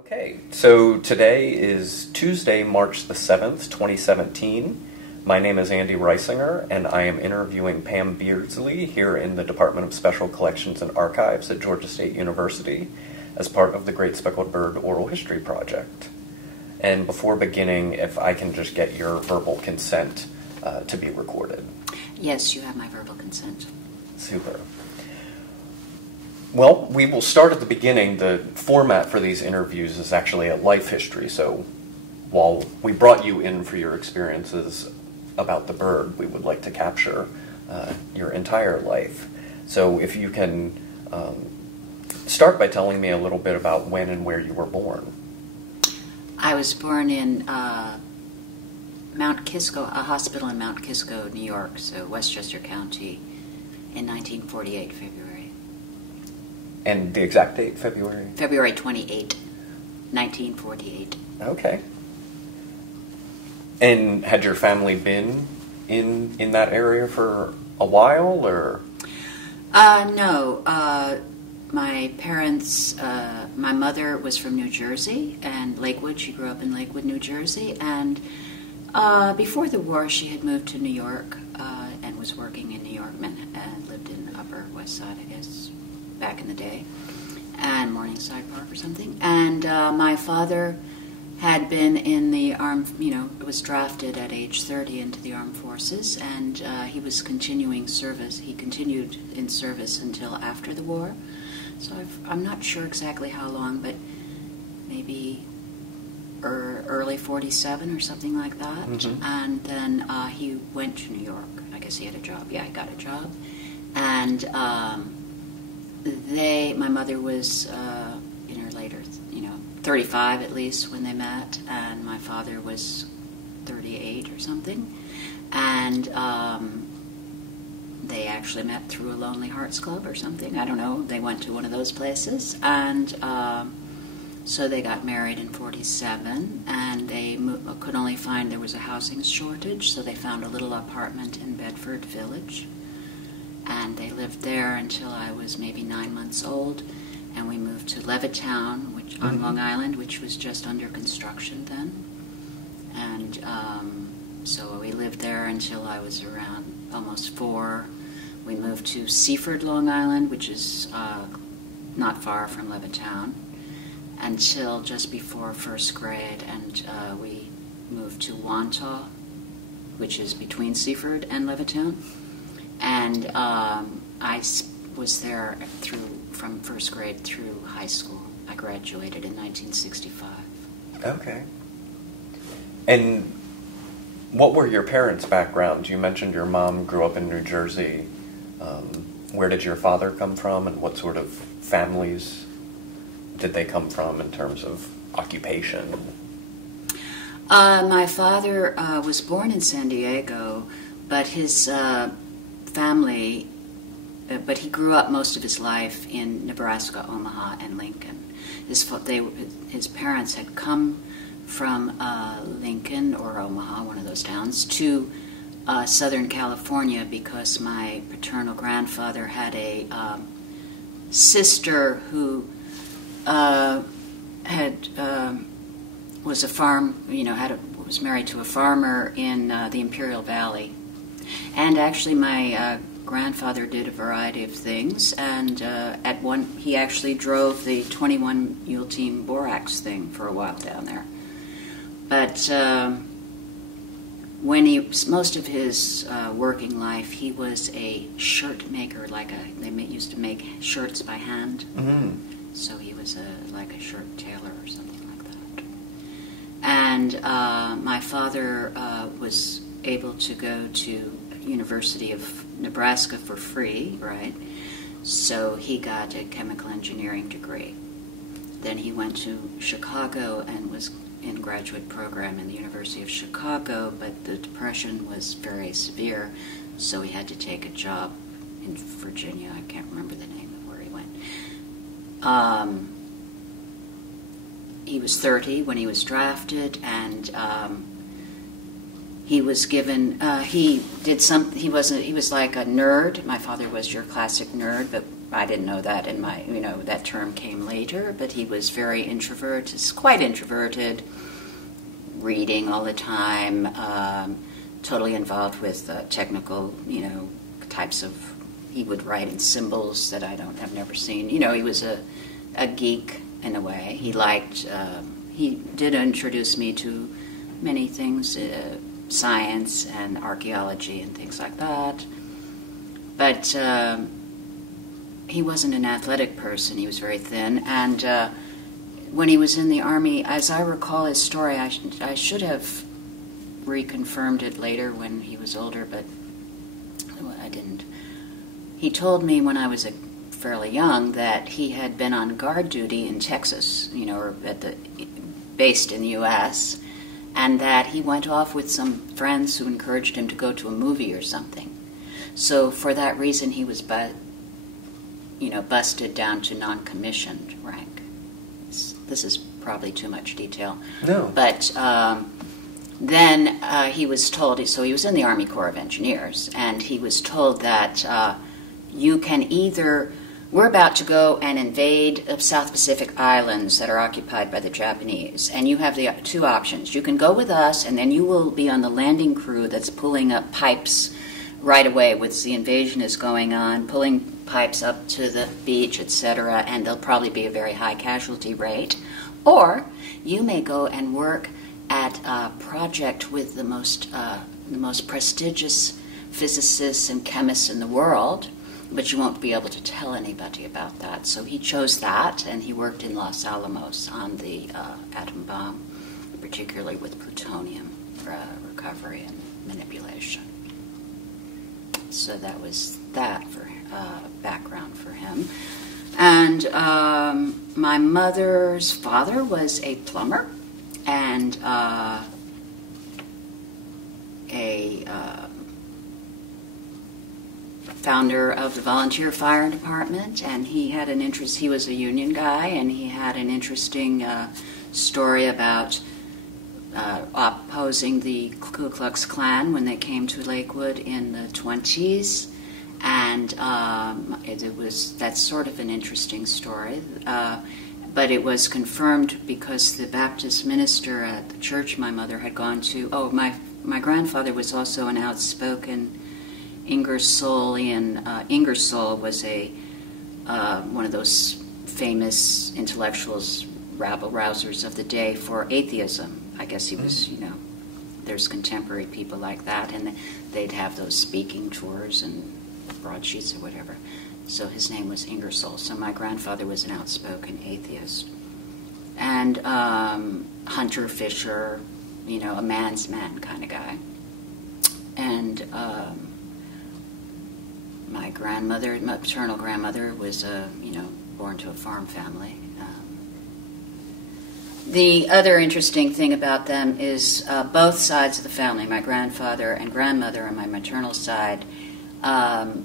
Okay, so today is Tuesday, March the 7th, 2017. My name is Andy Reisinger, and I am interviewing Pam Beardsley here in the Department of Special Collections and Archives at Georgia State University as part of the Great Speckled Bird Oral History Project. And before beginning, if I can just get your verbal consent to be recorded. Yes, you have my verbal consent. Super. Well, we will start at the beginning. The format for these interviews is actually a life history, so while we brought you in for your experiences about the bird, we would like to capture your entire life. So if you can start by telling me a little bit about when and where you were born. I was born in Mount Kisco, a hospital in Mount Kisco, New York, so Westchester County, in 1948, February. And the exact date, February? February 28, 1948. Okay. And had your family been in that area for a while, or? No. My parents, my mother was from New Jersey and Lakewood. She grew up in Lakewood, New Jersey. And before the war, she had moved to New York and was working in New York and lived in Upper West Side, I guess, back in the day, and Morningside Park or something. And my father had been in the was drafted at age 30 into the armed forces, and he was continuing service. He continued in service until after the war. So I'm not sure exactly how long, but maybe early 47 or something like that. Mm-hmm. And then he went to New York. I guess he had a job. Yeah, he got a job. And my mother was in her later, 35 at least when they met, and my father was 38 or something. And they actually met through a Lonely Hearts Club or something. I don't know. They went to one of those places. And so they got married in 47, and they could only find there was a housing shortage, so they found a little apartment in Bedford Village. And they lived there until I was maybe 9 months old, and we moved to Levittown, which on Long Island, which was just under construction then. And so we lived there until I was around almost 4. We moved to Seaford, Long Island, which is not far from Levittown, until just before first grade, and we moved to Wantagh, which is between Seaford and Levittown. And I was there from first grade through high school. I graduated in 1965. Okay. And what were your parents' backgrounds? You mentioned your mom grew up in New Jersey. Where did your father come from, and what sort of families did they come from in terms of occupation? My father was born in San Diego, but his family, but he grew up most of his life in Nebraska, Omaha, and Lincoln. His parents had come from Lincoln or Omaha, one of those towns, to Southern California because my paternal grandfather had a sister who was a was married to a farmer in the Imperial Valley. And actually, my grandfather did a variety of things, and he actually drove the 21 Mule Team Borax thing for a while down there. But most of his working life, he was a shirt maker. They used to make shirts by hand. Mm-hmm. So he was like a shirt tailor or something like that. And my father was able to go to University of Nebraska for free, right? So he got a chemical engineering degree. Then he went to Chicago and was in graduate program in the University of Chicago, but the Depression was very severe, so he had to take a job in Virginia. I can't remember the name of where he went. He was 30 when he was drafted, and he was given, he was like a nerd. My father was your classic nerd, but I didn't know that in my, that term came later, but he was very introverted, quite introverted, reading all the time, totally involved with technical, types of, he would write in symbols that I've never seen. He was a geek in a way. He liked, he did introduce me to many things, science and archaeology and things like that. But he wasn't an athletic person. He was very thin. And when he was in the Army, as I recall his story, I should have reconfirmed it later when he was older, but I didn't. He told me when I was fairly young that he had been on guard duty in Texas, or based in the U.S., and that he went off with some friends who encouraged him to go to a movie or something. So for that reason, he was busted down to non-commissioned rank. This is probably too much detail. No. But then he was told, so he was in the Army Corps of Engineers, and he was told that you can either, we're about to go and invade South Pacific islands that are occupied by the Japanese, and you have the two options. You can go with us, and then you will be on the landing crew that's pulling up pipes right away with the invasion is going on, pulling pipes up to the beach, etc., and there'll probably be a very high casualty rate. Or you may go and work at a project with the most prestigious physicists and chemists in the world, but you won't be able to tell anybody about that. So he chose that, and he worked in Los Alamos on the atom bomb, particularly with plutonium recovery and manipulation. So that was that for background for him. And my mother's father was a plumber and a founder of the volunteer fire department, and he had an interest. He was a union guy, and he had an interesting story about opposing the Ku Klux Klan when they came to Lakewood in the 20s, and that's sort of an interesting story. But it was confirmed because the Baptist minister at the church my mother had gone to. Oh, my grandfather was also an outspoken Ingersollian. Ingersoll was one of those famous intellectuals, rabble-rousers of the day for atheism. I guess he was, there's contemporary people like that, and they'd have those speaking tours and broadsheets or whatever. So his name was Ingersoll. So my grandfather was an outspoken atheist. And hunter, fisher, a man's man kind of guy. And my paternal grandmother was, born to a farm family. The other interesting thing about them is both sides of the family, my grandfather and grandmother on my maternal side, had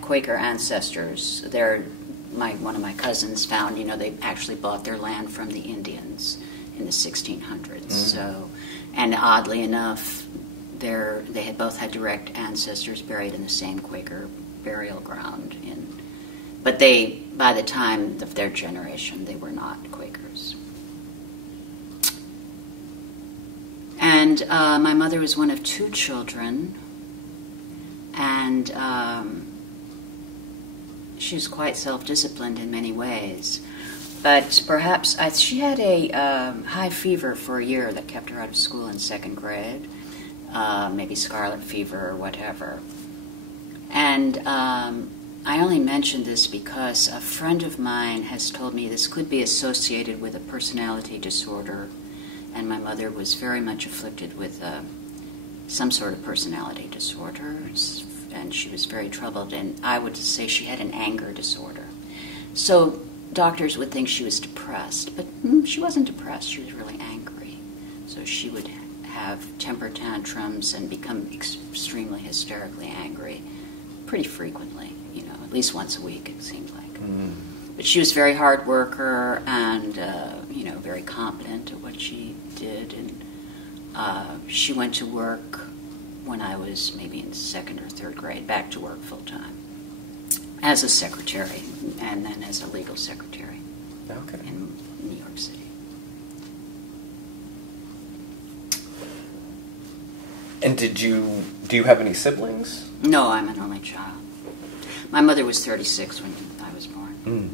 Quaker ancestors. One of my cousins found, they actually bought their land from the Indians in the 1600s. Mm-hmm. So, and oddly enough, they had both had direct ancestors buried in the same Quaker burial ground. But by the time of their generation, they were not Quakers. And my mother was one of two children, and she was quite self-disciplined in many ways. But perhaps she had a high fever for a year that kept her out of school in second grade, maybe scarlet fever or whatever. And I only mention this because a friend of mine has told me this could be associated with a personality disorder, and my mother was very much afflicted with some sort of personality disorder, and she was very troubled, and I would say she had an anger disorder. So doctors would think she was depressed, but she wasn't depressed, she was really angry. So she would have temper tantrums and become extremely hysterically angry pretty frequently, at least once a week, it seemed like. Mm. But she was a very hard worker and, very competent at what she did. And she went to work when I was maybe in second or third grade, back to work full time. as a secretary, and then as a legal secretary in New York City. And do you have any siblings? No, I'm an only child. My mother was 36 when I was born. Mm.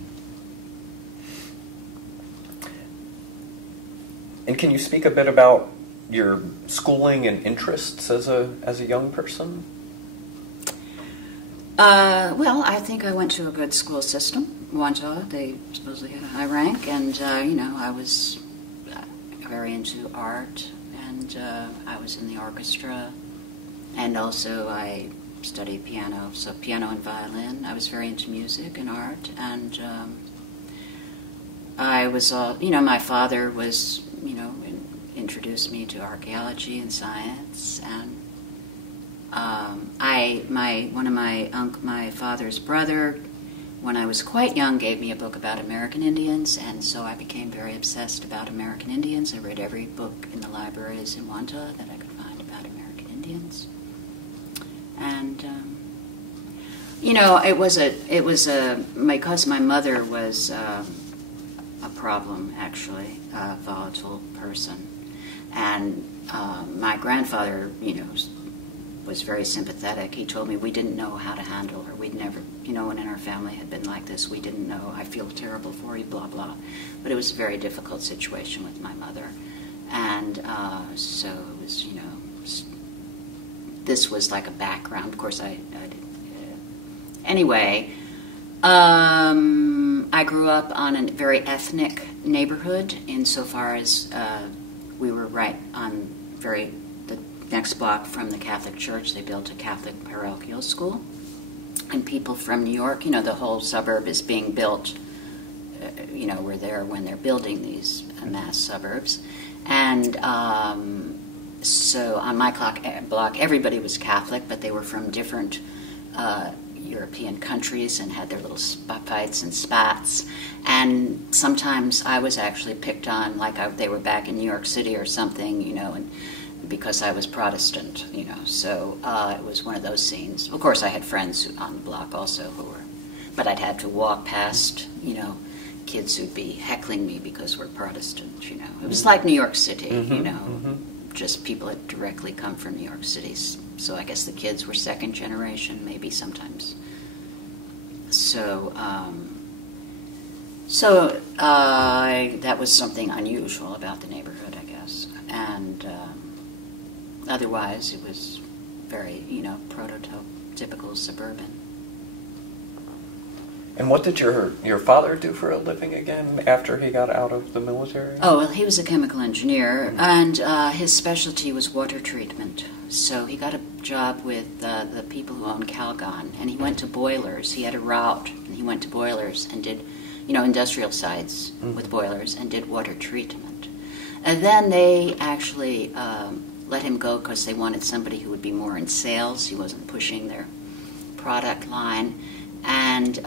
And can you speak a bit about your schooling and interests as a young person? Well, I think I went to a good school system. Wanta, they supposedly had a high rank, and I was very into art, and I was in the orchestra, and also I studied piano, so piano and violin. I was very into music and art, and I was my father was, introduced me to archaeology and science, and my father's brother, when I was quite young, gave me a book about American Indians, and so I became very obsessed about American Indians. I read every book in the libraries in Wanta that I could find about American Indians, and because my mother was a problem, actually, a volatile person, and my grandfather, was very sympathetic. He told me we didn't know how to handle her. We'd never, when in our family had been like this, we didn't know. I feel terrible for you, blah, blah. But it was a very difficult situation with my mother. And so it was, this was like a background. Of course, anyway, I grew up on a very ethnic neighborhood insofar as we were right on the next block from the Catholic Church. They built a Catholic parochial school, and people from New York, the whole suburb is being built, we're there when they're building these mass suburbs, and so on my block everybody was Catholic, but they were from different European countries and had their little fights and spats, and sometimes I was actually picked on like they were back in New York City or something, and because I was Protestant, so it was one of those scenes. Of course, I had friends on the block also but I'd had to walk past, kids who'd be heckling me because we're Protestant, It was like New York City, just people that directly come from New York City. So I guess the kids were second generation, maybe sometimes. So, that was something unusual about the neighborhood, I guess. And otherwise, it was very, prototypical suburban. And what did your father do for a living again after he got out of the military? Oh, well, he was a chemical engineer, and his specialty was water treatment. So he got a job with the people who owned Calgon, and he went to boilers. He had a route, and he went to boilers and did, industrial sites with boilers and did water treatment. And then they actually let him go because they wanted somebody who would be more in sales. He wasn't pushing their product line. And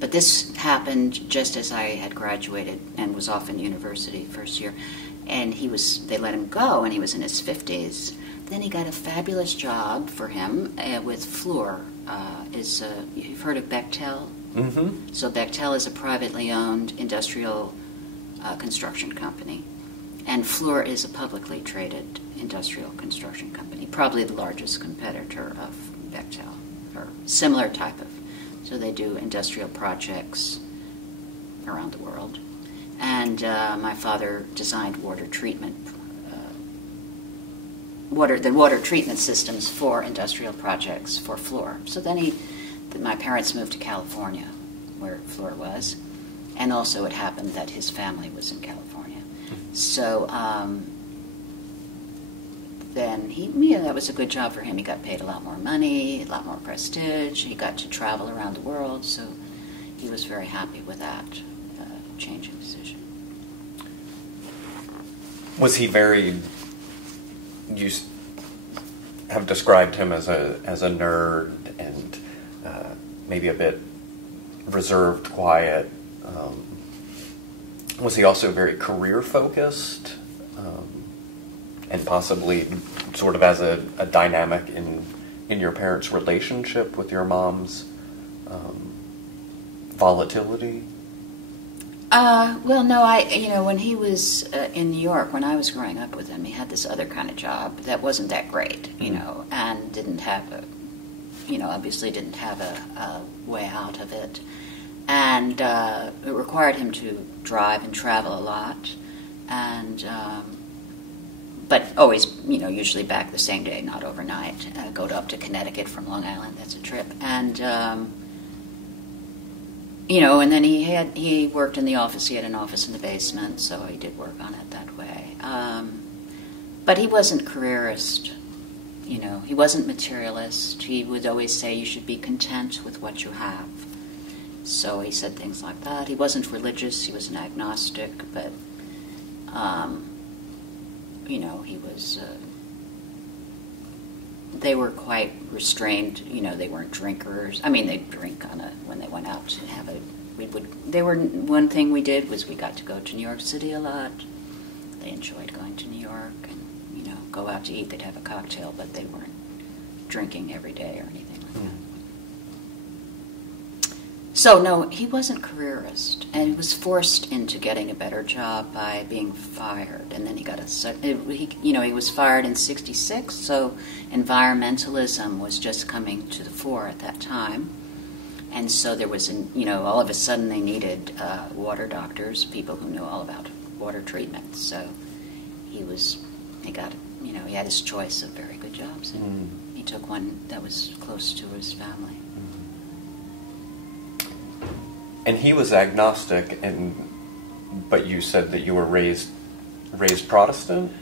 but this happened just as I had graduated and was off in university first year, and they let him go, and he was in his 50s. Then he got a fabulous job for him with Fluor. You've heard of Bechtel? Mm-hmm. So Bechtel is a privately owned industrial construction company, and Fluor is a publicly traded industrial construction company, probably the largest competitor of Bechtel, or similar type of. So they do industrial projects around the world. And my father designed water treatment systems for industrial projects for Fluor. So then my parents moved to California, where Fluor was, and also it happened that his family was in California. So then that was a good job for him. He got paid a lot more money, a lot more prestige. He got to travel around the world, so he was very happy with that change in decision. Was he you have described him as a nerd and maybe a bit reserved, quiet. Was he also very career focused? And possibly sort of as a dynamic in your parents' relationship with your mom's volatility? Well, no, when he was in New York, when I was growing up with him, he had this other kind of job that wasn't that great, and didn't have obviously didn't have a way out of it. And it required him to drive and travel a lot, and but always, usually back the same day, not overnight. Go up to Connecticut from Long Island, that's a trip. And and then he worked in the office. He had an office in the basement, so he did work on it that way. But he wasn't careerist. He wasn't materialist. He would always say you should be content with what you have. So he said things like that. He wasn't religious. He was an agnostic, but he was. They were quite restrained. They weren't drinkers. I mean, they'd drink when they went out to have a. One thing we did was we got to go to New York City a lot. They enjoyed going to New York and go out to eat. They'd have a cocktail, but they weren't drinking every day or anything like that. So no, he wasn't careerist, and he was forced into getting a better job by being fired. And then he got he was fired in '66. So environmentalism was just coming to the fore at that time, and so there was all of a sudden they needed water doctors, people who knew all about water treatment. So he had his choice of very good jobs, and he took one that was close to his family. And he was agnostic, but you said that you were raised Protestant?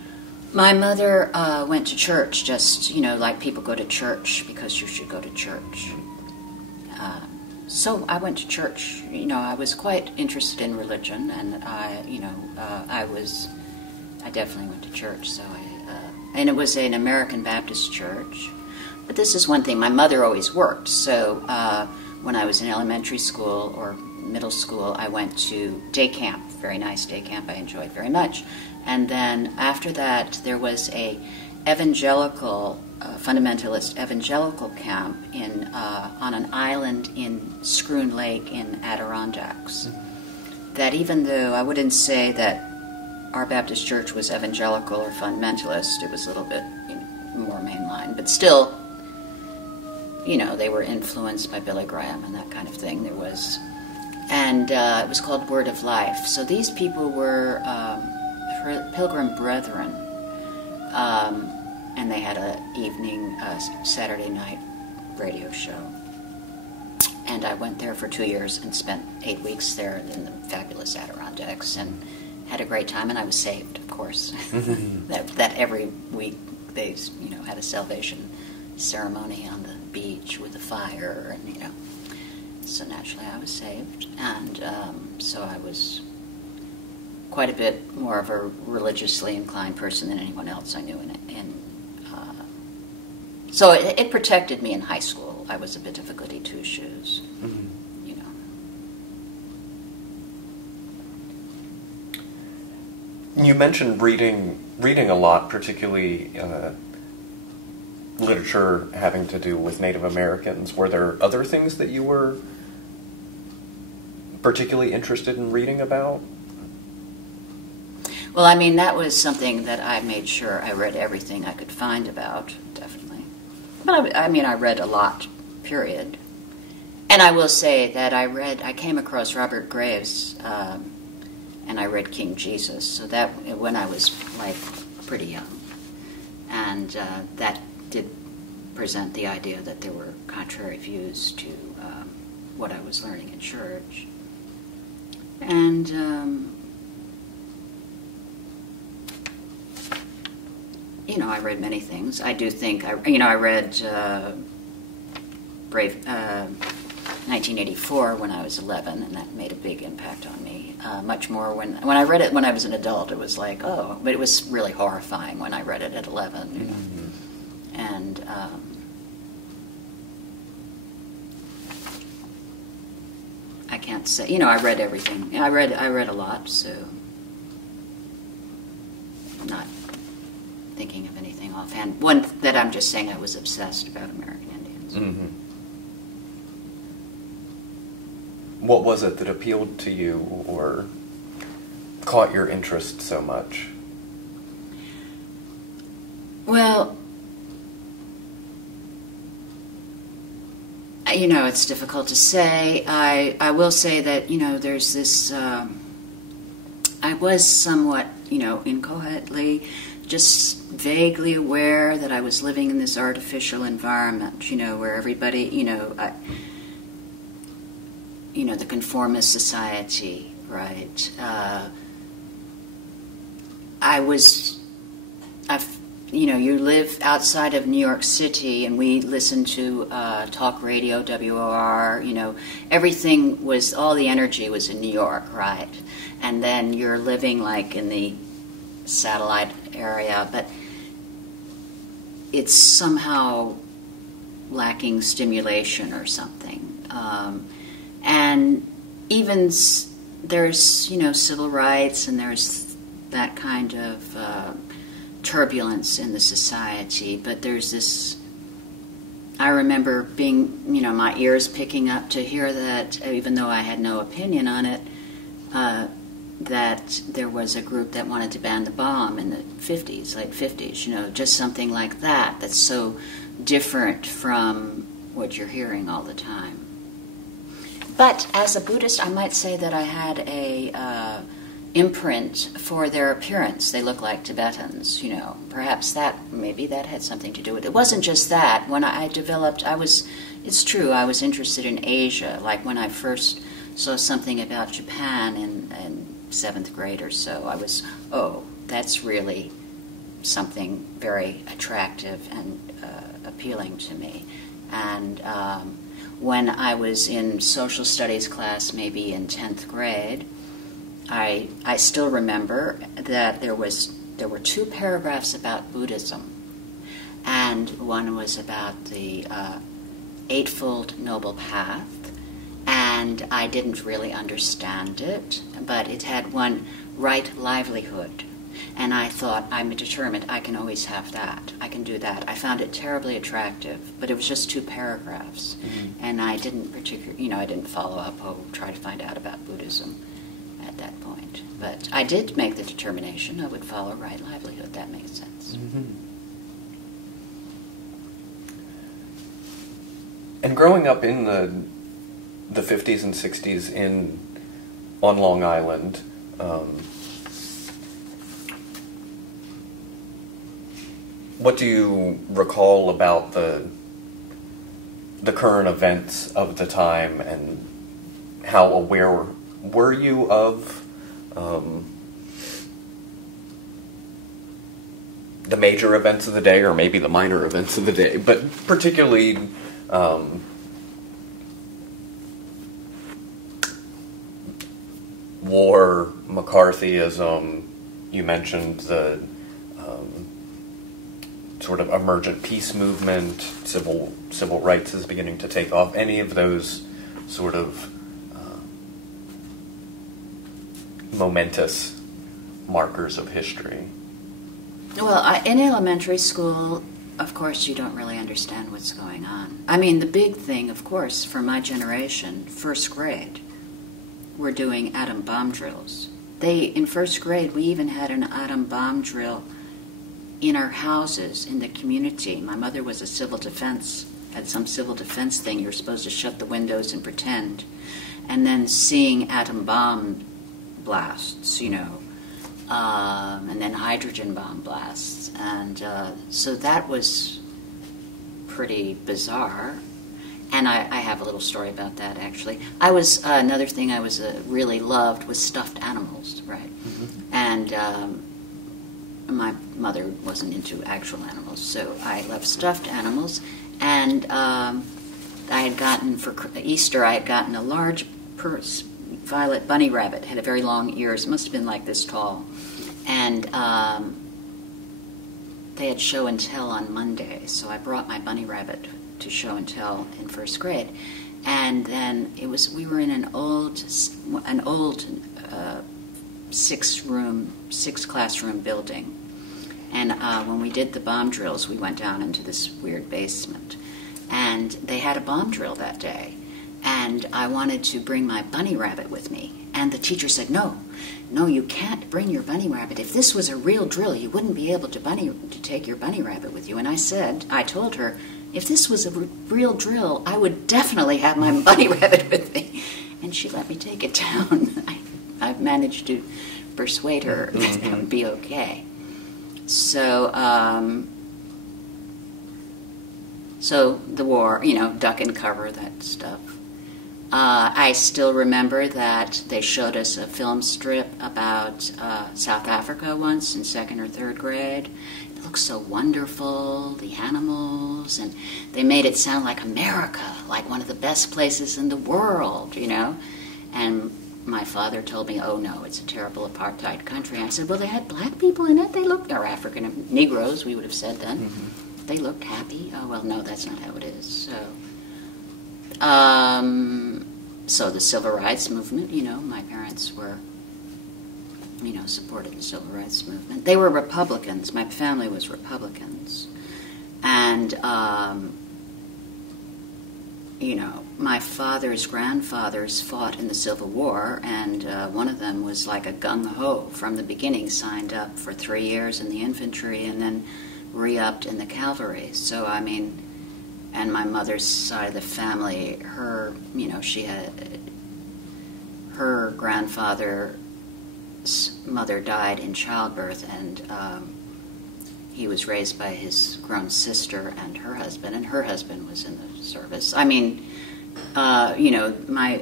My mother went to church, just, like people go to church because you should go to church. So I went to church. I was quite interested in religion, and I definitely went to church. So and it was an American Baptist church. But this is one thing, my mother always worked, so when I was in elementary school or middle school, I went to day camp, very nice day camp I enjoyed very much. And then after that, there was a fundamentalist evangelical camp on an island in Scroon Lake in Adirondacks. That even though I wouldn't say that our Baptist church was evangelical or fundamentalist, it was a little bit more mainline, but still, they were influenced by Billy Graham and that kind of thing. There was, and it was called Word of Life. So these people were Pilgrim Brethren, and they had an evening Saturday night radio show. And I went there for 2 years and spent 8 weeks there in the fabulous Adirondacks and had a great time. And I was saved, of course. that every week they had a salvation ceremony on the beach with a fire, and so naturally I was saved, and so I was quite a bit more of a religiously inclined person than anyone else I knew so it protected me in high school. I was a bit of a goody two shoes. You mentioned reading a lot, particularly literature having to do with Native Americans. Were there other things that you were particularly interested in reading about? Well, I mean, that was something that I made sure I read everything I could find about, definitely. But I read a lot, period. And I will say that I came across Robert Graves, and I read King Jesus, so that when I was pretty young. And that did present the idea that there were contrary views to what I was learning in church. And I read many things. I do think I read Brave 1984 when I was 11, and that made a big impact on me. Much more when I read it when I was an adult, it was like, oh, but it was really horrifying when I read it at 11. Mm-hmm. And I can't say, I read everything. I read a lot, so I'm not thinking of anything offhand. One that I'm just saying I was obsessed about American Indians. Mm-hmm. what was it that appealed to you or caught your interest so much? Well, you know, it's difficult to say. I will say that, you know, there's this, I was somewhat, you know, inchoately, just vaguely aware that I was living in this artificial environment, you know, where everybody, you know, the conformist society, right? You know, you live outside of New York City, and we listen to talk radio, WOR, you know, everything was, all the energy was in New York, right? And then you're living like in the satellite area, but it's somehow lacking stimulation or something. And even there's, you know, civil rights, and there's that kind of turbulence in the society, but there's this, I remember being, you know, my ears picking up to hear that, even though I had no opinion on it, that there was a group that wanted to ban the bomb in the 50s, late 50s, you know, just something like that, that's so different from what you're hearing all the time. But as a Buddhist, I might say that I had a imprint for their appearance. They look like Tibetans, you know. Perhaps maybe that had something to do with it. It wasn't just that. When I developed, it's true, I was interested in Asia. Like when I first saw something about Japan in 7th grade or so, I was, oh, that's really something very attractive and appealing to me. And when I was in social studies class, maybe in 10th grade, I still remember that there were 2 paragraphs about Buddhism, and one was about the Eightfold Noble Path, and I didn't really understand it, but it had one, right livelihood, and I thought, I'm determined, I can always have that, I can do that. I found it terribly attractive, but it was just 2 paragraphs, and I didn't I didn't follow up, try to find out about Buddhism at that point. But I did make the determination I would follow right livelihood. That makes sense. Mm-hmm. And growing up in the 50s and 60s on Long Island, what do you recall about the current events of the time, and how aware were you of the major events of the day, or maybe the minor events of the day, but particularly war, McCarthyism? You mentioned the sort of emergent peace movement, civil rights is beginning to take off. Any of those sort of momentous markers of history? Well, in elementary school, of course, you don't really understand what's going on. I mean, the big thing, of course, for my generation, 1st grade, we're doing atom bomb drills. In 1st grade, we even had an atom bomb drill in our houses, in the community. My mother was a civil defense, had some civil defense thing. You're supposed to shut the windows and pretend. And then seeing atom bomb blasts, you know, and then hydrogen bomb blasts. And so that was pretty bizarre. And I have a little story about that, actually. Another thing I really loved was stuffed animals, right? Mm-hmm. And my mother wasn't into actual animals, so I loved stuffed animals. And I had gotten, for Easter, I had gotten a large violet bunny rabbit. Had a very long ears, must have been like this tall. And they had show and tell on Monday, so I brought my bunny rabbit to show and tell in 1st grade. And then we were in an old 6-classroom building. And when we did the bomb drills, we went down into this weird basement. And they had a bomb drill that day. And and I wanted to bring my bunny rabbit with me. And the teacher said, no, you can't bring your bunny rabbit. If this was a real drill, you wouldn't be able to take your bunny rabbit with you. And I told her, if this was a real drill, I would definitely have my bunny rabbit with me. And she let me take it down. I've managed to persuade her that that would be okay. So, so the war, duck and cover, that stuff. I still remember that they showed us a film strip about South Africa once in 2nd or 3rd grade. It looked so wonderful, the animals, and they made it sound like America, like one of the best places in the world, And my father told me, oh no, it's a terrible apartheid country. I said, well, they had black people in it. They looked, or African, Negroes, we would have said then. Mm-hmm. They looked happy. Oh, well, no, that's not how it is. So the civil rights movement, my parents were, supported the civil rights movement. They were Republicans. My family was Republicans. And, my father's grandfathers fought in the Civil War, and one of them was like a gung-ho from the beginning, signed up for 3 years in the infantry and then re-upped in the cavalry. So, and my mother's side of the family, she had, her grandfather's mother died in childbirth, and he was raised by his grown sister and her husband was in the service.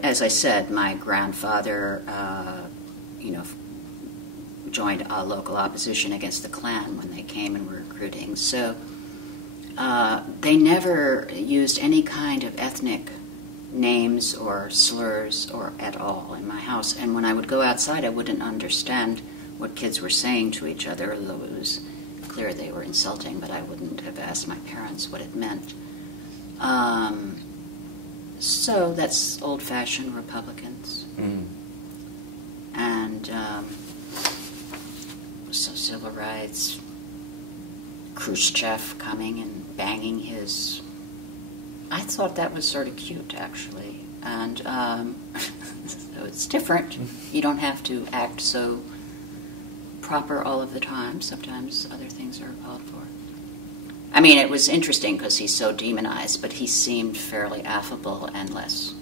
As I said, my grandfather, joined a local opposition against the Klan when they came and were recruiting. So they never used any kind of ethnic names or slurs or at all in my house. And when I would go outside, I wouldn't understand what kids were saying to each other, although it was clear they were insulting, but I wouldn't have asked my parents what it meant. So that's old-fashioned Republicans. Mm. And so civil rights, Khrushchev coming and banging his... I thought that was sort of cute, actually. And so it's different. You don't have to act so proper all of the time. Sometimes other things are called for. It was interesting because he's so demonized, but he seemed fairly affable and less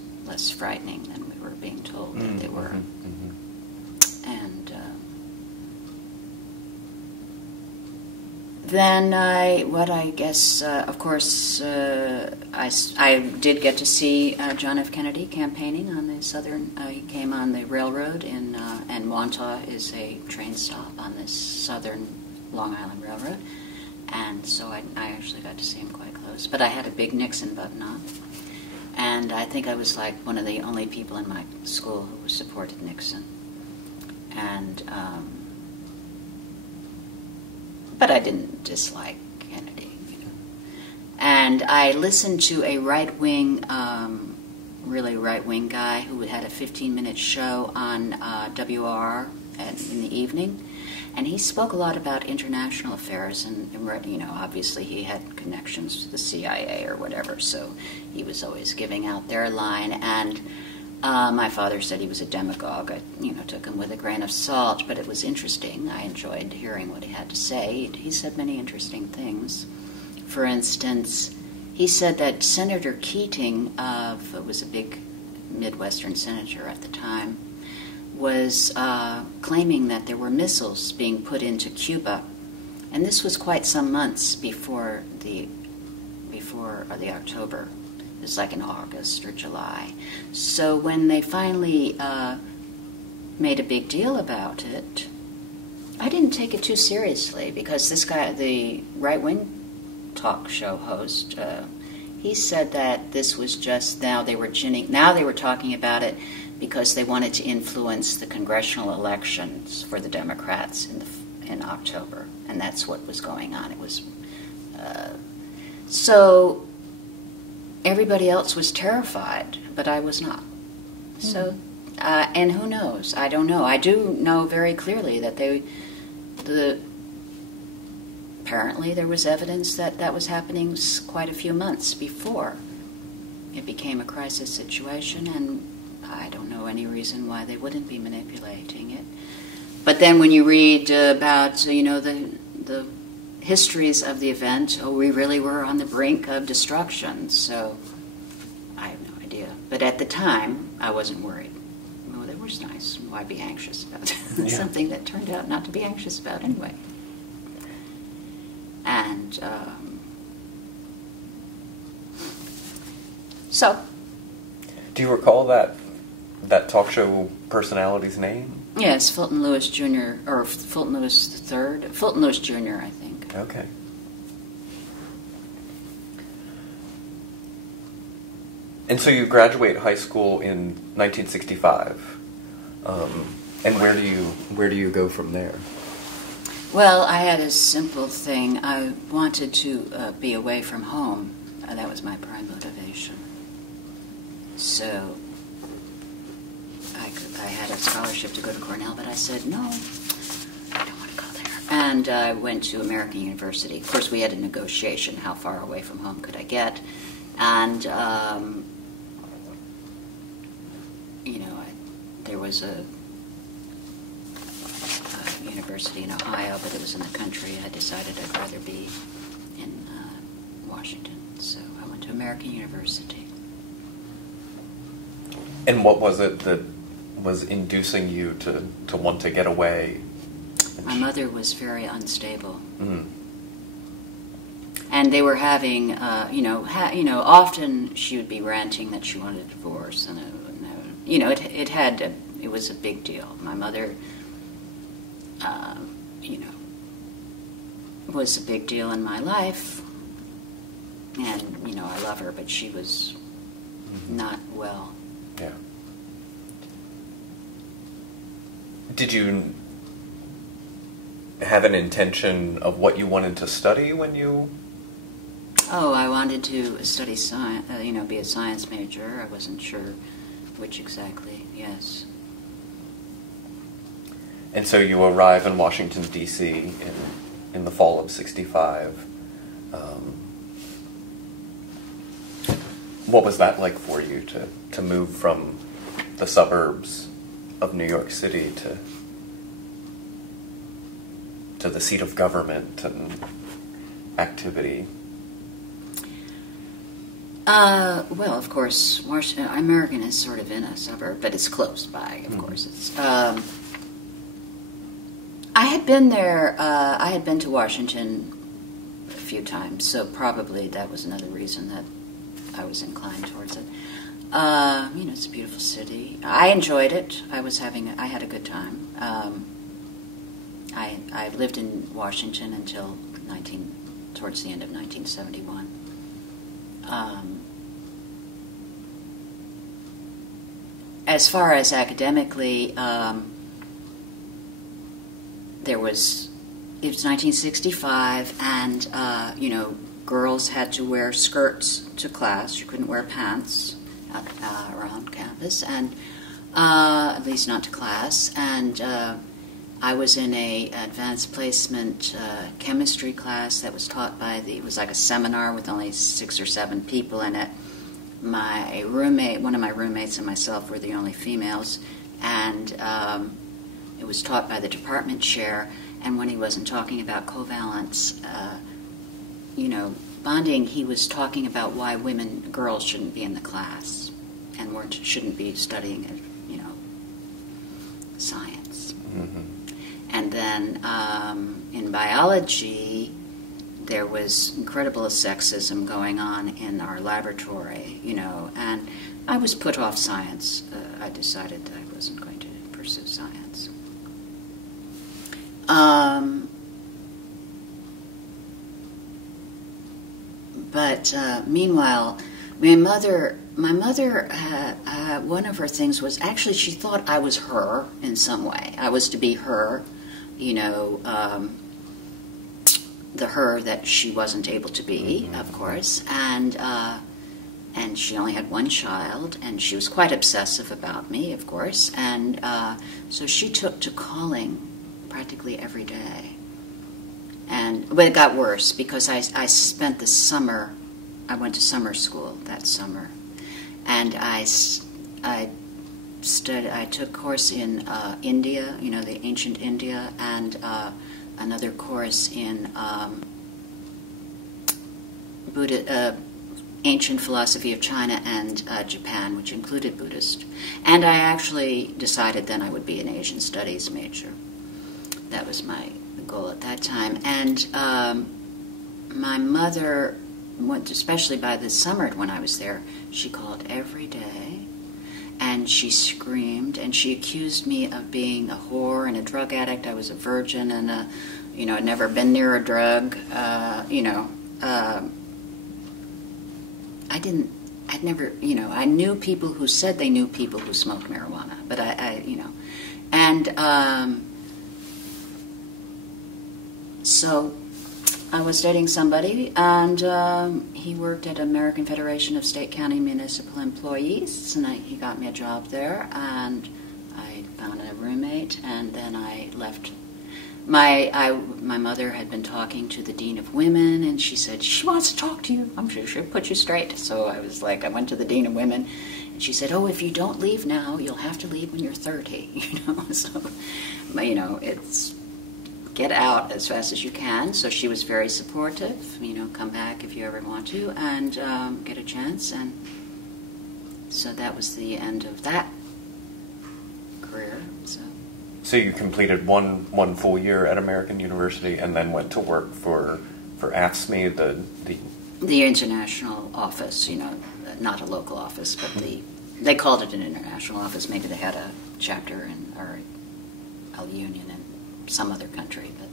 frightening than we were being told that they were. Mm-hmm. And then of course, I did get to see John F. Kennedy campaigning on the southern. He came on the railroad and Wantagh is a train stop on this southern Long Island Railroad. And so I actually got to see him quite close. But I had a big Nixon button on. And I think I was like one of the only people in my school who supported Nixon. And, but I didn't dislike Kennedy, And I listened to a right-wing, really right-wing guy who had a 15-minute show on WR in the evening. And he spoke a lot about international affairs, and obviously he had connections to the CIA or whatever, so he was always giving out their line. And my father said he was a demagogue. I, took him with a grain of salt, but it was interesting. I enjoyed hearing what he had to say. He said many interesting things. For instance, he said that Senator Keating, was a big Midwestern senator at the time, was claiming that there were missiles being put into Cuba, and this was quite some months before the October. It was like in August or July. So when they finally made a big deal about it, I didn't take it too seriously because this guy, the right-wing talk show host, he said that this was just now they were talking about it because they wanted to influence the congressional elections for the Democrats in October, and that's what was going on. It was so everybody else was terrified, but I was not. So, and who knows? I don't know. I do know very clearly that apparently there was evidence that was happening quite a few months before it became a crisis situation, and I don't know any reason why they wouldn't be manipulating it. But then when you read about, the histories of the event, we really were on the brink of destruction. So I have no idea. But at the time, I wasn't worried. Well, that was nice. Why be anxious about something that turned out not to be anxious about anyway? And so. Do you recall that talk show personality's name? Yes, Fulton Lewis Jr., or Fulton Lewis III. Fulton Lewis Jr., I think. Okay. And so you graduate high school in 1965. And where do you go from there? Well, I had a simple thing. I wanted to be away from home. That was my prime motivation. So I had a scholarship to go to Cornell, but I said, no, I don't want to go there. And I went to American University. Of course, we had a negotiation. How far away from home could I get? And, there was a university in Ohio, but it was in the country. I decided I'd rather be in Washington. So I went to American University. And what was it that was inducing you to want to get away? My mother was very unstable. Mm-hmm. And they were having, often she would be ranting that she wanted a divorce, and it was a big deal. My mother, was a big deal in my life, and I love her, but she was not well. Yeah. Did you have an intention of what you wanted to study when you? Oh, I wanted to study science, be a science major. I wasn't sure which exactly, yes. And so you arrive in Washington, D.C. in the fall of '65. What was that like for you to move from the suburbs of New York City to the seat of government and activity? Well, of course, American is sort of in a suburb, but it's close by, of course. It's, I had been there, I had been to Washington a few times, so probably that was another reason that I was inclined towards it. It's a beautiful city. I enjoyed it. I had a good time. I lived in Washington until towards the end of 1971. As far as academically, it was 1965, and girls had to wear skirts to class. You couldn't wear pants around campus, and at least not to class. And I was in a advanced placement chemistry class that was taught by it was like a seminar with only 6 or 7 people in it. My roommate, one of my roommates and myself were the only females, and it was taught by the department chair. And when he wasn't talking about covalence, bonding, he was talking about why girls shouldn't be in the class and shouldn't be studying, science. Mm-hmm. And then in biology, there was incredible sexism going on in our laboratory, and I was put off science. I decided that I wasn't going to pursue science. But meanwhile, my mother, one of her things was actually she thought I was her in some way. I was to be her, the her that she wasn't able to be, of course, and she only had one child, and she was quite obsessive about me, of course, and so she took to calling practically every day. But it got worse because I spent the summer, I went to summer school that summer, and I took a course in India, the ancient India, and another course in ancient philosophy of China and Japan, which included Buddhist. And I actually decided then I would be an Asian studies major. That was my goal at that time. And my mother, especially by the summer when I was there, she called every day, and she screamed, and she accused me of being a whore and a drug addict. I was a virgin, and I'd never been near a drug. I knew people who said they knew people who smoked marijuana, but so I was dating somebody, and he worked at American Federation of State, County, Municipal Employees, and he got me a job there, and I found a roommate, and then I left. My mother had been talking to the Dean of Women, and she said, she wants to talk to you. I'm sure she'll put you straight. So I was like, I went to the Dean of Women, and she said, oh, if you don't leave now, you'll have to leave when you're 30, So, it's get out as fast as you can. So she was very supportive, come back if you ever want to, and get a chance. And so that was the end of that career, So you completed one full year at American University and then went to work for AFSCME, the international office, not a local office, but they called it an international office. Maybe they had a chapter or a union in some other country. But.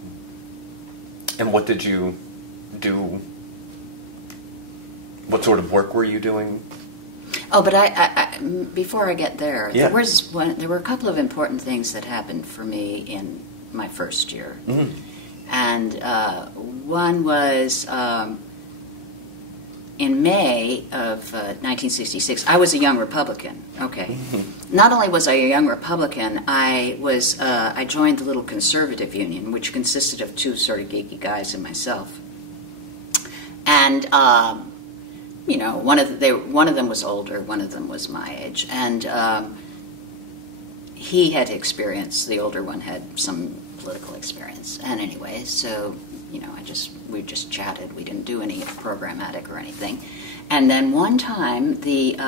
And what did you do? What sort of work were you doing? Oh, but I before I get there, yeah. there were a couple of important things that happened for me in my first year. Mm-hmm. And one was in May of 1966, I was a young Republican. Okay. Mm-hmm. Not only was I a young Republican, I joined the little conservative union, which consisted of two sort of geeky guys and myself. And one of them was older, one of them was my age, and he had experience. The older one had some political experience, and anyway, so we just chatted. We didn't do any programmatic or anything. And then one time, the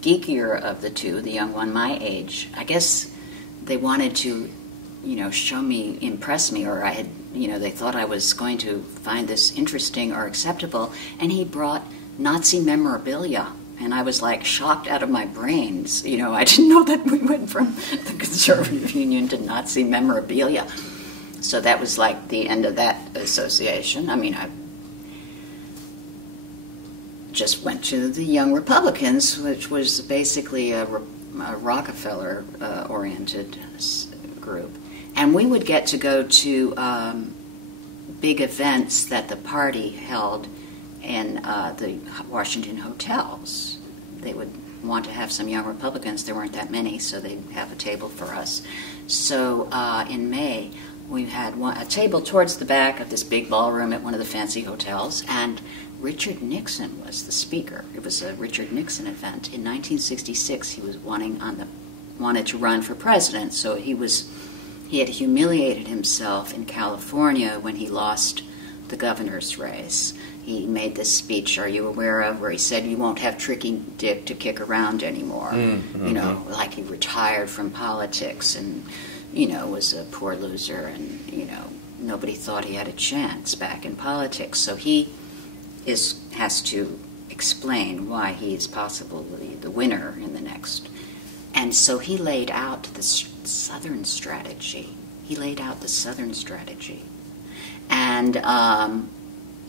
geekier of the two, the young one my age, I guess they wanted to, impress me, or they thought I was going to find this interesting or acceptable, and he brought Nazi memorabilia, and I was like shocked out of my brains. I didn't know that we went from the conservative union to Nazi memorabilia. So that was like the end of that association. I mean, I just went to the Young Republicans, which was basically a Rockefeller-oriented group. And we would get to go to big events that the party held in the Washington hotels. They would want to have some young Republicans. There weren't that many, so they'd have a table for us. So in May, we had a table towards the back of this big ballroom at one of the fancy hotels, and Richard Nixon was the speaker. It was a Richard Nixon event. In 1966, he was wanted to run for president, so he had humiliated himself in California when he lost the governor's race. He made this speech, are you aware of, where he said you won't have Tricky Dick to kick around anymore. Mm-hmm. Like he retired from politics and, was a poor loser and, nobody thought he had a chance back in politics. So he has to explain why he is possibly the winner in the next. And so he laid out the Southern strategy. And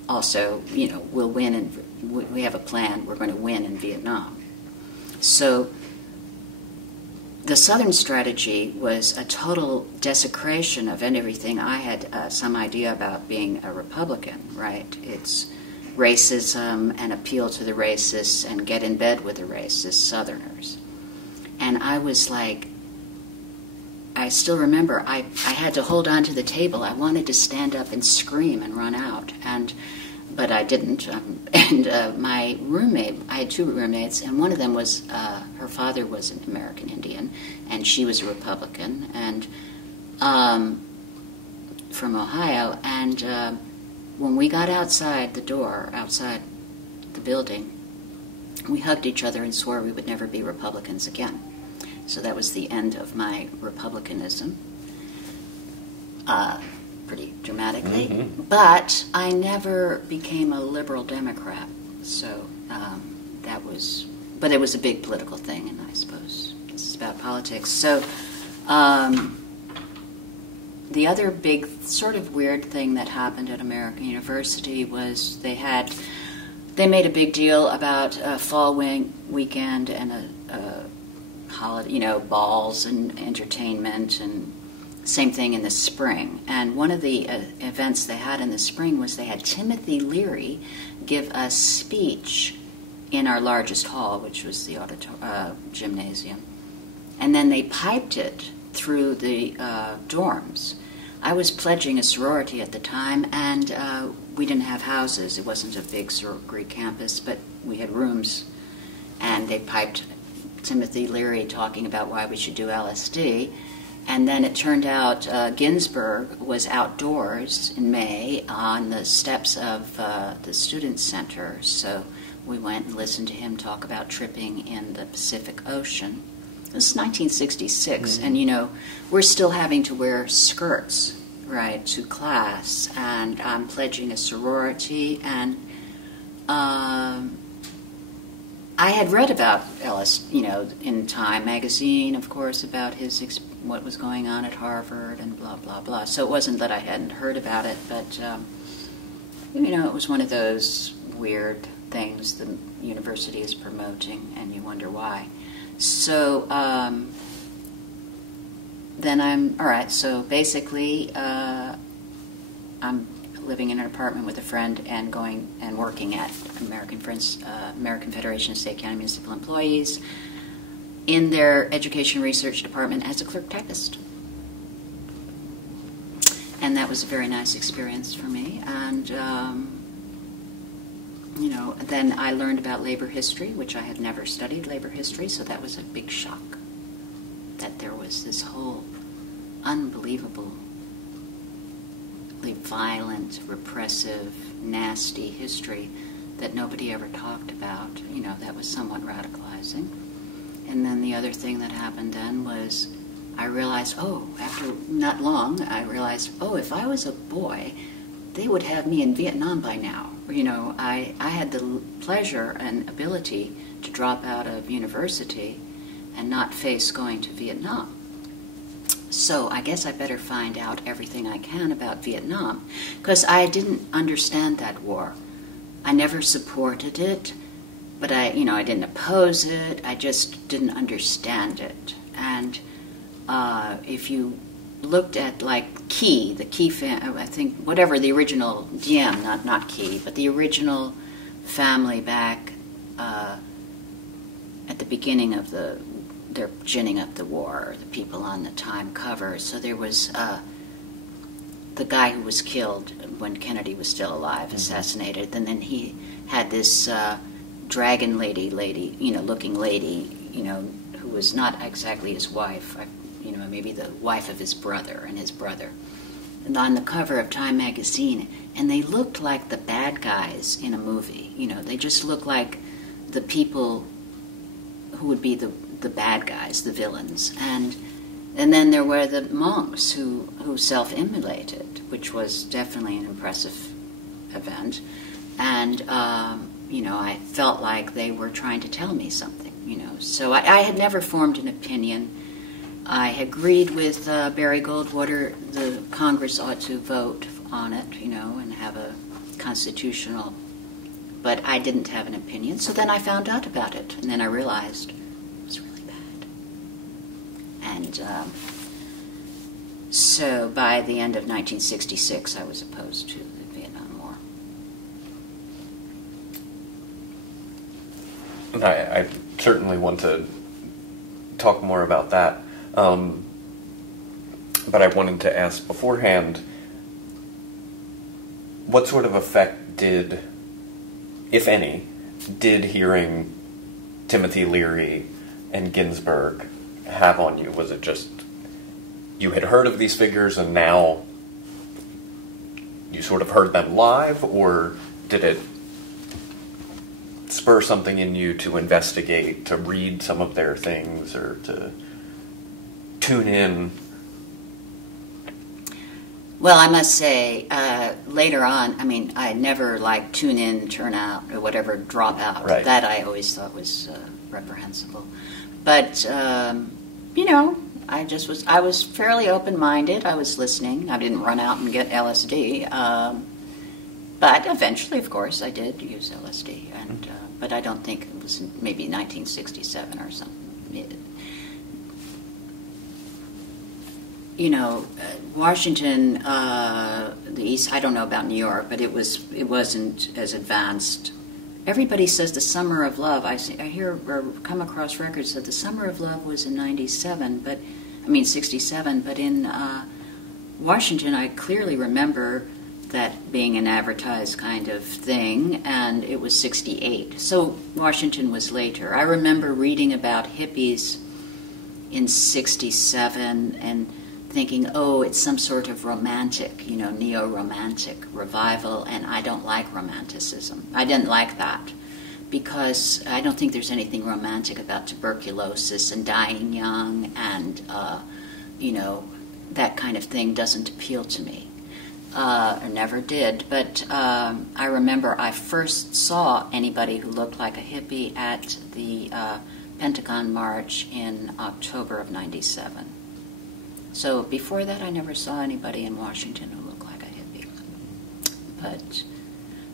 also, we'll win, and we have a plan. We're going to win in Vietnam. So the Southern strategy was a total desecration of everything I had some idea about being a Republican, right? It's racism and appeal to the racists and get in bed with the racist Southerners. And I was like, I still remember, I had to hold on to the table. I wanted to stand up and scream and run out. but I didn't. And my roommate, I had two roommates, and one of them was, her father was an American Indian, and she was a Republican, and from Ohio. And when we got outside the door, outside the building, we hugged each other and swore we would never be Republicans again. So that was the end of my Republicanism. Pretty dramatically, but I never became a liberal Democrat, so that was, but it was a big political thing, and I suppose this is about politics. So the other big sort of weird thing that happened at American University was they made a big deal about a fall weekend and a holiday, balls and entertainment, and same thing in the spring. And one of the events they had in the spring was they had Timothy Leary give a speech in our largest hall, which was the gymnasium. And then they piped it through the dorms. I was pledging a sorority at the time, and we didn't have houses. It wasn't a big sorority campus, but we had rooms. And they piped Timothy Leary talking about why we should do LSD. And then it turned out Ginsburg was outdoors in May on the steps of the Student Center. So we went and listened to him talk about tripping in the Pacific Ocean. This is 1966, and we're still having to wear skirts, right, to class. And I'm pledging a sorority, and I had read about Ellis, in Time magazine, of course, about what was going on at Harvard and blah, blah, blah. So it wasn't that I hadn't heard about it, but, it was one of those weird things the university is promoting, and you wonder why. So then so basically I'm living in an apartment with a friend and going and working at American Federation of State County Municipal Employees in their education research department as a clerk typist. And that was a very nice experience for me. And, then I learned about labor history, which I had never studied labor history, so that was a big shock that there was this whole unbelievably violent, repressive, nasty history that nobody ever talked about. That was somewhat radicalizing. And then the other thing that happened then was I realized, after not long, if I was a boy, they would have me in Vietnam by now. I had the pleasure and ability to drop out of university and not face going to Vietnam. So I guess I better find out everything I can about Vietnam, because I didn't understand that war. I never supported it, but I didn't oppose it. I just didn't understand it. And if you looked at the Key family, I think whatever the original Diem, not Key, but the original family back at the beginning of they're ginning up the war, the people on the Time cover. So there was the guy who was killed when Kennedy was still alive, assassinated, and then he had this dragon looking lady, who was not exactly his wife, maybe the wife of his brother and his brother, and on the cover of Time magazine, and they looked like the bad guys in a movie. They just looked like the people who would be the bad guys, the villains, and then there were the monks who self-immolated, which was definitely an impressive event, and I felt like they were trying to tell me something, So I had never formed an opinion. I agreed with Barry Goldwater, the Congress ought to vote on it, and have a constitutional, but I didn't have an opinion. So then I found out about it, and then I realized it was really bad. And so by the end of 1966, I was opposed to the Vietnam War. I certainly want to talk more about that. But I wanted to ask beforehand, what sort of effect did if any, did hearing Timothy Leary and Ginsberg have on you? Was it just you had heard of these figures and now you sort of heard them live, or did it spur something in you to investigate, to read some of their things, or to tune in? Well, I must say, later on, I mean, I never liked tune in, turn out, or whatever, drop out. Right. That I always thought was reprehensible. But, you know, I was fairly open-minded. I was listening. I didn't run out and get LSD. But eventually, of course, I did use LSD. And but I don't think it was maybe 1967 or something. You know, Washington, the East, I don't know about New York, but it wasn't as advanced. Everybody says the Summer of Love. I hear or come across records that the Summer of Love was in 67, but in Washington, I clearly remember that being an advertised kind of thing, and it was 68. So Washington was later. I remember reading about hippies in 67 and thinking, oh, it's some sort of romantic, you know, neo-romantic revival, and I don't like romanticism. I didn't like that because I don't think there's anything romantic about tuberculosis and dying young, and, you know, that kind of thing doesn't appeal to me. Or never did, but I remember I first saw anybody who looked like a hippie at the Pentagon March in October of 97. So before that, I never saw anybody in Washington who looked like a hippie. But,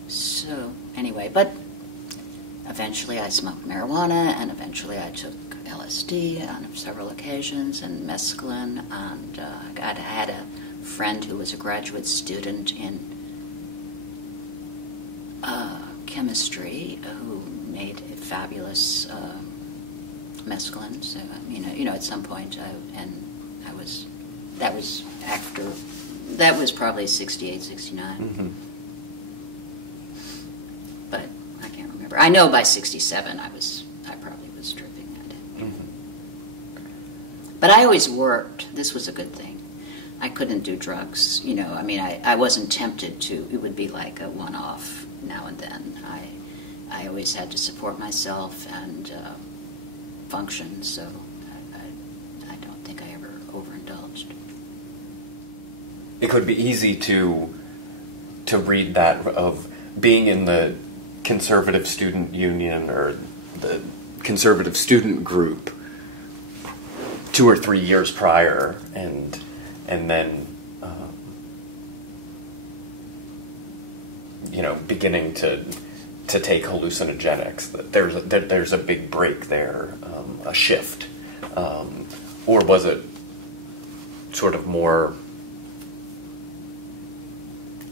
so, anyway, but eventually I smoked marijuana, and eventually I took LSD on several occasions, and mescaline, and I had a friend who was a graduate student in chemistry who made a fabulous mescaline. So, you know, at some point, that was probably 68, 69. Mm-hmm. But I can't remember. I know by 67 I probably was tripping at it. Mm-hmm. But I always worked. This was a good thing. I couldn't do drugs, you know. I mean, I wasn't tempted to. It would be like a one-off now and then. I always had to support myself and function, so I don't think I ever overindulged. It could be easy to read that of being in the conservative student union or the conservative student group 2 or 3 years prior, and then you know, beginning to take hallucinogenics. That there's a big break there, a shift, or was it sort of more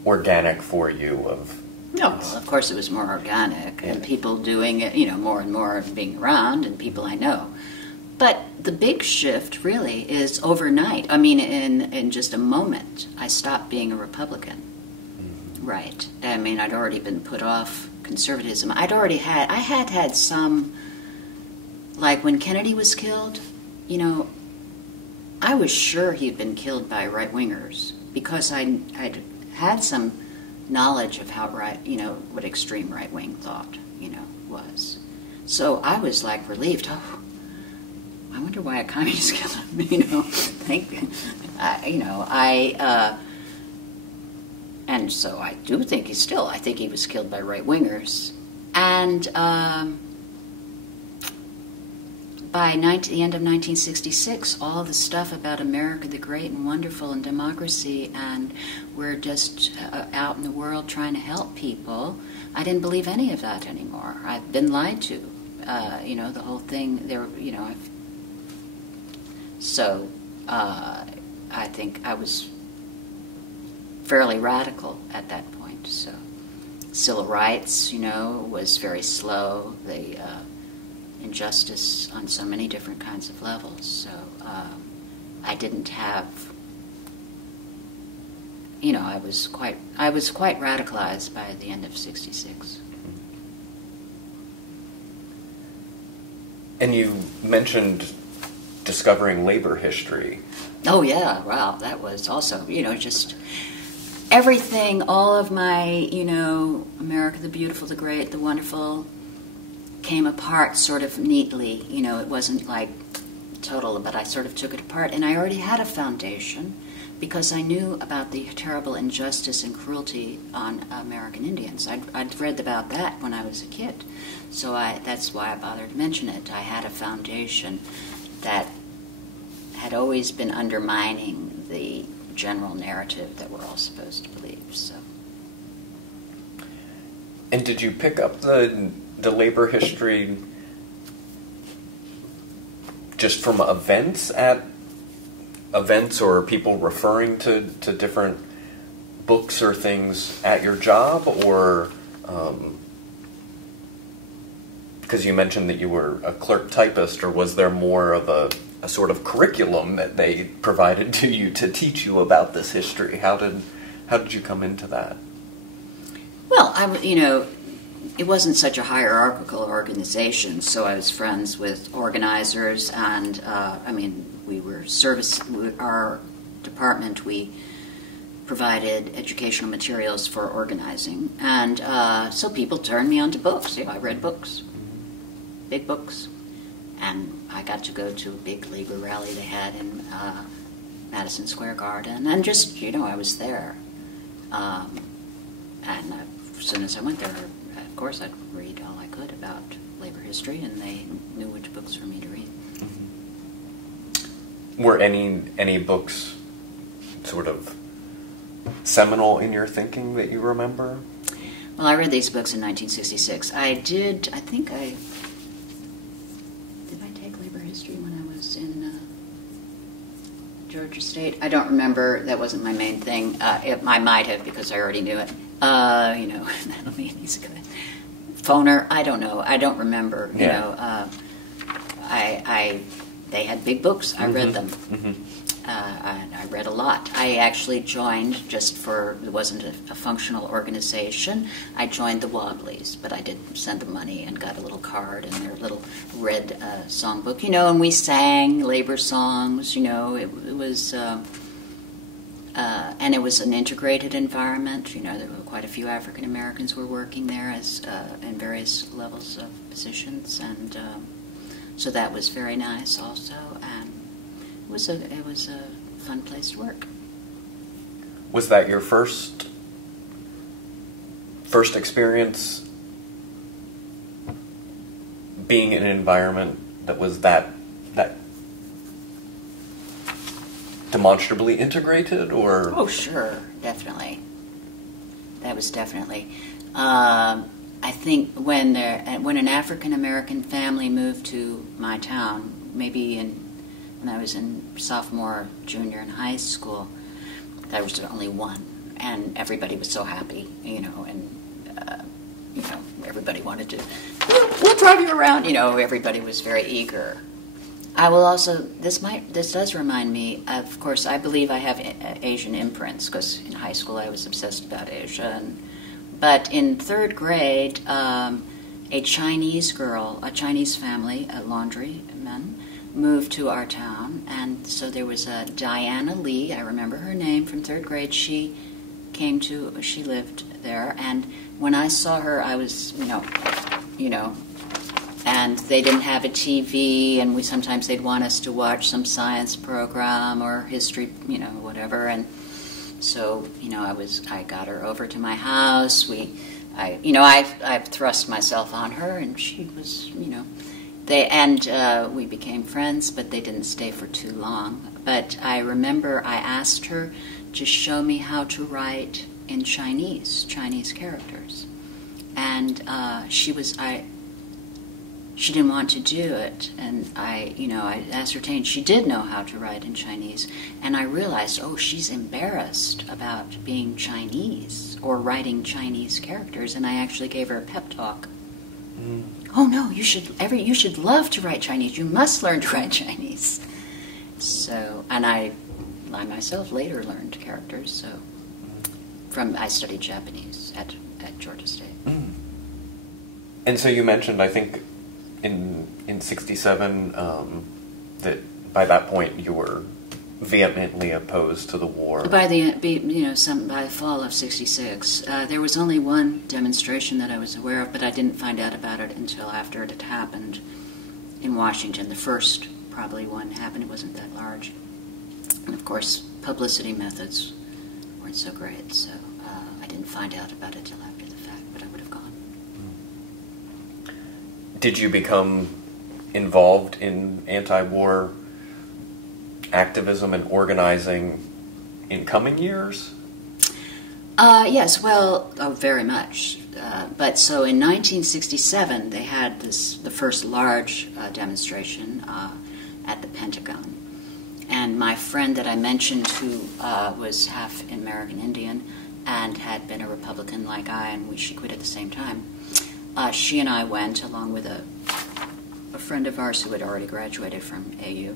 organic for you? No, well, of course it was more organic, and people doing it, you know, more and more being around, and people I know. But the big shift really is overnight. I mean, in just a moment, I stopped being a Republican. Mm-hmm. Right. I mean, I'd already been put off conservatism. I had some, like when Kennedy was killed, you know, I was sure he'd been killed by right-wingers because I'd had some knowledge of how what extreme right-wing thought, you know, was. So I was like relieved. Oh, I wonder why a communist killed him, you know. And so I do think I think he was killed by right-wingers. And by the end of 1966, all the stuff about America the Great and Wonderful and democracy, and we're just out in the world trying to help people, I didn't believe any of that anymore. I've been lied to. You know, the whole thing, So I think I was fairly radical at that point. So civil rights, you know, was very slow. The injustice on so many different kinds of levels. So I didn't have, you know, I was quite radicalized by the end of '66. And you mentioned discovering labor history. Oh, yeah, wow, that was also, just everything, all of my, America the Beautiful, the Great, the Wonderful, came apart sort of neatly. It wasn't like total, but I sort of took it apart. And I already had a foundation because I knew about the terrible injustice and cruelty on American Indians. I'd read about that when I was a kid. So that's why I bothered to mention it. I had a foundation that had always been undermining the general narrative that we're all supposed to believe. So. And did you pick up the labor history just from events or people referring to different books or things at your job, or because you mentioned that you were a clerk typist, or was there more of a sort of curriculum that they provided to you to teach you about this history? How did you come into that? Well, it wasn't such a hierarchical organization, so I was friends with organizers, and we were our department, we provided educational materials for organizing, and so people turned me onto books. I read books, big books, and I got to go to a big labor rally they had in Madison Square Garden, and just, I was there. And as soon as I went there, of course, I'd read all I could about labor history, and they knew which books for me to read. Mm-hmm. Were any books sort of seminal in your thinking that you remember? Well, I read these books in 1966. Did I take labor history when I was in Georgia State? I don't remember. That wasn't my main thing. I might have, because I already knew it. He's a good phoner. I don't know. I don't remember. They had big books. I read them. Mm-hmm. I read a lot. I actually joined it wasn't a functional organization. I joined the Wobblies, but I did send them money and got a little card and their little red songbook, and we sang labor songs, it was, and it was an integrated environment. There were quite a few African Americans were working there in various levels of positions, and so that was very nice also, and it was a fun place to work. Was that your first experience being in an environment that was that demonstrably integrated, or? Oh, sure, definitely. That was definitely. I think when an African American family moved to my town, maybe when I was in sophomore, junior in high school, there was only one, and everybody was so happy, and everybody wanted to, we'll drive you around, everybody was very eager. I will also, this does remind me, of course, I believe I have Asian imprints, because in high school I was obsessed about Asia, but in third grade, a Chinese family, a laundryman, moved to our town, and so there was a Diana Lee, I remember her name from third grade. She lived there, and when I saw her, I was, and they didn't have a TV, and sometimes they'd want us to watch some science program or history, whatever, and so, I got her over to my house. I thrust myself on her, and she was, we became friends, but they didn't stay for too long. But I remember I asked her to show me how to write in Chinese characters, and she didn't want to do it, and I ascertained she did know how to write in Chinese, and I realized, she's embarrassed about being Chinese or writing Chinese characters, and I actually gave her a pep talk. Mm. Oh no, you should love to write Chinese. You must learn to write Chinese. So, and I myself later learned characters. So, I studied Japanese at Georgia State. Mm. And so you mentioned, I think, in '67 that by that point you were vehemently opposed to the war. By the fall of '66, there was only one demonstration that I was aware of, but I didn't find out about it until after it had happened in Washington. The first probably one happened. It wasn't that large, and of course, publicity methods weren't so great. So I didn't find out about it till after the fact, but I would have gone. Did you become involved in anti-war activism and organizing in coming years? Yes, well, very much. But so in 1967, they had the first large demonstration at the Pentagon. And my friend that I mentioned, who was half American Indian and had been a Republican like I, and she quit at the same time, she and I went along with a friend of ours who had already graduated from AU.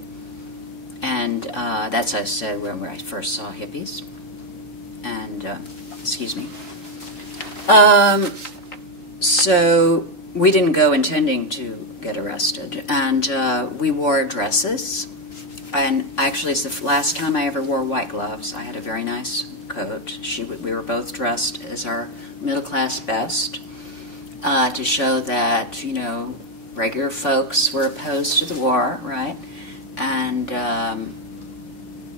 And that's, I said, where I first saw hippies. And, excuse me. So we didn't go intending to get arrested. And we wore dresses. And actually, it's the last time I ever wore white gloves. I had a very nice coat. We were both dressed as our middle-class best to show that, regular folks were opposed to the war, right? And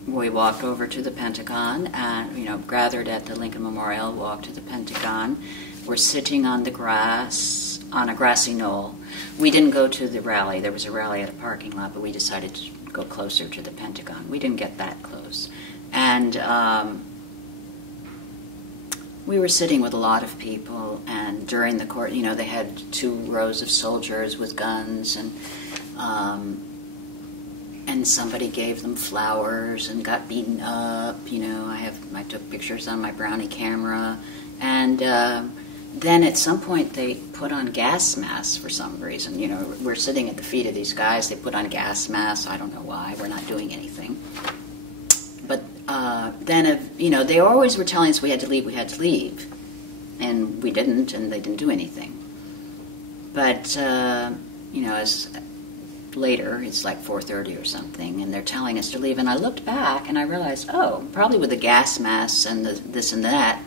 we walked over to the Pentagon and, gathered at the Lincoln Memorial, walked to the Pentagon. We're sitting on the grass, on a grassy knoll. We didn't go to the rally. There was a rally at a parking lot, but we decided to go closer to the Pentagon. We didn't get that close. And we were sitting with a lot of people, and during the court, they had 2 rows of soldiers with guns, and somebody gave them flowers and got beaten up. I took pictures on my Brownie camera, and then at some point they put on gas masks for some reason. We're sitting at the feet of these guys. They put on gas masks. I don't know why. We're not doing anything. But then, they always were telling us we had to leave, and we didn't, and they didn't do anything. But as later, it's like 4:30 or something, and they're telling us to leave, and I looked back and I realized, probably with the gas masks and this and that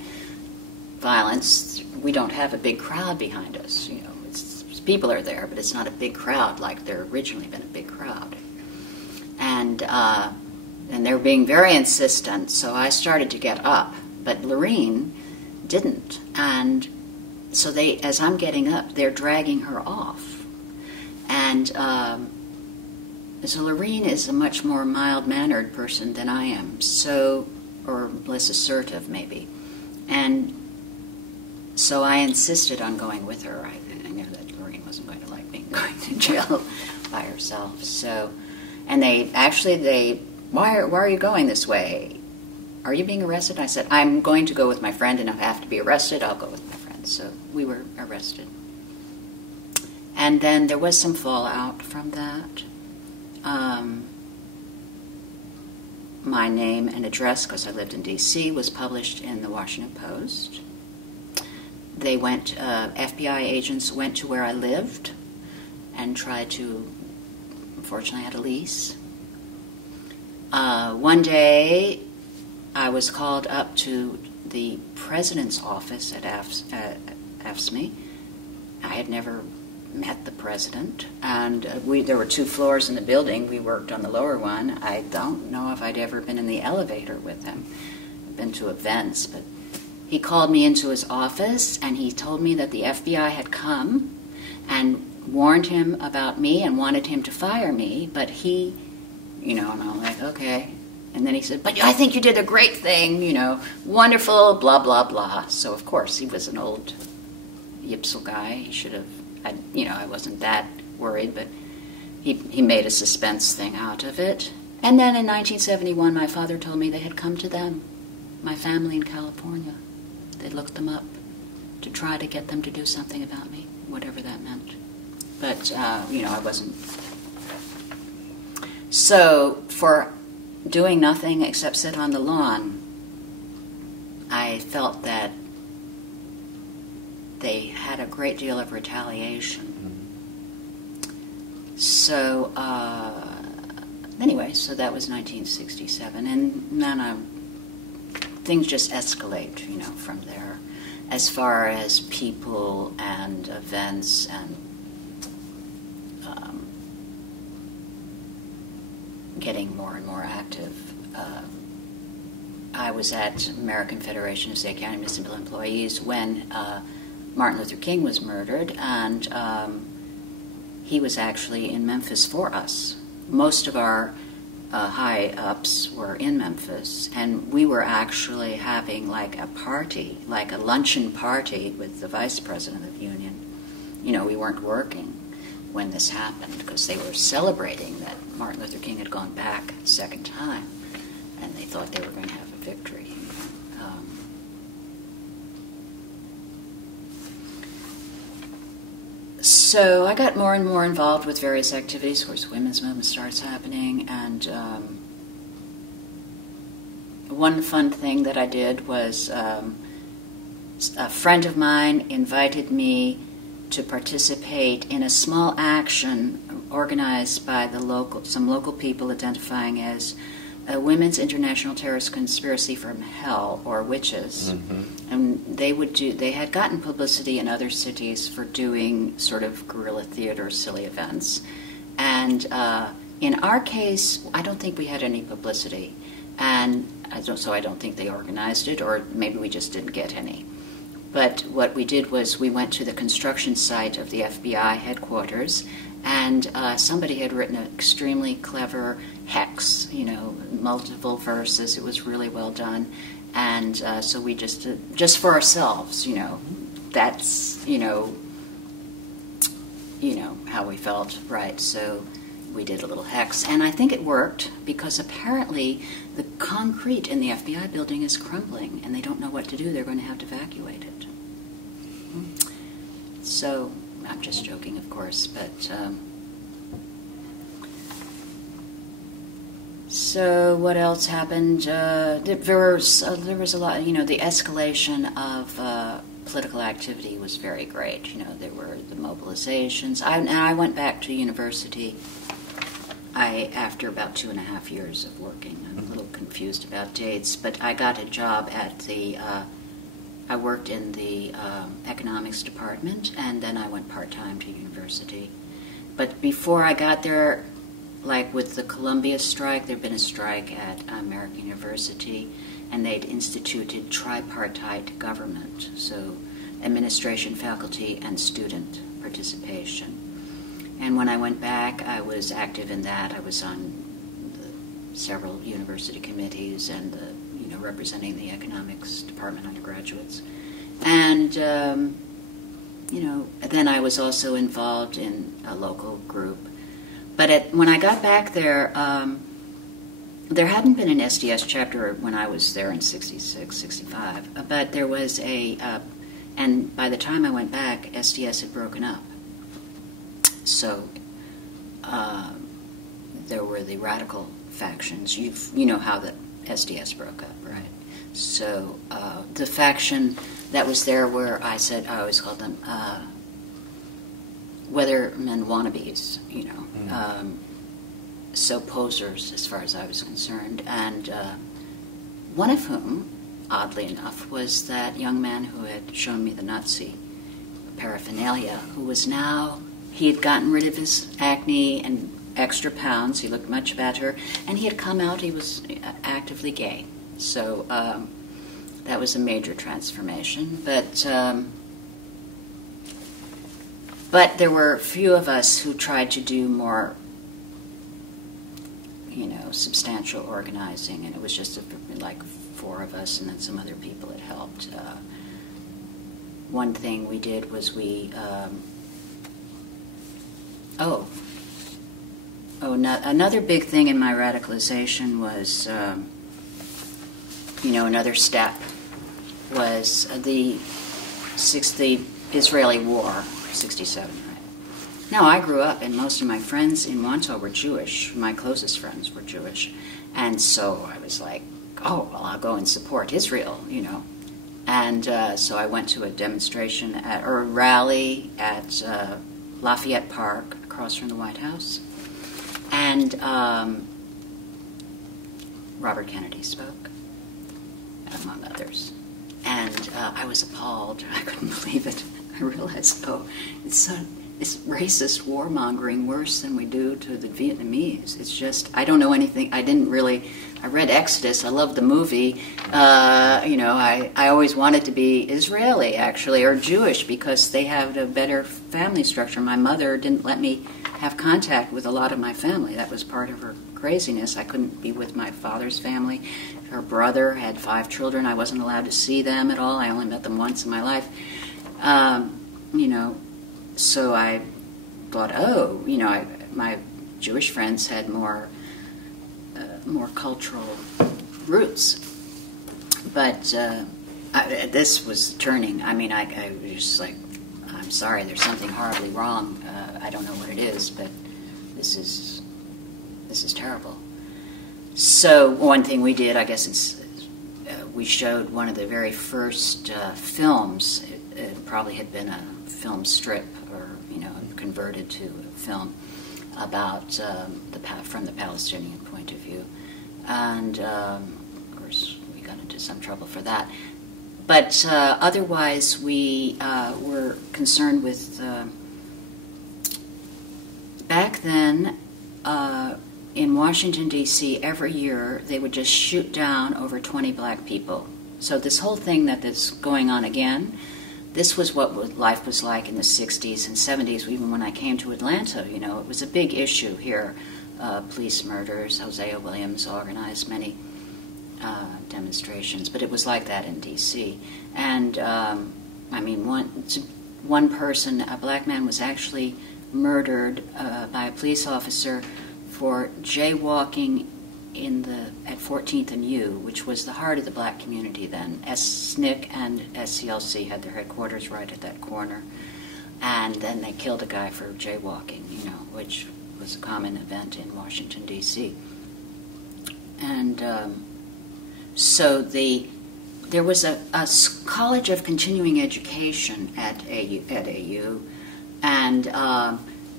violence, we don't have a big crowd behind us. People are there, but it's not a big crowd like there originally been a big crowd. And they were being very insistent, so I started to get up, but Lorene didn't. And so as I'm getting up, they're dragging her off. And so Lorene is a much more mild-mannered person than I am, or less assertive maybe. And so I insisted on going with her. I knew that Lorene wasn't going to like me going to jail by herself. So, and why are you going this way? Are you being arrested? I said, I'm going to go with my friend, and if I have to be arrested, I'll go with my friend. So we were arrested. And then there was some fallout from that. My name and address, because I lived in D.C., was published in the Washington Post. They went, FBI agents went to where I lived and tried to, unfortunately I had a lease. One day I was called up to the president's office at AFSCME. I had never met the president, and there were 2 floors in the building. We worked on the lower one. I don't know if I'd ever been in the elevator with him. I've been to events, but he called me into his office, and he told me that the FBI had come and warned him about me and wanted him to fire me, but he, and I'm like, okay. And then he said, but I think you did a great thing, wonderful, blah, blah, blah. So, of course, he was an old Yipsel guy. He should have, I wasn't that worried, but he made a suspense thing out of it. And then in 1971, my father told me they had come to them, my family in California. They looked them up to try to get them to do something about me, whatever that meant. But, I wasn't. So, for doing nothing except sit on the lawn, I felt that they had a great deal of retaliation. So anyway, so that was 1967, and then things just escalate, from there, as far as people and events and getting more and more active. I was at American Federation of State County Municipal Employees when Martin Luther King was murdered, and he was actually in Memphis for us. Most of our high-ups were in Memphis, and we were actually having like a party, like a luncheon party with the vice president of the union. We weren't working when this happened because they were celebrating that Martin Luther King had gone back a second time, and they thought they were going to have a victory. So I got more and more involved with various activities. Of course, women's movement starts happening, and one fun thing that I did was a friend of mine invited me to participate in a small action organized by some local people identifying as a Women's International Terrorist Conspiracy from Hell, or witches. Mm-hmm. And they had gotten publicity in other cities for doing sort of guerrilla theater, silly events. And in our case, I don't think we had any publicity. And so I don't think they organized it, or maybe we just didn't get any. But what we did was we went to the construction site of the FBI headquarters, and somebody had written an extremely clever hex, multiple verses. It was really well done. And so we just for ourselves, that's, how we felt, right? So we did a little hex. And I think it worked because apparently the concrete in the FBI building is crumbling and they don't know what to do. They're going to have to evacuate it. So I'm just joking, of course, but so what else happened? There was a lot. The escalation of political activity was very great. There were the mobilizations. I went back to university. After about 2.5 years of working, I'm a little confused about dates, but I got a job at the. I worked in the economics department, and then I went part-time to university. But before I got there, like with the Columbia strike, there'd been a strike at American University, and they'd instituted tripartite government, so administration, faculty, and student participation. And when I went back, I was active in that. I was on several university committees and representing the economics department undergraduates. And, then I was also involved in a local group. But when I got back there, there hadn't been an SDS chapter when I was there in 66, 65, but there was and by the time I went back, SDS had broken up. So there were the radical factions. You know how the SDS broke up, right? So the faction that was there, where I always called them weathermen wannabes, so posers as far as I was concerned. And one of whom, oddly enough, was that young man who had shown me the Nazi paraphernalia, who was he had gotten rid of his acne and extra pounds, he looked much better, and he had come out, he was actively gay. So that was a major transformation. But there were a few of us who tried to do more, substantial organizing, and it was just like 4 of us, and then some other people that helped. One thing we did was another big thing in my radicalization was, another step was the Israeli War, 67, right? Now, I grew up, and most of my friends in Wanto were Jewish. My closest friends were Jewish. And so I was like, oh, well, I'll go and support Israel, And so I went to a demonstration or a rally at Lafayette Park across from the White House. And Robert Kennedy spoke, among others. And I was appalled. I couldn't believe it. I realized, oh, it's racist warmongering worse than we do to the Vietnamese. It's just, I don't know anything. I read Exodus. I love the movie. I always wanted to be Israeli, actually, or Jewish, because they have a better family structure. My mother didn't let me have contact with a lot of my family. That was part of her craziness. I couldn't be with my father's family. Her brother had 5 children. I wasn't allowed to see them at all. I only met them once in my life. So I thought, my Jewish friends had more cultural roots. But this was turning. I mean, I was just like, I'm sorry, there's something horribly wrong. I don't know what it is, but this is terrible. So one thing we did, I guess, we showed one of the very first films. It probably had been a film strip, or converted to a film about from the Palestinian point of view, and of course we got into some trouble for that. But otherwise, we were concerned with back then. In Washington, D.C., every year they would just shoot down over 20 black people. So this whole thing that's going on again, this was what life was like in the 60s and 70s, even when I came to Atlanta. It was a big issue here. Police murders. Hosea Williams organized many demonstrations, but it was like that in D.C. And, one person, a black man, was actually murdered by a police officer for jaywalking at 14th and U, which was the heart of the black community then. SNCC and SCLC had their headquarters right at that corner. And then they killed a guy for jaywalking, which was a common event in Washington, D.C. And so there was a College of Continuing Education at AU, and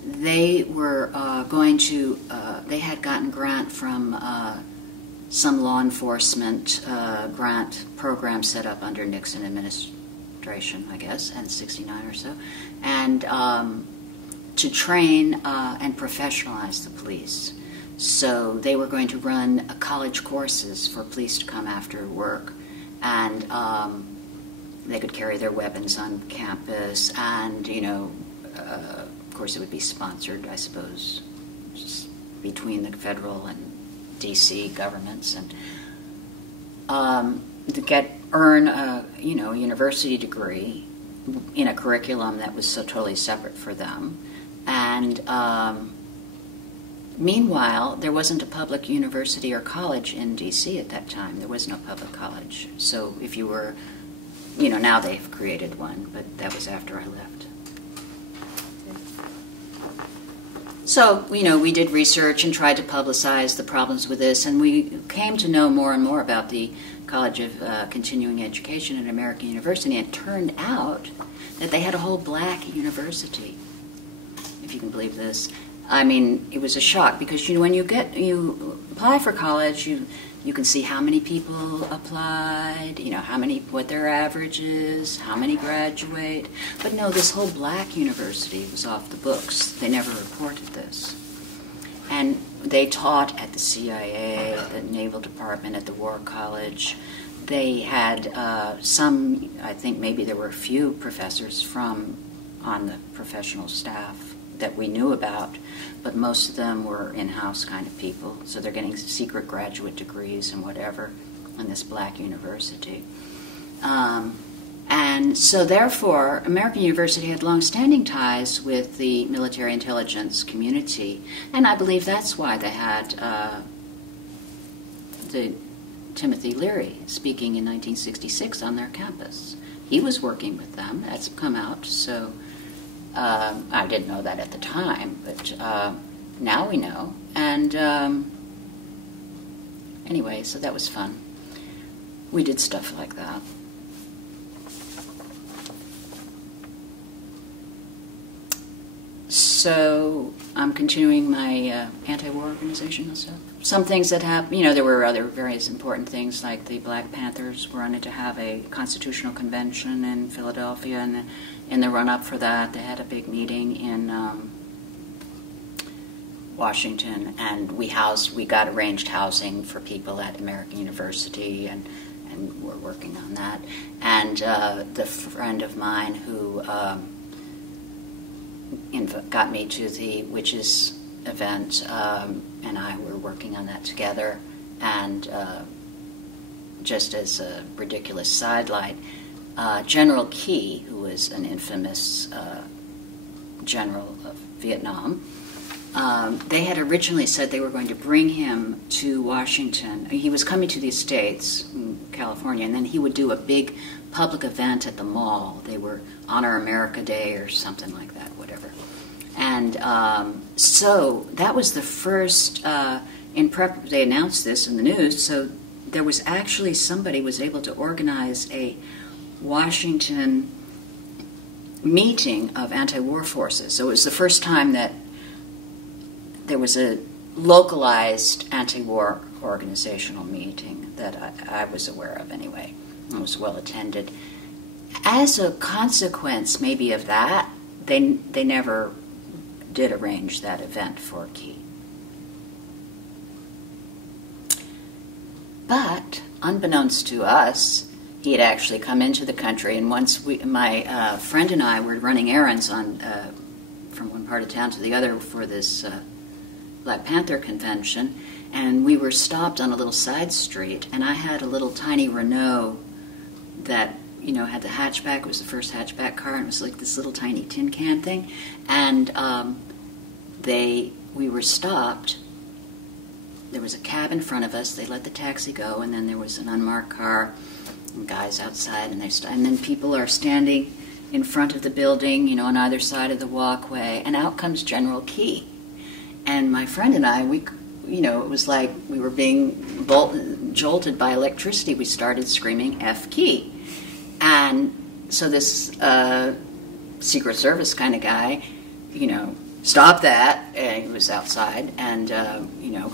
they were they had gotten grant from some law enforcement grant program set up under Nixon administration, I guess, and 69 or so, and to train and professionalize the police. So they were going to run college courses for police to come after work, and they could carry their weapons on campus, and of course, it would be sponsored, I suppose, between the federal and D.C. governments, and to earn a university degree in a curriculum that was so totally separate for them. And meanwhile, there wasn't a public university or college in D.C. at that time. There was no public college. So if you were, now they've created one, but that was after I left. So, we did research and tried to publicize the problems with this, and we came to know more and more about the College of Continuing Education at American University, and it turned out that they had a whole black university, if you can believe this. I mean, it was a shock, because, when you apply for college, you can see how many people applied, what their average is, how many graduate. But no, this whole black university was off the books. They never reported this. And they taught at the CIA, at the Naval Department, at the War College. They had some, I think maybe there were a few professors on the professional staff that we knew about, but most of them were in-house kind of people, so they're getting secret graduate degrees and whatever in this black university. And so therefore, American University had long-standing ties with the military intelligence community, and I believe that's why they had the Timothy Leary speaking in 1966 on their campus. He was working with them. That's come out, so I didn't know that at the time, but now we know. And anyway, so that was fun. We did stuff like that. so I'm continuing my anti-war organizational stuff. Some things that happened, you know, there were other various important things, like the Black Panthers wanted to have a constitutional convention in Philadelphia, and in the run-up for that, they had a big meeting in Washington, and we got arranged housing for people at American University, and we're working on that. And the friend of mine who got me to the Witches event, and I were working on that together. And just as a ridiculous sidelight, General Key, who was an infamous general of Vietnam, they had originally said they were going to bring him to Washington. He was coming to the States, in California, and then he would do a big public event at the mall. They were Honor America Day or something like that, whatever. And so that was the first, they announced this in the news, so there was actually somebody was able to organize a Washington meeting of anti-war forces. So it was the first time that there was a localized anti-war organizational meeting that I was aware of anyway. It was well attended. As a consequence, maybe, of that, they never did arrange that event for Key. But, unbeknownst to us, he had actually come into the country, and once my friend and I were running errands on from one part of town to the other for this Black Panther convention, and we were stopped on a little side street, and I had a little tiny Renault that, you know, had the hatchback. It was the first hatchback car, and it was like this little tiny tin can thing, and we were stopped. There was a cab in front of us. They let the taxi go, and then there was an unmarked car, and guys outside, and and then people are standing in front of the building, you know, on either side of the walkway, and out comes General Key. And my friend and I, you know, it was like we were being jolted by electricity. We started screaming "F Key," and so this Secret Service kind of guy, you know, stopped that. And he was outside, and you know,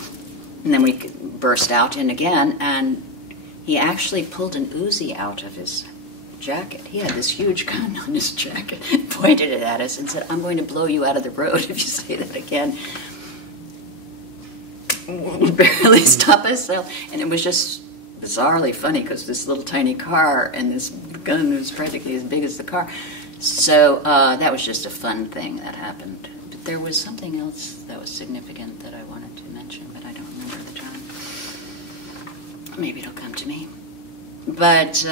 and then we burst out in again, and he actually pulled an Uzi out of his jacket. He had this huge gun on his jacket, pointed it at us, and said, "I'm going to blow you out of the road if you say that again." We barely stopped ourselves, and it was just bizarrely funny because this little tiny car and this gun was practically as big as the car. So that was just a fun thing that happened. But there was something else that was significant that I wanted to mention, but I don't remember at the time. Maybe it'll come to me. But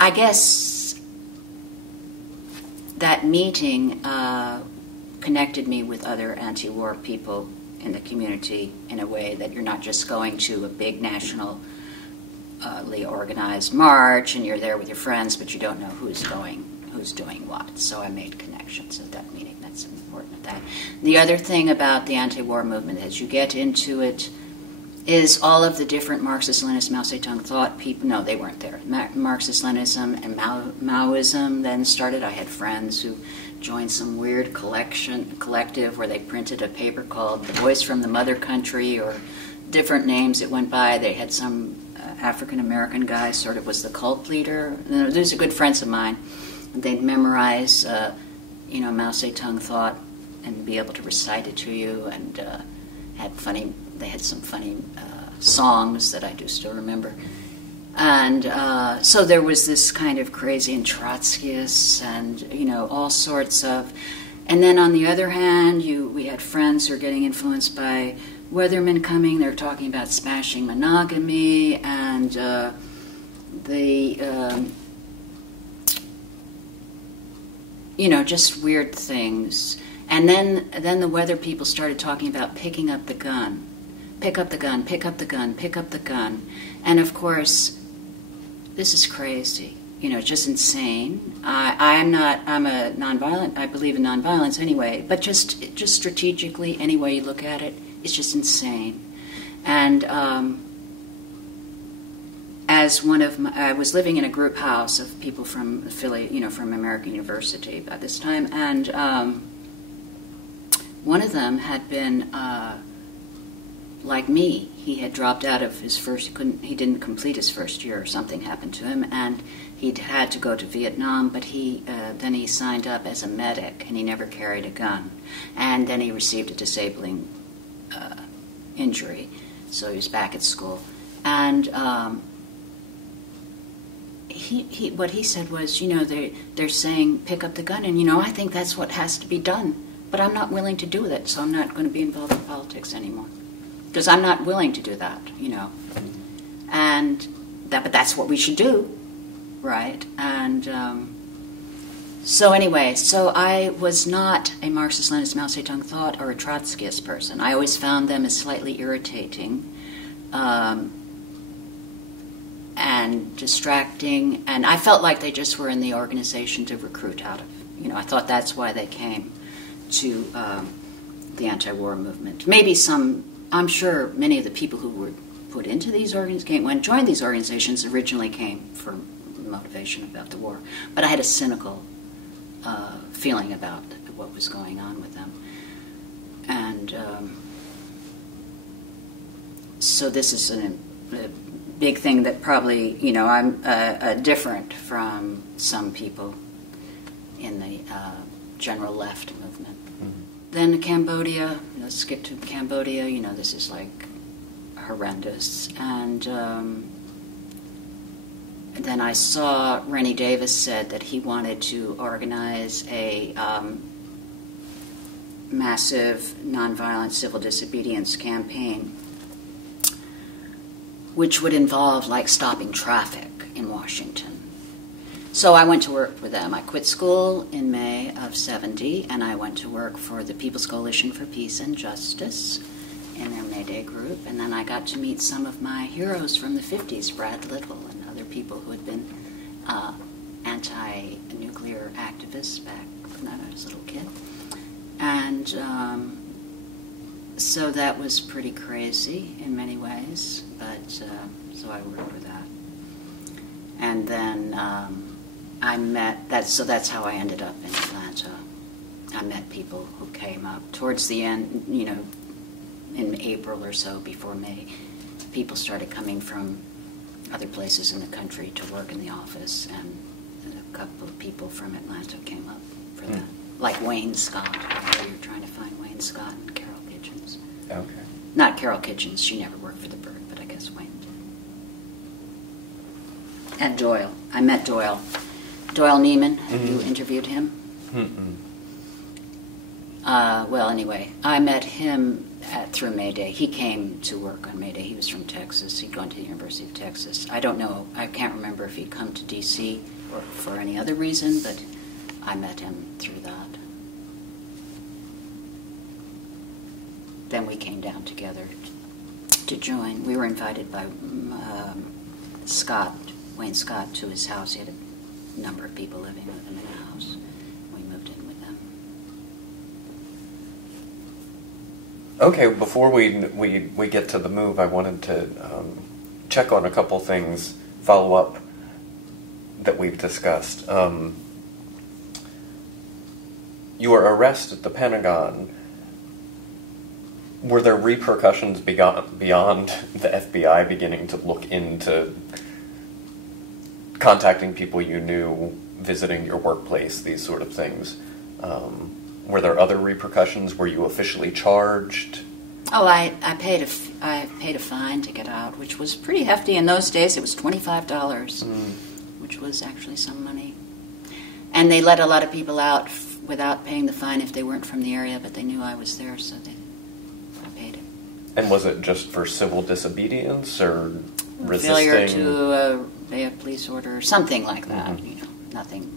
I guess that meeting connected me with other anti-war people in the community in a way that you're not just going to a big nationally organized march and you're there with your friends, but you don't know who's doing what. So I made connections at that meeting. That's important. The other thing about the anti-war movement, as you get into it, is all of the different Marxist-Leninist Mao Zedong thought people. No, they weren't there. Marxist-Leninism and Maoism then started. I had friends who joined some weird collective where they printed a paper called The Voice from the Mother Country, or different names it went by. They had some African-American guy sort of was the cult leader. These are good friends of mine. They'd memorize, you know, Mao Zedong thought and be able to recite it to you, and they had some funny songs that I do still remember. And so there was this kind of crazy and Trotskyists and, you know, all sorts of... And then on the other hand, we had friends who were getting influenced by Weatherman coming. They were talking about smashing monogamy and you know, just weird things. And then the weather people started talking about picking up the gun. Pick up the gun, pick up the gun, pick up the gun. And of course, this is crazy. You know, just insane. I'm a nonviolent, I believe in nonviolence anyway, but just strategically, any way you look at it, it's just insane. And I was living in a group house of people from Philly, you know, from American University by this time, and one of them had been, like me, he had dropped out of his he didn't complete his first year, or something happened to him, and he'd had to go to Vietnam, but then he signed up as a medic, and he never carried a gun. And then he received a disabling injury, so he was back at school. And what he said was, they're saying pick up the gun, and I think that's what has to be done, but I'm not willing to do that, so I'm not going to be involved in politics anymore, because I'm not willing to do that, but that's what we should do, right? And so anyway, so I was not a Marxist-Leninist Mao Zedong thought or a Trotskyist person. I always found them as slightly irritating and distracting, and I felt like they just were in the organization to recruit out of. I thought that's why they came to the anti-war movement. Maybe I'm sure many of the people who were put into these organizations, joined these organizations, originally came for motivation about the war. But I had a cynical feeling about what was going on with them. And so this is a big thing that probably, I'm different from some people in the general left movement. Then Cambodia, let's skip to Cambodia, this is like horrendous. And then I saw Rennie Davis said that he wanted to organize a massive nonviolent civil disobedience campaign, which would involve like stopping traffic in Washington. So I went to work with them. I quit school in May of '70, and I went to work for the People's Coalition for Peace and Justice in their May Day group. And then I got to meet some of my heroes from the 50s, Brad Little and other people who had been anti-nuclear activists back when I was a little kid. And so that was pretty crazy in many ways, but so I worked with that. And then so that's how I ended up in Atlanta. I met people who came up towards the end, in April or so, before May. People started coming from other places in the country to work in the office, and a couple of people from Atlanta came up for that. Like Wayne Scott. You're trying to find Wayne Scott and Carol Kitchens. Okay. Not Carol Kitchens, she never worked for the Bird, but I guess Wayne did. And Doyle. I met Doyle. Doyle Neiman, have you interviewed him? Well, anyway, I met him through May Day. He came to work on May Day. He was from Texas. He'd gone to the University of Texas. I don't know, I can't remember if he'd come to D.C. or for any other reason, but I met him through that. Then we came down together to join. We were invited by Wayne Scott, to his house. He had a number of people living with him in the house. We moved in with them. Okay, before we get to the move, I wanted to check on a couple things, follow up that we've discussed. Your arrest at the Pentagon, were there repercussions beyond the FBI beginning to look into contacting people you knew, visiting your workplace, these sort of things? Were there other repercussions? Were you officially charged? Oh, I paid a fine to get out, which was pretty hefty in those days. It was $25, which was actually some money. And they let a lot of people out without paying the fine if they weren't from the area, but they knew I was there, so I paid it. And was it just for civil disobedience or resisting? Failure to obey a police order or something like that. Nothing.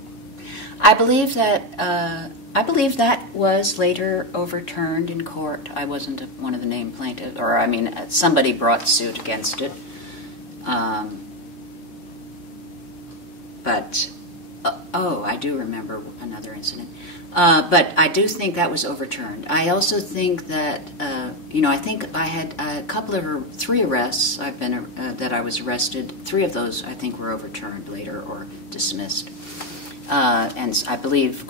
I believe that was later overturned in court. I wasn't one of the named plaintiffs, or somebody brought suit against it. But I do remember another incident. But I do think that was overturned. I also think that I think I had a couple of 3 arrests. I've been that I was arrested. 3 of those I think were overturned later or dismissed. And I believe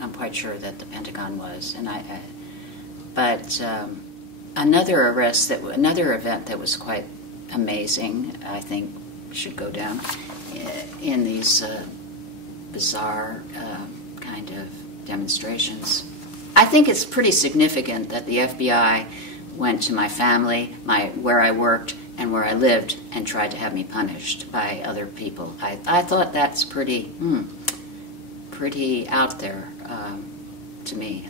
I'm quite sure that the Pentagon was. And But another event that was quite amazing, I think should go down in these bizarre kind of demonstrations. I think it's pretty significant that the FBI went to my family, where I worked, and where I lived, and tried to have me punished by other people. I thought that's pretty out there to me.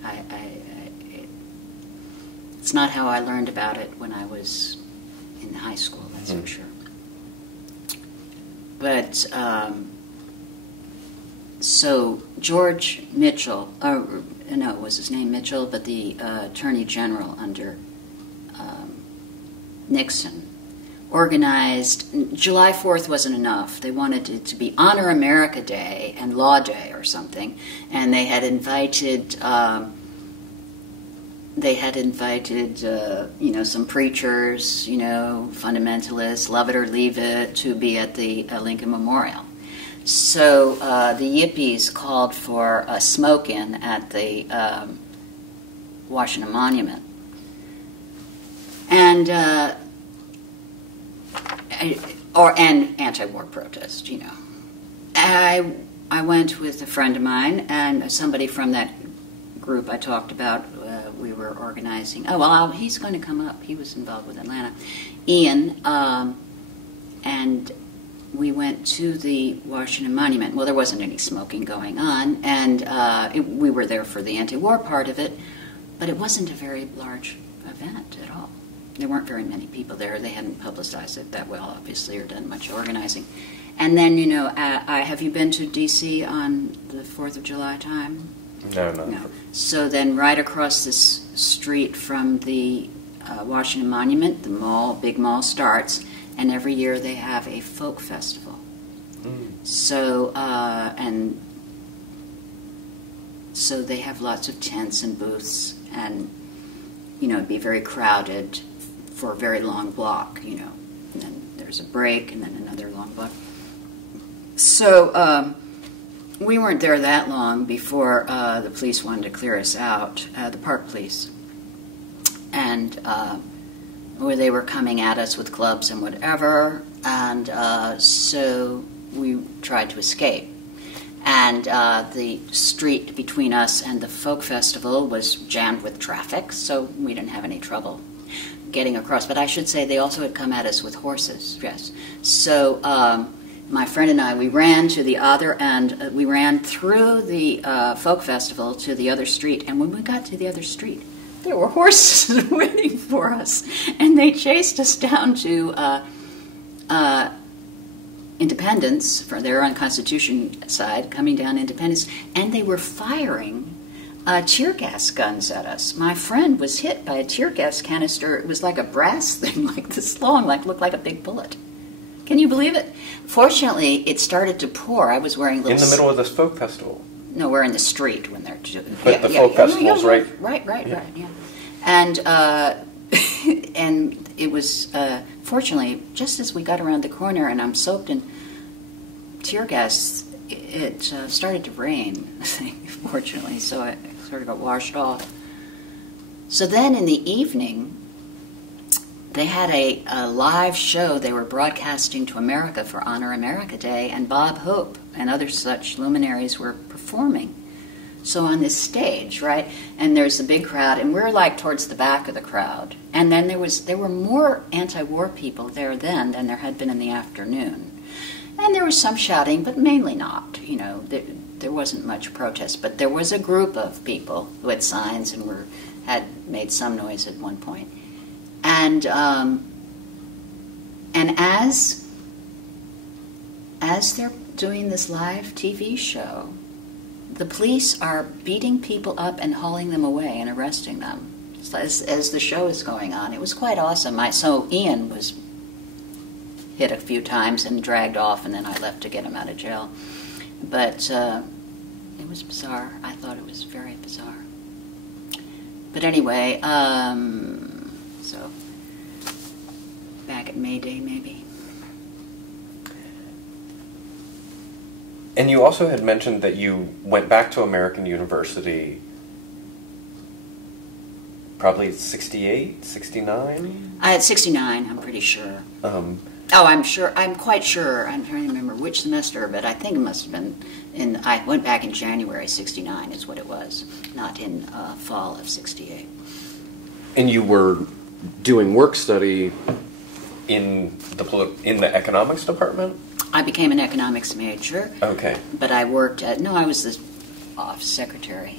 It's not how I learned about it when I was in high school, that's for sure. But so George Mitchell, no, was his name Mitchell, but the Attorney General under Nixon, organized. July 4th wasn't enough. They wanted it to be Honor America Day and Law Day or something, and they had invited some preachers, fundamentalists, love it or leave it, to be at the Lincoln Memorial. So the Yippies called for a smoke-in at the Washington Monument. And anti-war protest, I went with a friend of mine and somebody from that group I talked about. We were organizing. Oh, well, he's going to come up. He was involved with Atlanta. Ian, and we went to the Washington Monument. Well, there wasn't any smoking going on, and we were there for the anti-war part of it, but it wasn't a very large event at all. There weren't very many people there. They hadn't publicized it that well, obviously, or done much organizing. And then, have you been to D.C. on the 4th of July time? No. So then right across this street from the Washington Monument, the big mall starts, and every year they have a folk festival. So, so they have lots of tents and booths, and, it'd be very crowded for a very long block, and then there's a break, and then another long block. So, we weren't there that long before the police wanted to clear us out, the park police. And where they were coming at us with clubs and whatever, and so we tried to escape. And the street between us and the folk festival was jammed with traffic, so we didn't have any trouble getting across. But I should say they also had come at us with horses, yes. So my friend and I, we ran to the other end. We ran through the folk festival to the other street, and when we got to the other street, there were horses waiting for us, and they chased us down to Independence. They're on Constitution side, coming down Independence, and they were firing tear gas guns at us. My friend was hit by a tear gas canister. It was like a brass thing, like this long, looked like a big bullet. Can you believe it? Fortunately, it started to pour. I was wearing little... In the middle of this folk festival? No, we're in the street when they're... But the folk festival's right... Right, yeah. And and it was, fortunately, just as we got around the corner and I'm soaked in tear gas, it started to rain, fortunately, so it sort of got washed off. So then in the evening, they had a live show they were broadcasting to America for Honor America Day, and Bob Hope and other such luminaries were performing. So on this stage, right, and there's a big crowd, and we're towards the back of the crowd. And then there were more anti-war people there then than there had been in the afternoon. And there was some shouting, but mainly not. There wasn't much protest, but there was a group of people who had signs and had made some noise at one point. And as they're doing this live TV show, the police are beating people up and hauling them away and arresting them as the show is going on. It was quite awesome. So Ian was hit a few times and dragged off, and then I left to get him out of jail. But it was bizarre. I thought it was very bizarre. But anyway, so back at May Day, maybe. And you also had mentioned that you went back to American University probably 68, 69? I had 69, I'm pretty sure. I'm quite sure. I'm trying to remember which semester, but I think it must have been I went back in January 69 is what it was, not in fall of 68. And you were doing work study in the economics department? I became an economics major. Okay. But I worked I was the office secretary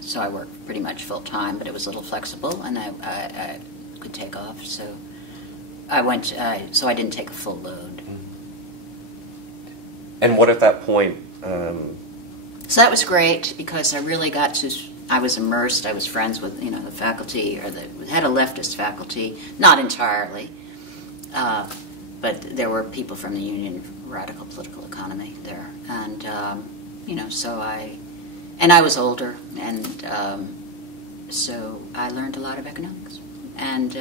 so I worked pretty much full time, but it was a little flexible, and I could take off. So I went. So I didn't take a full load. And what at that point? So that was great because I really got to. I was immersed. I was friends with the faculty, had a leftist faculty, not entirely, but there were people from the Union of Radical Political Economy there, and so I was older, and so I learned a lot of economics and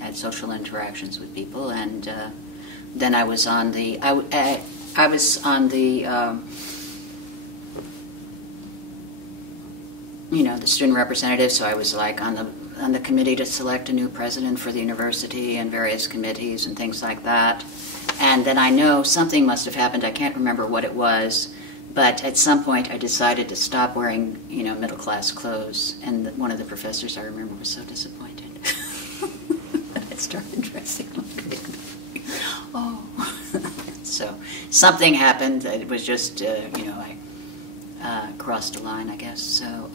had social interactions with people, and then I was on the the student representative, so I was like on the committee to select a new president for the university and various committees and things like that. And then I know something must have happened. I can't remember what it was, but at some point I decided to stop wearing middle class clothes. And one of the professors I remember was so disappointed that I started dressing like it. Oh, so something happened. It was just I crossed a line, I guess. So,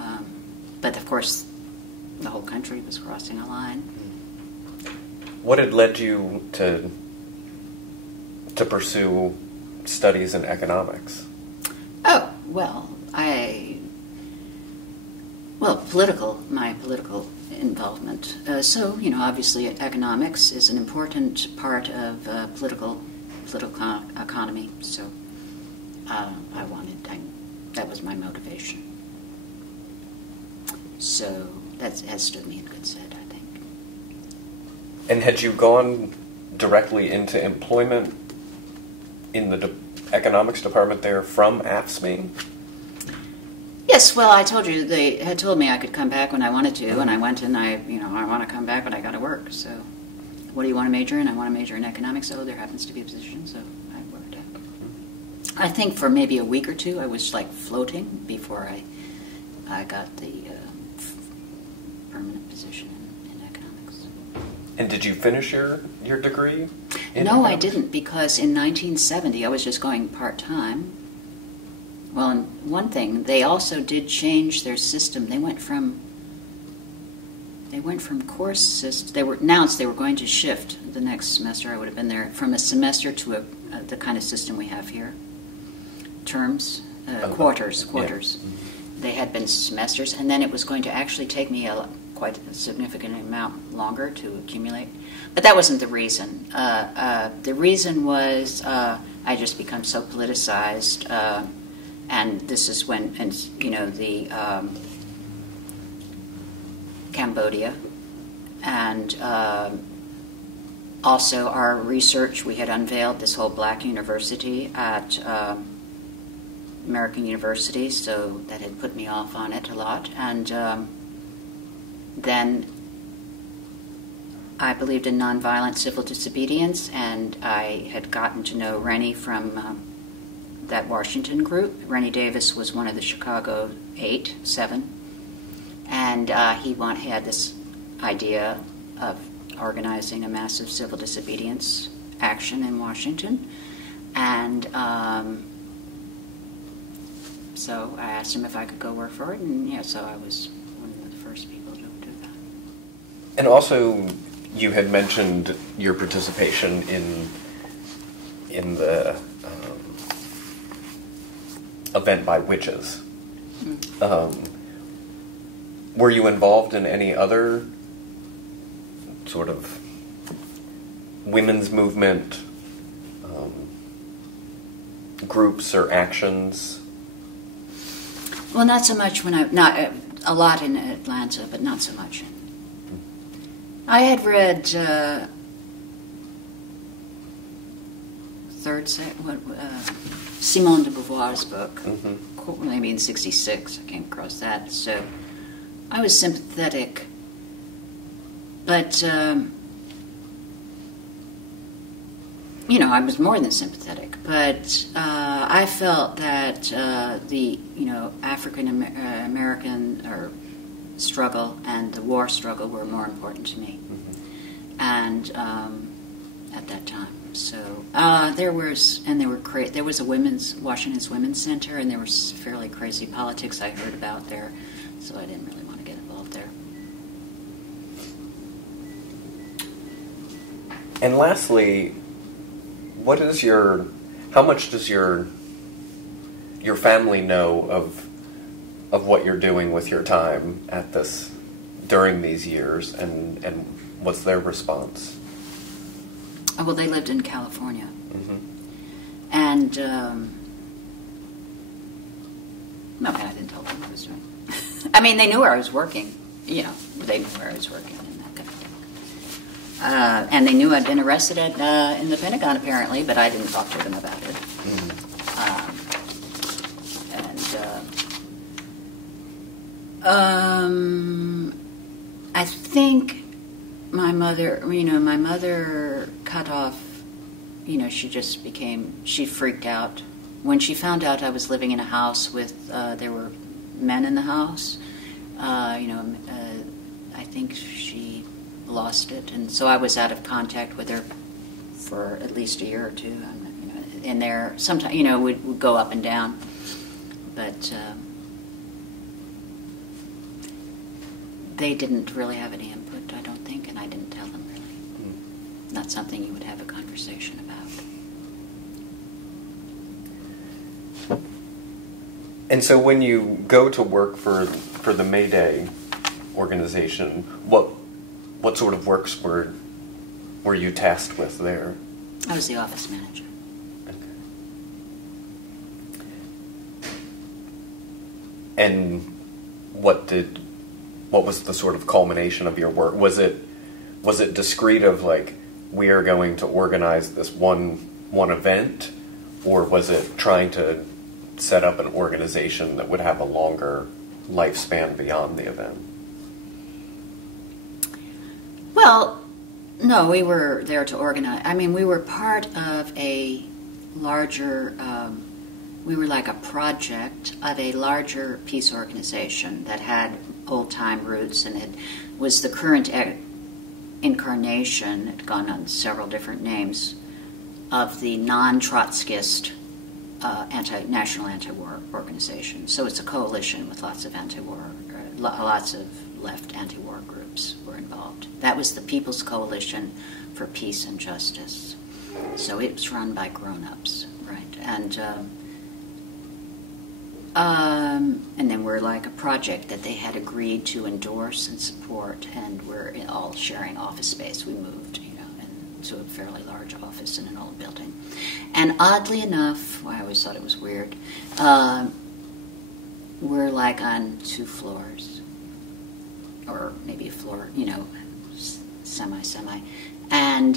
but of course, the whole country was crossing a line. What had led you to pursue studies in economics? Oh, well, my political involvement. So, obviously economics is an important part of political economy. So, that was my motivation. So that has stood me in good stead, I think. And had you gone directly into employment in the economics department there from AFSCME? Yes, well, I told you, they had told me I could come back when I wanted to, and I went and I want to come back, but I got to work. So what do you want to major in? I want to major in economics. Oh, there happens to be a position, so I worked out. I think for maybe a week or two I was like floating before I got the permanent position in economics. And did you finish your degree? No, I didn't, because in 1970 I was just going part-time. Well, and one thing, they also did change their system. They went from course system. They were announced they were going to shift the next semester. I would have been there from a semester to the kind of system we have here. Terms, quarters. Yeah. They had been semesters, and then it was going to actually take me quite a significant amount longer to accumulate. But that wasn't the reason. The reason was I just become so politicized, and this is when, the Cambodia, and also our research. We had unveiled this whole black university at American University, so that had put me off on it a lot. And then I believed in nonviolent civil disobedience, and I had gotten to know Rennie from that Washington group. Rennie Davis was one of the Chicago 7, and he had this idea of organizing a massive civil disobedience action in Washington, and so I asked him if I could go work for it, and so I was one of the first people to do that. And also, you had mentioned your participation in the event by witches. Mm. Were you involved in any other sort of women's movement groups or actions? Well, not so much not a lot in Atlanta, but not so much. I had read Simone de Beauvoir's book, maybe in '66. I came across that, so I was sympathetic, but, you know, I was more than sympathetic, but I felt that the, you know, African American or struggle and the war struggle were more important to me, and at that time. So there was a Washington's Women's Center, and there was fairly crazy politics I heard about there, so I didn't really want to get involved there. And lastly, how much does your family know of what you're doing with your time at this during these years, and what's their response? Oh, well, they lived in California, and no, I didn't tell them what I was doing. I mean, they knew where I was working. You know, they knew where I was working and that kind of thing. And they knew I'd been arrested in the Pentagon, apparently, but I didn't talk to them about it. I think my mother cut off, you know, she freaked out. When she found out I was living in a house with, there were men in the house, I think she lost it. And so I was out of contact with her for at least a year or two. And there, sometimes, you know, we'd go up and down. But they didn't really have any input, I don't think, and I didn't tell them really. Not something you would have a conversation about. And so when you go to work for the Mayday organization, what sort of works were you tasked with there? I was the office manager. Okay. And what was the sort of culmination of your work? Was it discrete of like, we are going to organize this one event, or was it trying to set up an organization that would have a longer lifespan beyond the event? Well, no, we were there to organize. I mean, we were part of a larger, we were like a project of a larger peace organization that had old-time roots, and it was the current incarnation, it had gone on several different names, of the non-Trotskyist national anti-war organization. So it's a coalition with lots of anti-war, lots of left anti-war groups were involved. That was the People's Coalition for Peace and Justice. So it was run by grown-ups, right? And then we're like a project that they had agreed to endorse and support, and we're all sharing office space. We moved, you know, into a fairly large office in an old building. And oddly enough, well, I always thought it was weird, we're like on 2 floors, or maybe a floor, you know, semi. And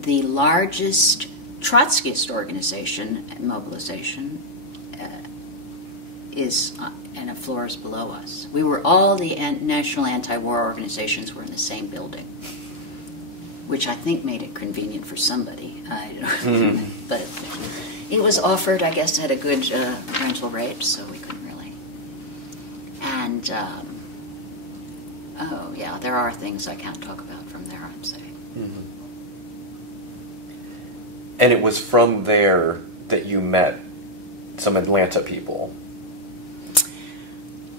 the largest Trotskyist organization, mobilization, is and a floor is below us. We were all the national anti-war organizations were in the same building, which I think made it convenient for somebody. I don't know. But it was offered, I guess, at a good rental rate, so we couldn't really. And oh yeah, there are things I can't talk about from there, I'd say. And it was from there that you met some Atlanta people.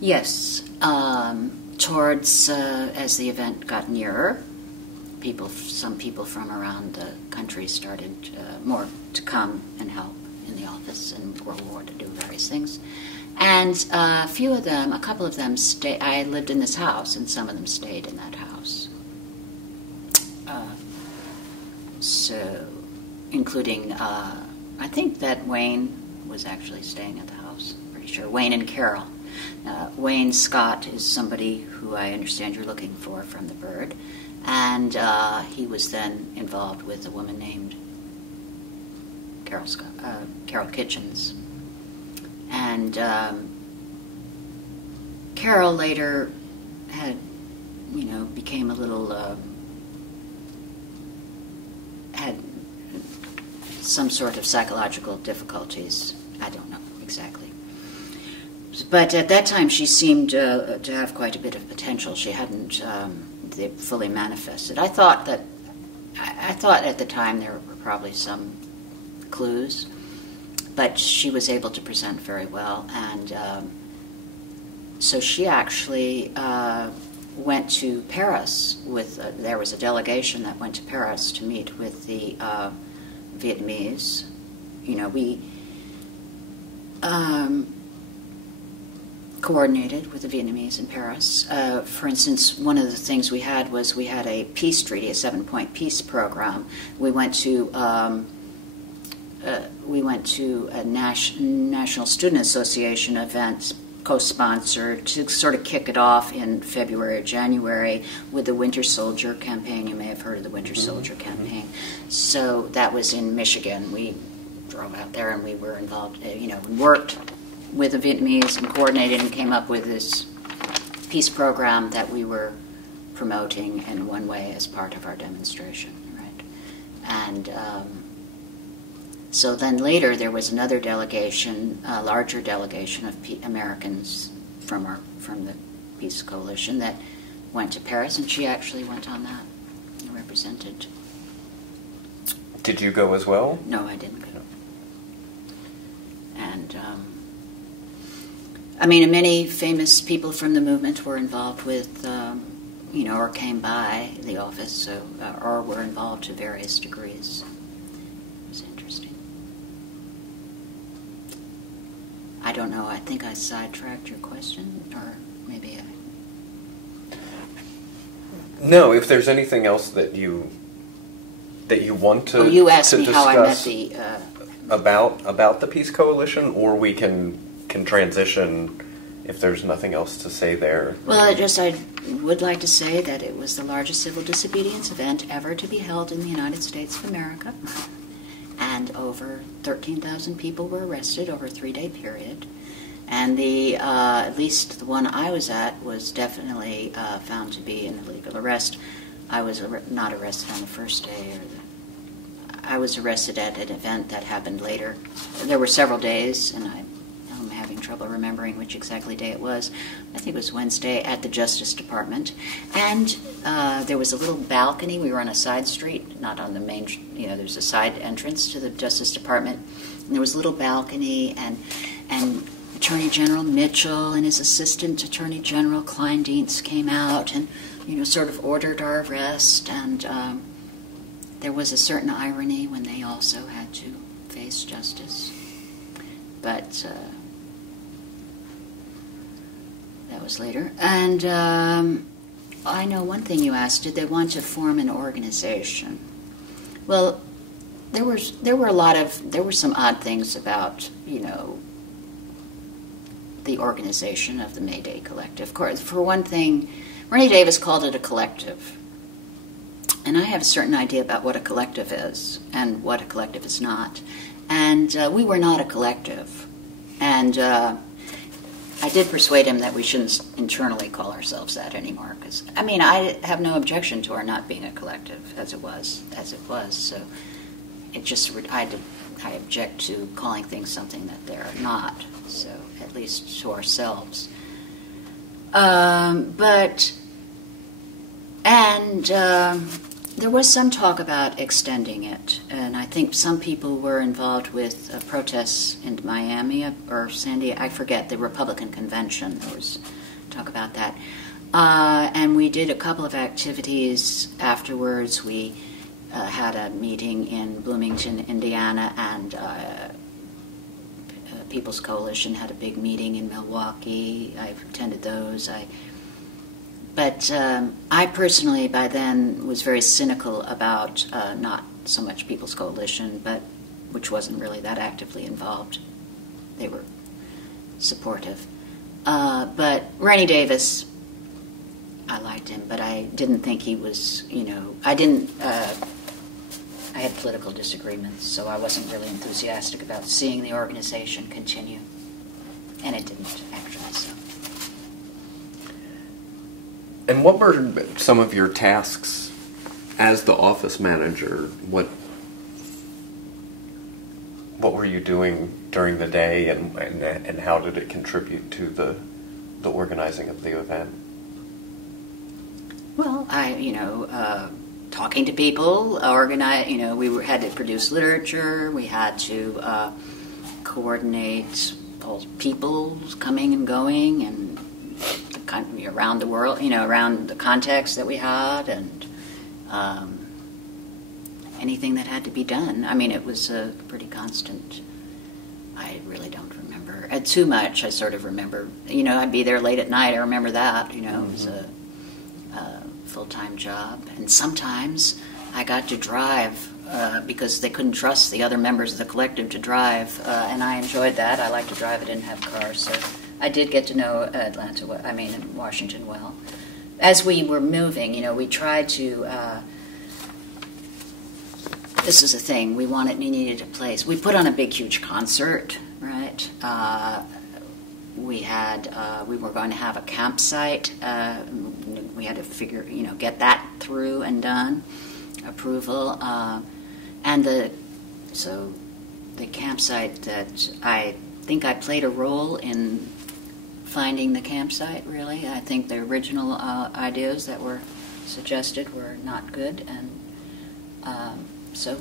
Yes, towards as the event got nearer, some people from around the country started more to come and help in the office in World War to do various things, and a couple of them stayed. I lived in this house, and some of them stayed in that house. So, including I think that Wayne was actually staying at the house. Pretty sure Wayne and Carol. Wayne Scott is somebody who I understand you're looking for from the Bird, and he was then involved with a woman named Carol Kitchens, and Carol later had, became a little, had some sort of psychological difficulties. I don't know exactly. But at that time, she seemed to have quite a bit of potential. She hadn't fully manifested. I thought at the time there were probably some clues, but she was able to present very well, and so she actually went to Paris with. There was a delegation that went to Paris to meet with the Vietnamese. We coordinated with the Vietnamese in Paris. For instance, one of the things we had was we had a peace treaty, a 7-point peace program. We went to a National Student Association event, co-sponsored, to sort of kick it off in February or January with the Winter Soldier campaign. You may have heard of the Winter Soldier campaign. So that was in Michigan. We drove out there and we were involved, worked with the Vietnamese and coordinated and came up with this peace program that we were promoting in one way as part of our demonstration, right? And so then later there was another delegation, a larger delegation of Americans from the Peace Coalition that went to Paris, and she actually went on that and represented. Did you go as well? No, I didn't go. And many famous people from the movement were involved with, or came by the office, or were involved to various degrees. It was interesting. I don't know. I think I sidetracked your question, or maybe I. No. If there's anything else that you want to, you asked me discuss how I met the about the Peace Coalition, or we can transition if there's nothing else to say there. Well, I would like to say that it was the largest civil disobedience event ever to be held in the United States of America. And over 13,000 people were arrested over a 3-day period. And at least the one I was at was definitely found to be an illegal arrest. I was not arrested on the first day. I was arrested at an event that happened later. There were several days, and I'm having trouble remembering which exactly day it was. I think it was Wednesday at the Justice Department. And there was a little balcony. We were on a side street, not on the main, there's a side entrance to the Justice Department. And there was a little balcony, and Attorney General Mitchell and his assistant Attorney General Kleindienst came out and, sort of ordered our arrest. And there was a certain irony when they also had to face justice. But that was later. And I know one thing you asked, did they want to form an organization? Well, there were some odd things about, the organization of the May Day Collective. Of course, for one thing, Rennie Davis called it a collective. And I have a certain idea about what a collective is and what a collective is not. And we were not a collective. And I did persuade him that we shouldn't internally call ourselves that anymore. Because, I have no objection to our not being a collective as it was. So it just, I object to calling things something that they're not. So at least to ourselves. There was some talk about extending it, and I think some people were involved with protests in Miami or San Diego. I forget, the Republican convention. There was talk about that. And we did a couple of activities afterwards. We had a meeting in Bloomington, Indiana, and People's Coalition had a big meeting in Milwaukee. I've attended those. But I personally, by then, was very cynical about not so much People's Coalition, which wasn't really that actively involved. They were supportive. But Rennie Davis, I liked him, but I didn't think he was, I had political disagreements, so I wasn't really enthusiastic about seeing the organization continue. And it didn't, actually, so. And what were some of your tasks as the office manager? What were you doing during the day, and how did it contribute to the organizing of the event? Well, talking to people, organize. We had to produce literature. We had to coordinate all people coming and going, and around the world. Around the context that we had, and anything that had to be done. I mean, it was a pretty constant. I really don't remember too much. I sort of remember. I'd be there late at night. I remember that. It was a full-time job, and sometimes I got to drive because they couldn't trust the other members of the collective to drive, and I enjoyed that. I liked to drive. I didn't have cars, so I did get to know Washington well. As we were moving, we tried to. This is a thing we needed a place. We put on a big, huge concert, right? We were going to have a campsite. We had to get that through and done, approval, so the campsite that I think I played a role in finding the campsite. Really, I think the original ideas that were suggested were not good, and so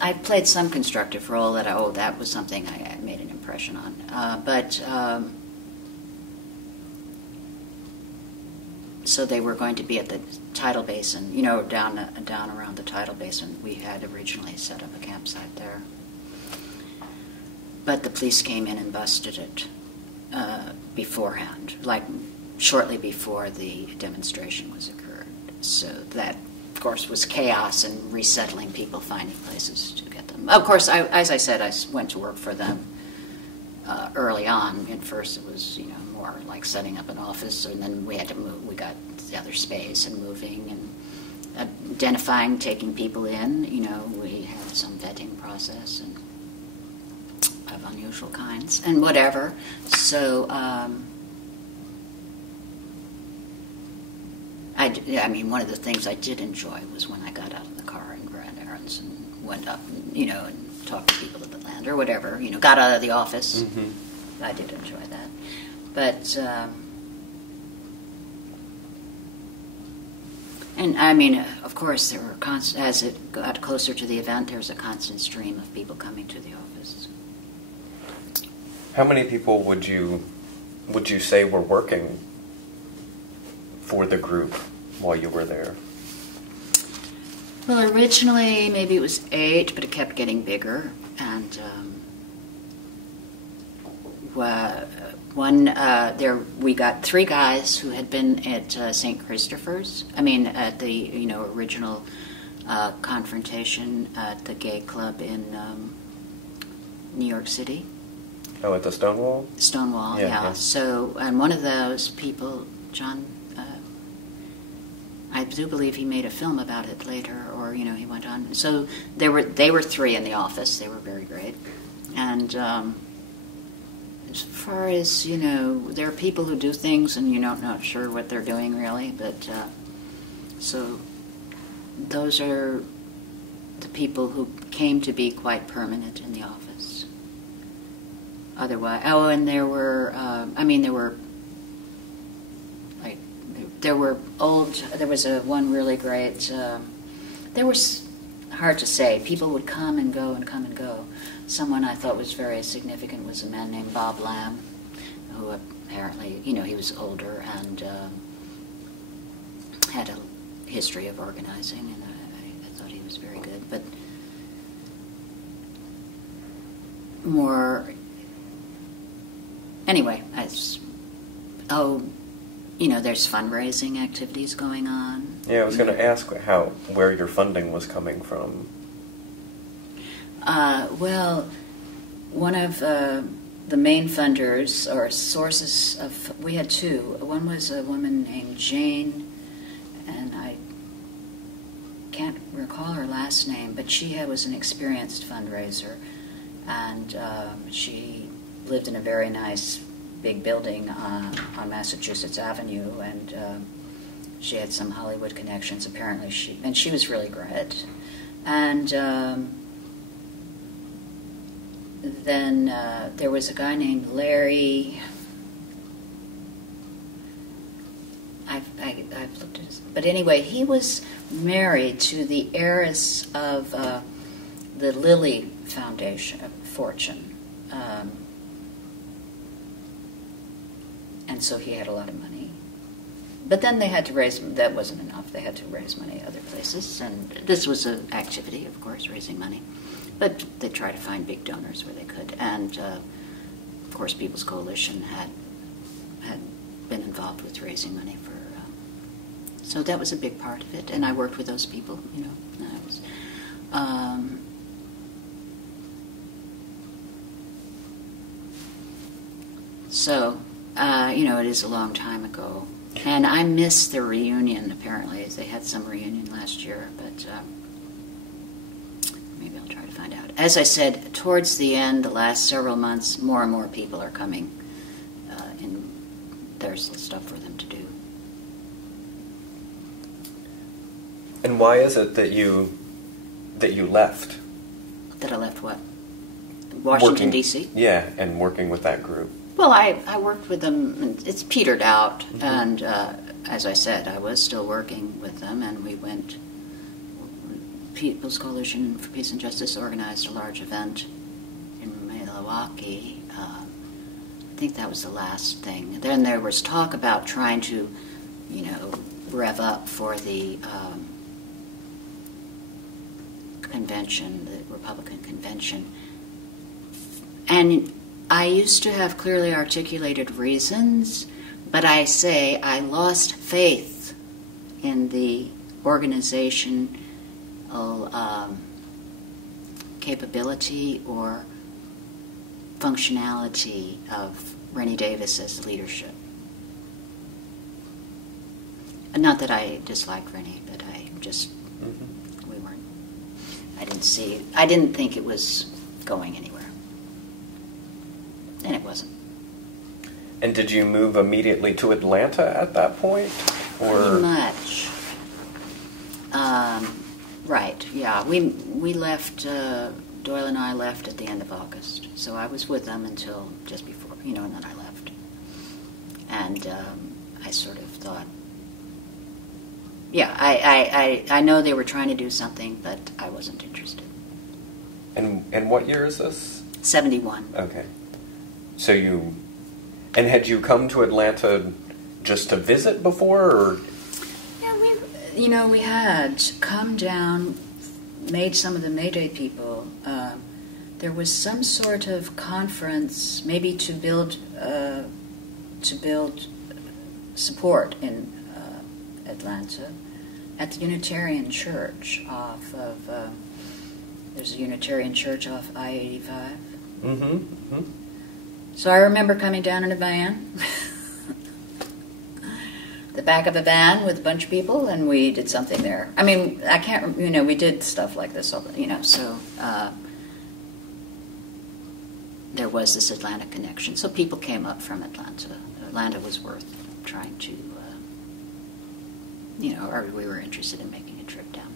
I played some constructive role that was something I made an impression on, but. So they were going to be at the tidal basin, down around the tidal basin. We had originally set up a campsite there. But the police came in and busted it beforehand, like shortly before the demonstration was occurred. So that, of course, was chaos and resettling people, finding places to get them. Of course, as I said, I went to work for them early on. At first it was, more like setting up an office, and then we had to move. We got the other space and moving and identifying, taking people in. We had some vetting process and of unusual kinds and whatever. So one of the things I did enjoy was when I got out of the car and ran errands and went up and, and talked to people at the land or whatever, got out of the office. Mm-hmm. I did enjoy that. But, of course, there were as it got closer to the event, there was a constant stream of people coming to the office. How many people would you say were working for the group while you were there? Well, originally maybe it was 8, but it kept getting bigger, and we got 3 guys who had been at St. Christopher's. At the original confrontation at the gay club in New York City. Oh, at the Stonewall? Stonewall, yeah. So, and one of those people, John, I do believe he made a film about it later, or he went on. So they were 3 in the office. They were very great, and as far as there are people who do things and you're not sure what they're doing really, but so those are the people who came to be quite permanent in the office. Otherwise, and there were there was one really great, there was, hard to say, people would come and go and come and go. Someone I thought was very significant was a man named Bob Lamb, who apparently, he was older and had a history of organizing, and I thought he was very good. But more, anyway, there's fundraising activities going on. Yeah, I was going to ask where your funding was coming from. Well, one of the main funders or sources of, we had 2. One was a woman named Jane, and I can't recall her last name, but she was an experienced fundraiser, and she lived in a very nice big building on Massachusetts Avenue, and she had some Hollywood connections, apparently. She was really great. And then there was a guy named Leary. I've looked at his, but anyway, he was married to the heiress of the Lilly Foundation fortune, and so he had a lot of money. But then they had to raise, that wasn't enough, they had to raise money other places, and this was an activity, of course, raising money. But they tried to find big donors where they could, and of course People's Coalition had been involved with raising money for, so that was a big part of it, and I worked with those people, you know. And I was, so, you know, it is a long time ago. And I miss the reunion, apparently. They had some reunion last year, but maybe I'll try to find out. As I said, towards the end, the last several months, more and more people are coming, and there's stuff for them to do. And why is it that you left? That I left what? Washington, D.C.? Yeah, and working with that group. Well, I worked with them, and it's petered out, and as I said, I was still working with them, and we went, People's Coalition for Peace and Justice organized a large event in Milwaukee. I think that was the last thing. Then there was talk about trying to, you know, rev up for the convention, the Republican convention, and I used to have clearly articulated reasons, but I say I lost faith in the organizational capability or functionality of Rennie Davis's leadership. Not that I dislike Rennie, but I just, we weren't, I didn't think it was going anywhere. And it wasn't. And did you move immediately to Atlanta at that point? Or? Pretty much. Right, yeah. We left, Doyle and I left at the end of August. So I was with them until just before, you know, and then I left. And I sort of thought, yeah, I know they were trying to do something, but I wasn't interested. And what year is this? 71. Okay. So and had you come to Atlanta just to visit before, or? Yeah, we had come down, made some of the May Day people. There was some sort of conference, maybe to build support in Atlanta at the Unitarian Church off of. There's a Unitarian Church off I-85. Mm-hmm. So I remember coming down in a van, the back of a van with a bunch of people, and we did something there. I mean, I can't, you know, we did stuff like this, you know, so there was this Atlanta connection. So people came up from Atlanta. Atlanta was worth trying to, you know, or we were interested in making a trip down.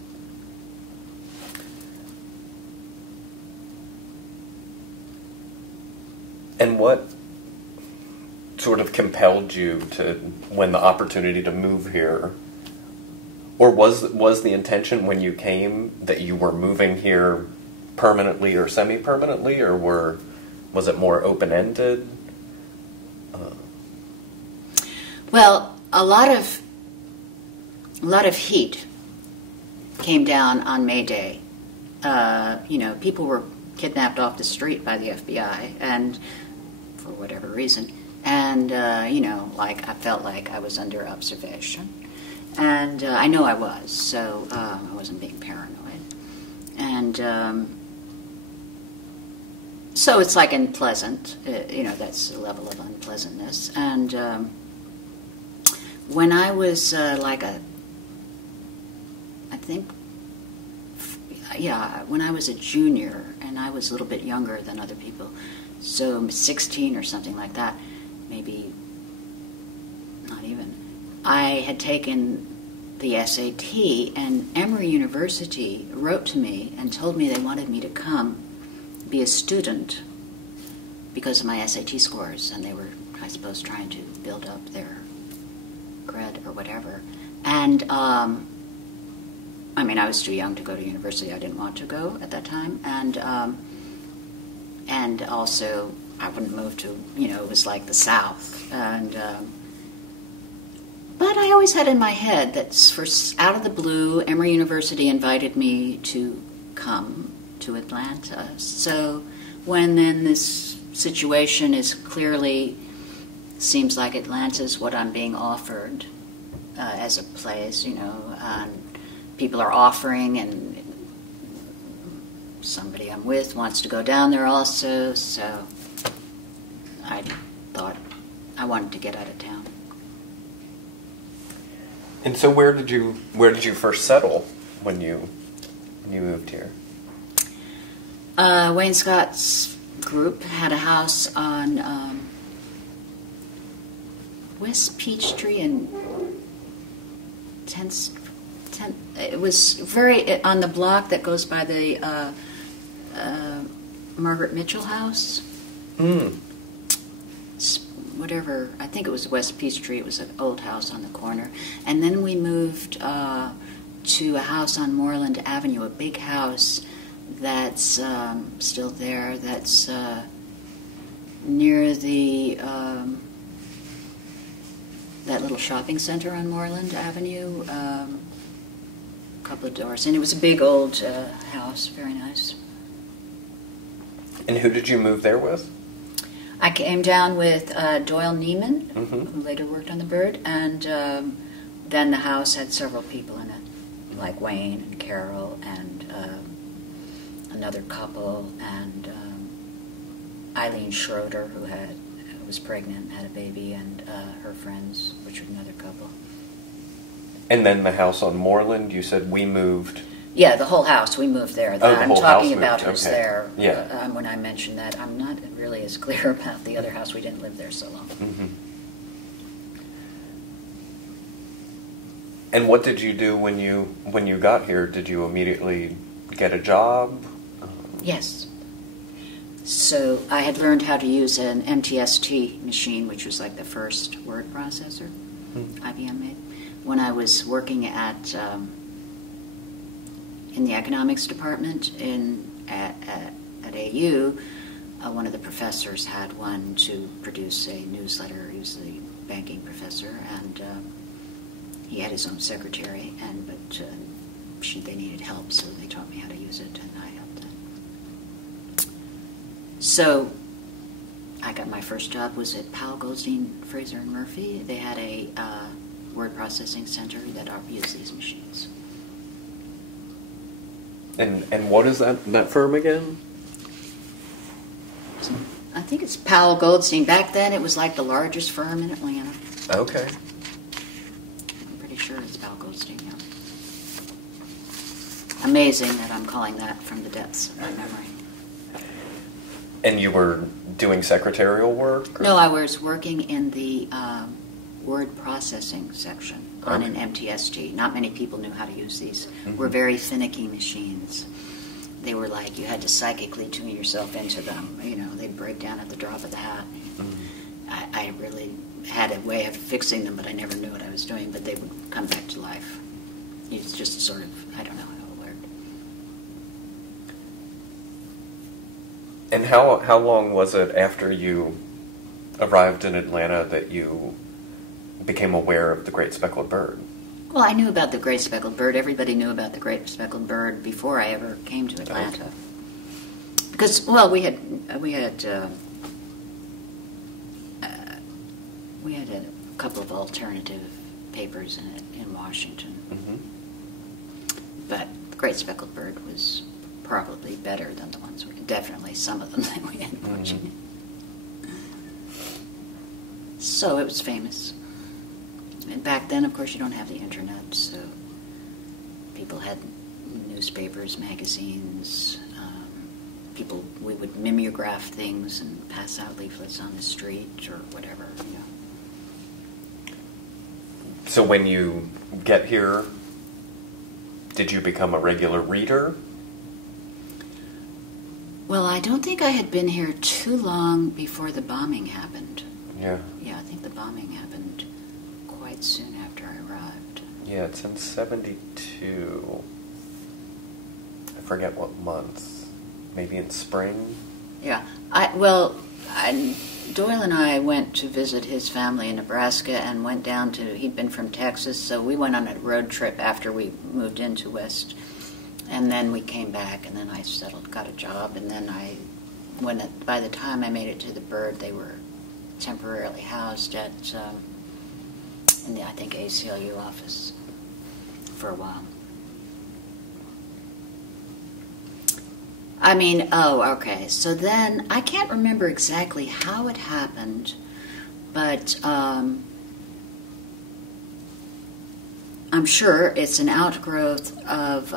And what sort of compelled you to, when the opportunity to move here, or was the intention when you came that you were moving here permanently or semi-permanently, or was it more open-ended? Well, a lot of heat came down on May Day. You know, people were kidnapped off the street by the FBI, and for whatever reason, and you know, like I felt like I was under observation, and I know I was, so I wasn't being paranoid, and so it's like unpleasant, you know, that's a level of unpleasantness, and when I was when I was a junior, and I was a little bit younger than other people, so 16 or something like that, maybe not even, I had taken the SAT, and Emory University wrote to me and told me they wanted me to come be a student because of my SAT scores, and they were, I suppose, trying to build up their cred or whatever. And I mean, I was too young to go to university. I didn't want to go at that time, and also I wouldn't move to, you know, it was like the South, and but I always had in my head that for out of the blue, Emory University invited me to come to Atlanta. So when then this situation is clearly, seems like Atlanta's what I'm being offered as a place, you know, and people are offering, and somebody I'm with wants to go down there also, so I thought I wanted to get out of town. And so where did you first settle when you moved here? Wayne Scott's group had a house on West Peachtree and 10th. It was very on the block that goes by the Margaret Mitchell house. Whatever, I think it was West Peachtree. It was an old house on the corner. And then we moved to a house on Moreland Avenue, a big house that's still there, that's near the that little shopping center on Moreland Avenue, a couple of doors. And it was a big old house, very nice. And who did you move there with? I came down with Doyle Neiman, Mm-hmm. who later worked on the Bird, and then the house had several people in it, like Wayne and Carol and another couple, and Eileen Schroeder, who was pregnant, had a baby, and her friends, which was another couple. And then the house on Moreland, you said we moved. Yeah, the whole house, we moved there. The I'm whole talking house about moved, who's okay. there. Yeah. When I mentioned that, I'm not really as clear about the other house. We didn't live there so long. Mm-hmm. And what did you do when you got here? Did you immediately get a job? Yes. So I had learned how to use an MTST machine, which was like the first word processor IBM made, when I was working at in the economics department at AU. One of the professors had one to produce a newsletter. He was the banking professor, and he had his own secretary. But they needed help, so they taught me how to use it, and I helped them. So I got my first job was at Powell, Goldstein, Fraser and Murphy. They had a word processing center that used these machines. And what is that firm again? I think it's Powell Goldstein. Back then, it was like the largest firm in Atlanta. Okay. I'm pretty sure it's Powell Goldstein, yeah. Amazing that I'm calling that from the depths of my memory. And you were doing secretarial work? Or? No, I was working in the word processing section on an MTST. Not many people knew how to use these. Were very finicky machines. They were like you had to psychically tune yourself into them. You know, they'd break down at the drop of the hat. I really had a way of fixing them, but I never knew what I was doing. But they would come back to life. It's just sort of, I don't know how it worked. And how long was it after you arrived in Atlanta that you became aware of the great speckled bird? Well, I knew about the great speckled bird. Everybody knew about the great speckled bird before I ever came to Atlanta. Okay. Because, well, we had a couple of alternative papers in Washington. But the great speckled bird was probably better than the ones definitely some of them that we had in Washington. So it was famous. And back then, of course, you don't have the internet, so people had newspapers, magazines. We would mimeograph things and pass out leaflets on the street or whatever. You know. So when you get here, did you become a regular reader? Well, I don't think I had been here too long before the bombing happened. Yeah. Yeah, I think the bombing happened quite soon after I arrived. Yeah, it's in 72. I forget what month. Maybe in spring? Yeah. Doyle and I went to visit his family in Nebraska and went down to, he'd been from Texas, so we went on a road trip after we moved into West. And then we came back, and then I got a job, and then by the time I made it to the Bird, they were temporarily housed at, in the, I think, ACLU office for a while. Okay. So then, I can't remember exactly how it happened, but I'm sure it's an outgrowth of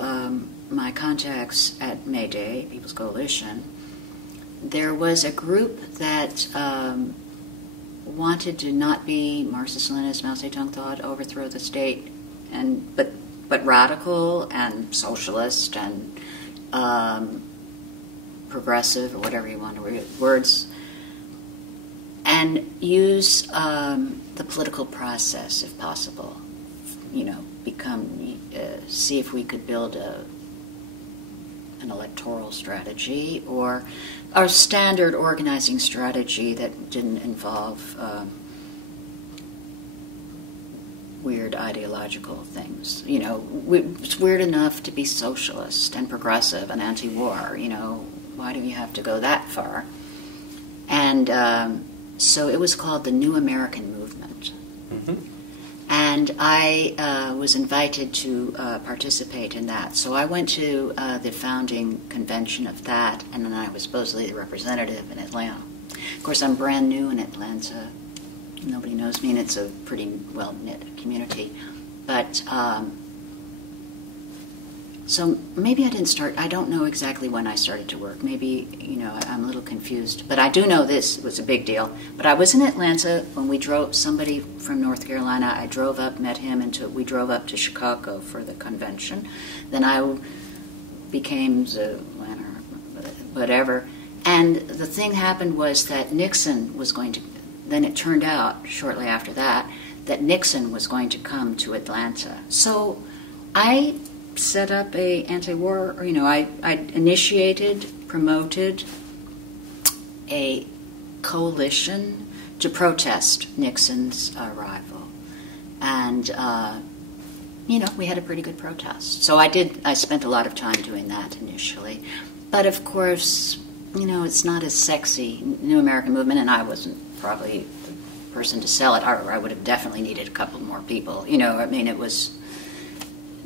my contacts at May Day, People's Coalition. There was a group that wanted to not be Marxist-Leninist, Mao Zedong thought, overthrow the state, but radical and socialist and progressive, or whatever you want to read words, and use the political process if possible. See if we could build an electoral strategy or a standard organizing strategy that didn't involve weird ideological things. It's weird enough to be socialist and progressive and anti-war. Why do you have to go that far? And so it was called the New American Movement. Mm-hmm. And I was invited to participate in that. So I went to the founding convention of that, and then I was supposedly the representative in Atlanta. Of course, I'm brand new in Atlanta. Nobody knows me, and it's a pretty well-knit community. But so maybe I didn't start, I don't know exactly when I started to work. Maybe, I'm a little confused. But I do know this was a big deal. But I was in Atlanta when we drove, somebody from North Carolina, I drove up, met him, we drove up to Chicago for the convention. Then I became whatever. And the thing happened was that Nixon was going to, then it turned out, shortly after that Nixon was going to come to Atlanta. So I set up a anti-war, I initiated, promoted a coalition to protest Nixon's arrival. And, we had a pretty good protest. So I spent a lot of time doing that initially. But of course, it's not as sexy, New American Movement, and I wasn't probably the person to sell it, or I would have definitely needed a couple more people. It was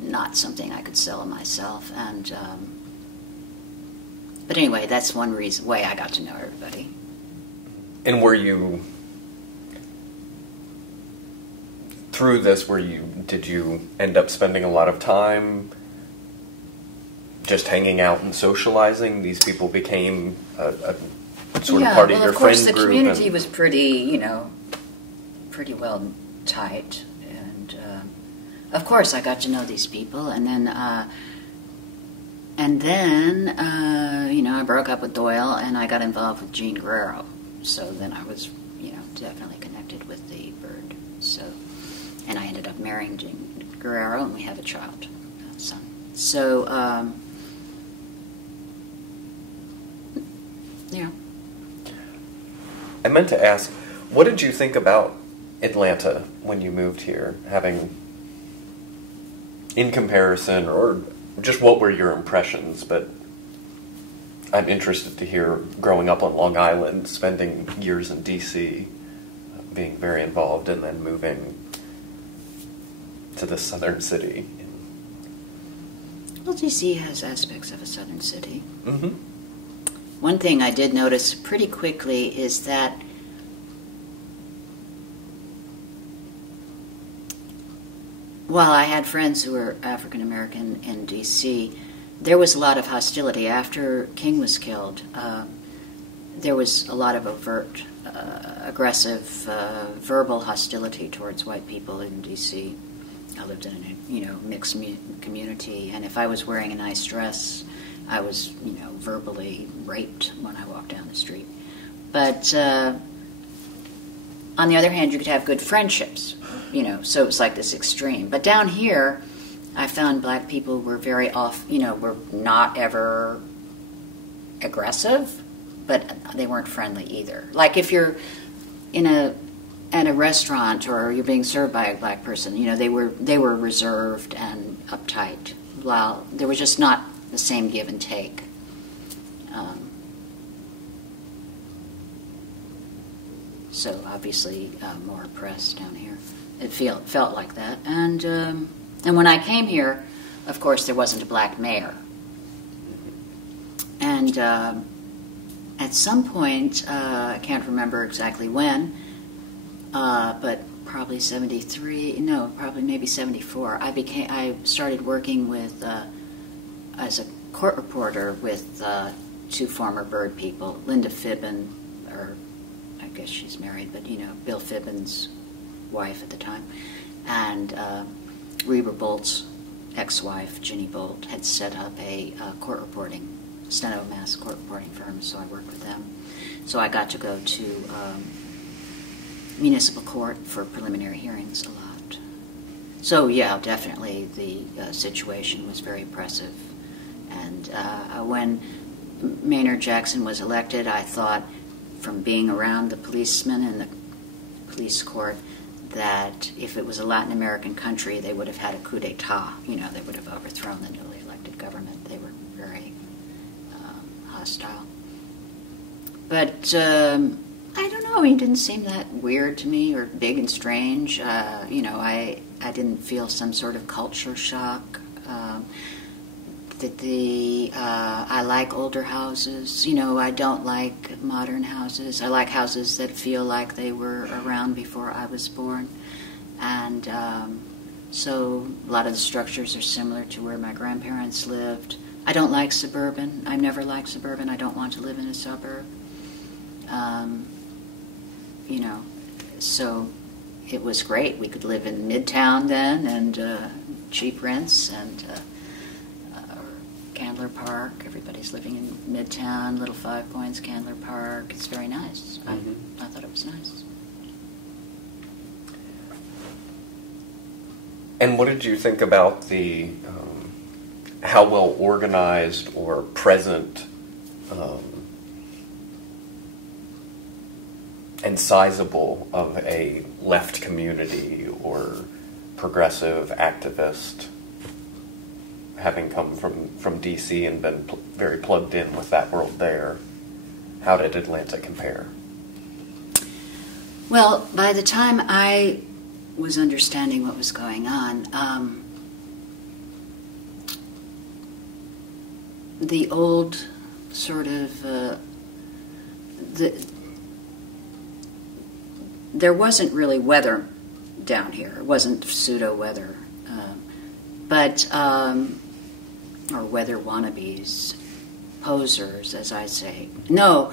not something I could sell myself, and but anyway, that's one way I got to know everybody. And through this, did you end up spending a lot of time just hanging out and socializing? These people became a sort of part of your friend group. Of course, the community was pretty, pretty well tight. Of course, I got to know these people, and then, I broke up with Doyle, and I got involved with Jean Guerrero. So then I was, definitely connected with the Bird. So, and I ended up marrying Jean Guerrero, and we have a child, a son. So, yeah. I meant to ask, what did you think about Atlanta when you moved here, in comparison, or just what were your impressions? But I'm interested to hear, growing up on Long Island, spending years in D.C., being very involved, and then moving to the southern city. Well, D.C. has aspects of a southern city. Mm-hmm. One thing I did notice pretty quickly is that while I had friends who were African American in D.C., there was a lot of hostility after King was killed. there was a lot of overt, aggressive, verbal hostility towards white people in D.C. I lived in a mixed community, and if I was wearing a nice dress, I was verbally raped when I walked down the street. But on the other hand, you could have good friendships, so it was like this extreme. But down here, I found black people were very were not ever aggressive, but they weren't friendly either. Like if you're at a restaurant or you're being served by a black person, they were reserved and uptight. While there was just not the same give and take. So obviously more oppressed down here. It felt like that. And when I came here, of course, there wasn't a black mayor. And at some point, I can't remember exactly when, but probably maybe 74. I started working with as a court reporter with two former Byrd people, Linda Fibbin, or I guess she's married, but Bill Fibbin's wife at the time, and Reba Bolt's ex-wife, Ginny Bolt, had set up a steno mass court reporting firm, so I worked with them. So I got to go to municipal court for preliminary hearings a lot. So yeah, definitely the situation was very oppressive. And when Maynard Jackson was elected, I thought, from being around the policemen and the police court, that if it was a Latin American country, they would have had a coup d'etat. They would have overthrown the newly elected government. They were very hostile. But I don't know. He didn't seem that weird to me or big and strange. I didn't feel some sort of culture shock. I like older houses. I don't like modern houses. I like houses that feel like they were around before I was born. And so a lot of the structures are similar to where my grandparents lived. I don't like suburban. I've never liked suburban. I don't want to live in a suburb. So it was great. We could live in Midtown then, and cheap rents, and Candler Park. Everybody's living in Midtown, Little Five Points, Candler Park. It's very nice. Mm-hmm. I thought it was nice. And what did you think about the how well organized or present and sizable of a left community or progressive activist, having come from D.C. and been very plugged in with that world there? How did Atlanta compare? Well, by the time I was understanding what was going on, the old sort of there wasn't really weather down here. It wasn't pseudo weather, or weather wannabes, posers, as I say. No,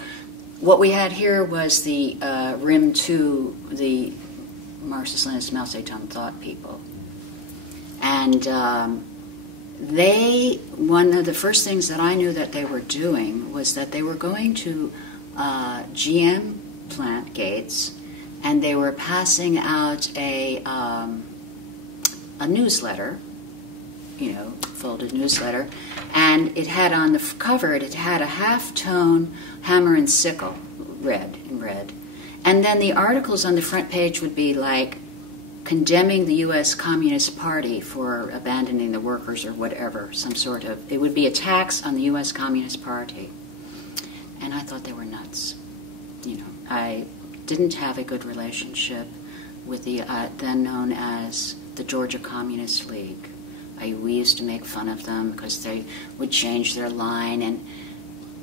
what we had here was the Rim 2, the Marxist-Leninist Mao Zedong thought people. And one of the first things that I knew that they were doing was that they were going to GM plant gates, and they were passing out a newsletter, folded newsletter, and it had on the cover, it had a half-tone hammer and sickle, red. And then the articles on the front page would be like condemning the U.S. Communist Party for abandoning the workers or whatever, it would be attacks on the U.S. Communist Party. And I thought they were nuts. I didn't have a good relationship with the then known as the Georgia Communist League. We used to make fun of them because they would change their line,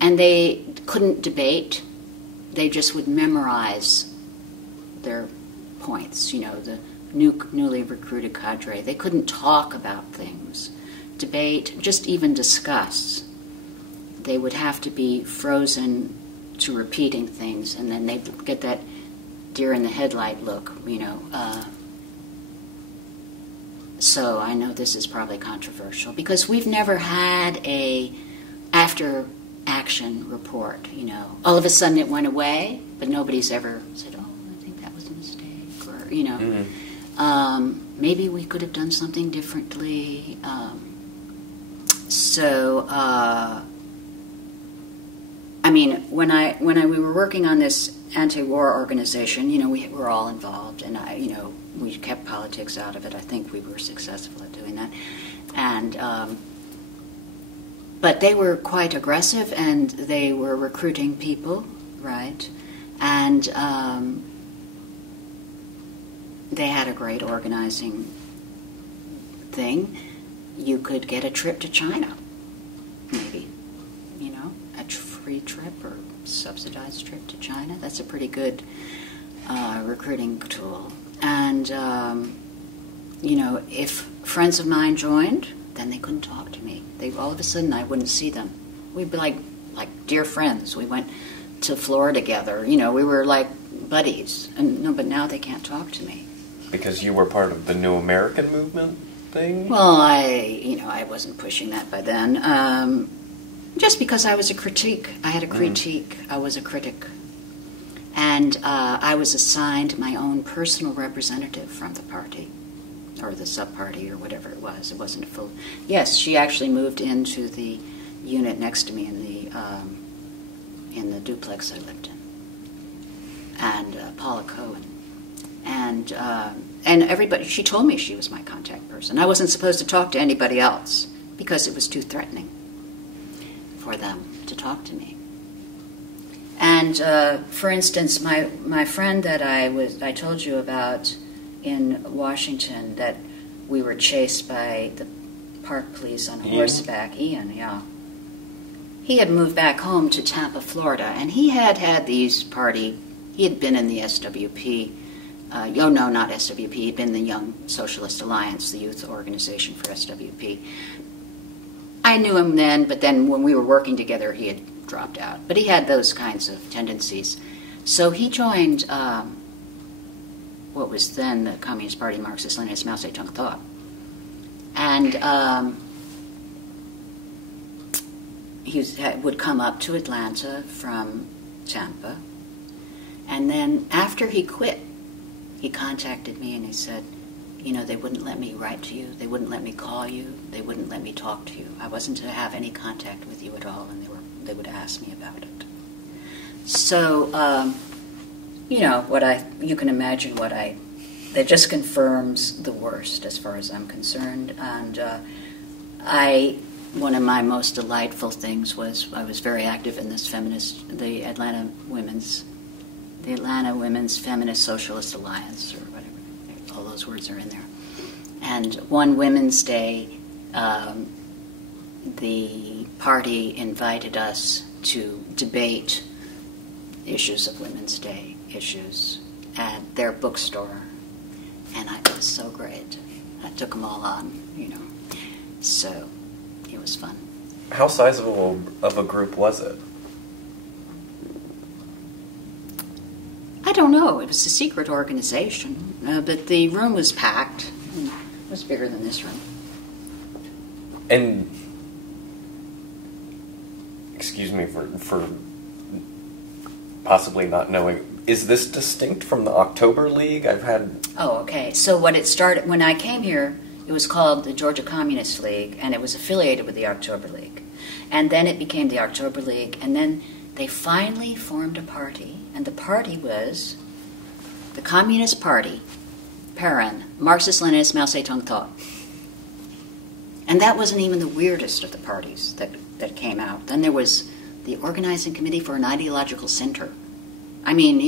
and they couldn't debate. They just would memorize their points, the newly recruited cadre. They couldn't talk about things, debate, just even discuss. They would have to be frozen to repeating things, and then they get that deer in the headlight look, So I know this is probably controversial because we've never had a after action report, All of a sudden it went away, but nobody's ever said, oh, I think that was a mistake, or, maybe we could have done something differently. When we were working on this anti-war organization, we were all involved, and we kept politics out of it. I think we were successful at doing that. And but they were quite aggressive, and they were recruiting people, right? And they had a great organizing thing. You could get a trip to China, maybe, a free trip or subsidized trip to China. That's a pretty good recruiting tool. And, if friends of mine joined, then they couldn't talk to me. All of a sudden, I wouldn't see them. We'd be like dear friends. We went to Florida together. We were like buddies. But now they can't talk to me. Because you were part of the New American Movement thing? Well, I wasn't pushing that by then. Just because I was a critique. I had a critique. I was a critic. And I was assigned my own personal representative from the party, or the sub-party, or whatever it was. It wasn't a full... Yes, she actually moved into the unit next to me in the duplex I lived in. And Paula Cohen. And everybody... She told me she was my contact person. I wasn't supposed to talk to anybody else because it was too threatening for them to talk to me. And for instance, my friend that I told you about in Washington, that we were chased by the park police on horseback, Ian, yeah. He had moved back home to Tampa, Florida, and he had these he had been in the SWP, not SWP, he'd been in the Young Socialist Alliance, the youth organization for SWP. I knew him then, but then when we were working together, he had dropped out. But he had those kinds of tendencies. So he joined what was then the Communist Party, Marxist-Leninist, Mao Zedong thought. And he would come up to Atlanta from Tampa. And then after he quit, he contacted me and he said, they wouldn't let me write to you, they wouldn't let me call you, they wouldn't let me talk to you. I wasn't to have any contact with you at all, and they would ask me about it. So, you can imagine that just confirms the worst as far as I'm concerned. And one of my most delightful things was I was very active in this the Atlanta Women's Feminist Socialist Alliance, or whatever. All those words are in there. And one Women's Day, the party invited us to debate issues of Women's Day issues at their bookstore. And it was so great. I took them all on, So it was fun. How sizable of a group was it? I don't know. It was a secret organization, but the room was packed. It was bigger than this room. And excuse me for possibly not knowing. Is this distinct from the October League? Oh, okay. So what it started when I came here, it was called the Georgia Communist League, and it was affiliated with the October League, and then it became the October League, and then they finally formed a party. And the party was the Communist Party, Paren, Marxist-Leninist, Mao Zedong thought. And that wasn't even the weirdest of the parties that came out. Then there was the Organizing Committee for an Ideological Center. I mean,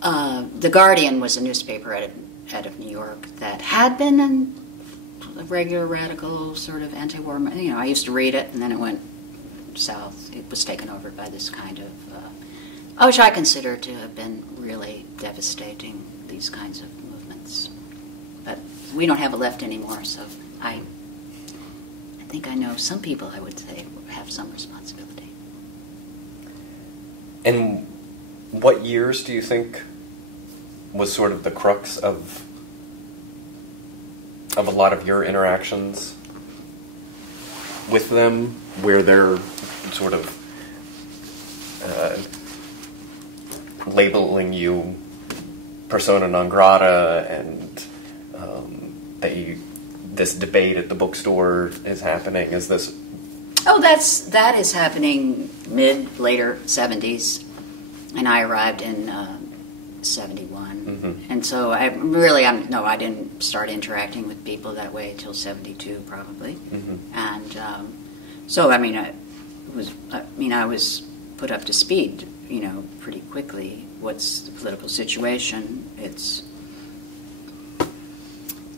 The Guardian was a newspaper out of New York that had been a regular radical sort of anti-war. I used to read it, and then it went south. It was taken over by this kind of, which I consider to have been really devastating, these kinds of movements. But we don't have it left anymore, so think I know some people, I would say, have some responsibility. And what years do you think was sort of the crux of a lot of your interactions with them, where they're sort of labeling you persona non grata, and this debate at the bookstore is happening? Is this? Oh, that is happening later 70s, and I arrived in 71, and so I didn't start interacting with people that way until 72 probably, and so I was put up to speed, pretty quickly. What's the political situation? It's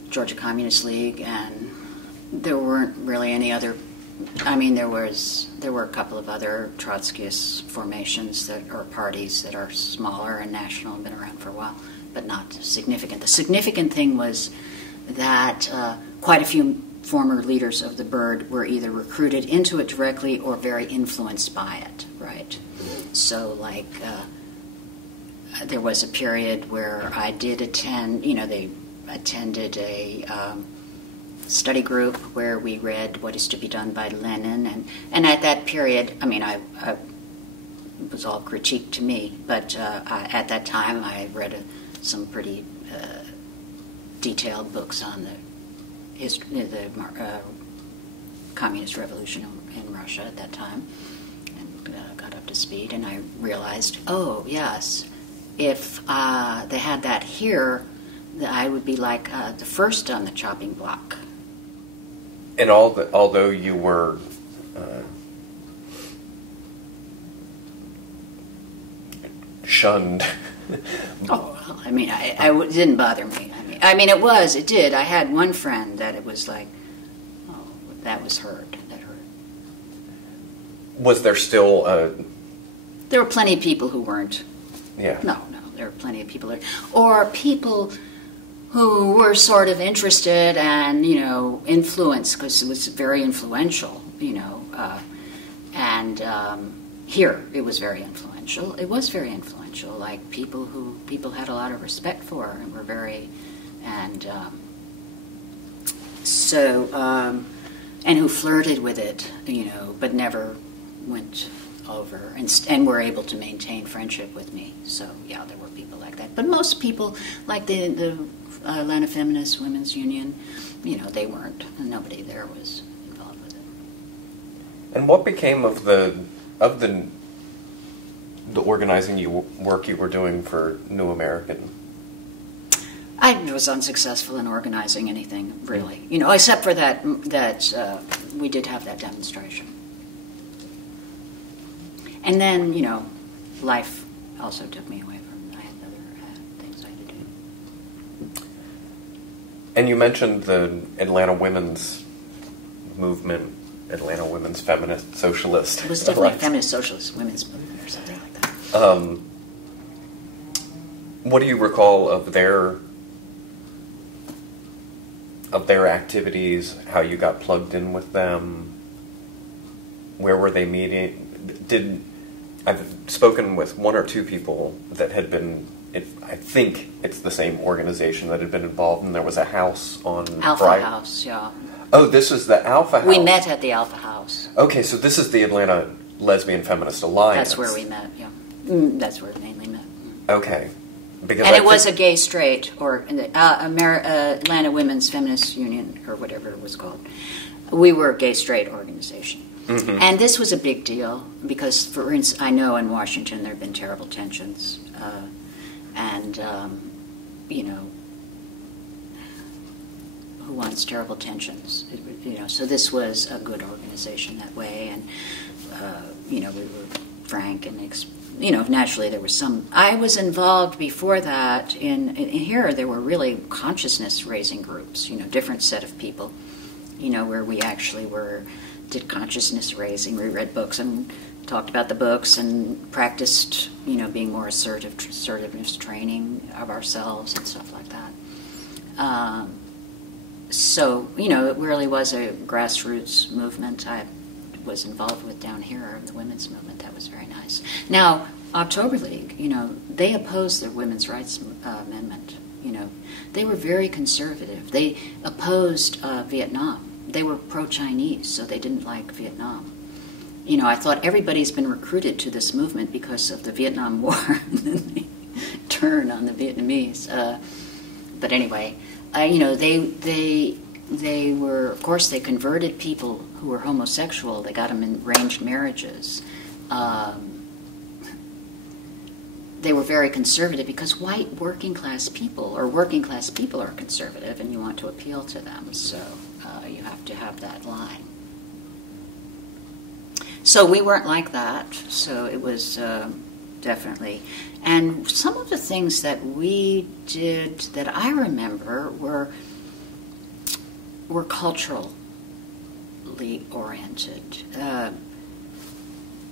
Georgia Communist League, and there weren't really any other. There were a couple of other Trotskyist formations or parties that are smaller and national and been around for a while, but not significant. The significant thing was that quite a few former leaders of the Bird were either recruited into it directly or very influenced by it, right? So, there was a period where I did attend, they attended a study group where we read What Is to Be Done by Lenin, and at that period, it was all critique to me, but at that time I read some pretty detailed books on the history, the communist revolution in Russia at that time, and got up to speed, and I realized, oh yes, if they had that here, I would be like the first on the chopping block. And although you were shunned. Oh, well, it didn't bother me. It did. I had one friend that it was like, oh, that was hurt. That hurt. Was there still There were plenty of people who weren't. Yeah. No, there were plenty of people or people who were sort of interested and, influenced, because it was very influential, here it was very influential. It was very influential, like people who people had a lot of respect for and were very, and who flirted with it, but never went over and were able to maintain friendship with me. So, yeah, there were people like that. But most people, like the Atlanta Feminist Women's Union, they weren't. Nobody there was involved with it. And what became of the organizing work you were doing for New American? I was unsuccessful in organizing anything, really. Except for that we did have that demonstration. And then, life also took me away from. I had other things I had to do. And you mentioned the Atlanta women's movement, Atlanta women's feminist socialist. It was definitely a feminist socialist women's movement or something like that. What do you recall of their activities? How you got plugged in with them? Where were they meeting? I've spoken with one or two people that had been. I think it's the same organization that had been involved, and there was a house on Alpha House, yeah. Oh, this is the Alpha House. We met at the Alpha House. Okay, so this is the Atlanta Lesbian Feminist Alliance. That's where we met, yeah. That's where we mainly met. Okay. And it was a gay-straight, or Atlanta Women's Feminist Union, or whatever it was called. We were a gay-straight organization. Mm-hmm. And this was a big deal because, for instance, I know in Washington there have been terrible tensions. Who wants terrible tensions? So this was a good organization that way. And, we were frank and, naturally there was some. I was involved before that in here. There were really consciousness-raising groups, different set of people, where we actually did consciousness raising. We read books and talked about the books and practiced, being more assertiveness training of ourselves and stuff like that. So, you know, it really was a grassroots movement I was involved with down here, the women's movement. That was very nice. Now, October League, you know, they opposed the women's rights amendment. You know, they were very conservative. They opposed Vietnam. They were pro-Chinese, so they didn't like Vietnam. You know, I thought everybody's been recruited to this movement because of the Vietnam War, and then they turn on the Vietnamese. But anyway, you know, they were, of course, they converted people who were homosexual. They got them in arranged marriages. They were very conservative because white working class people are conservative, and you want to appeal to them, so you have to have that line. So we weren't like that, so it was definitely. And some of the things that we did that I remember were culturally oriented.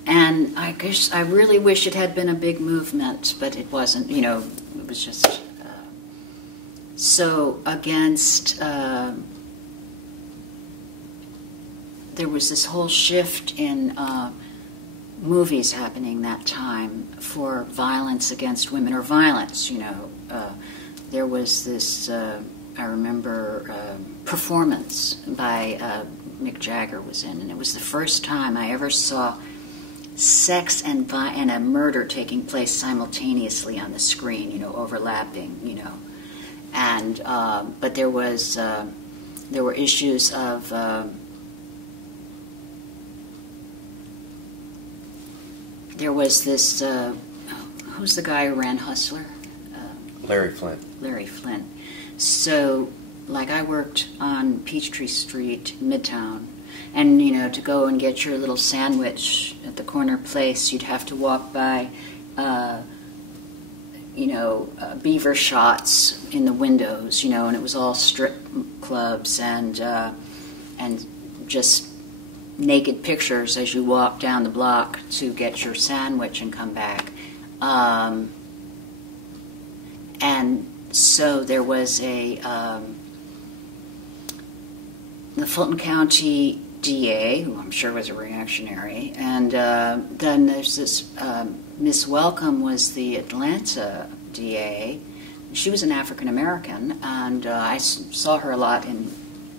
And I guess I really wish it had been a big movement, but it wasn't. You know, it was just so against. There was this whole shift in movies happening that time for violence against women, or violence. You know, there was this. I remember performance by Mick Jagger was in, and it was the first time I ever saw sex and a murder taking place simultaneously on the screen, you know, overlapping, you know. And but there were issues of there was this who's the guy who ran Hustler? Larry Flint. Larry Flint. So, like, I worked on Peachtree Street, Midtown. And, you know, to go and get your little sandwich at the corner place, you'd have to walk by, you know, beaver shots in the windows, you know, and it was all strip clubs and just naked pictures as you walk down the block to get your sandwich and come back. And so there was the Fulton County DA, who I'm sure was a reactionary, and then there's this Miss Welcome was the Atlanta DA. She was an African American, and I saw her a lot in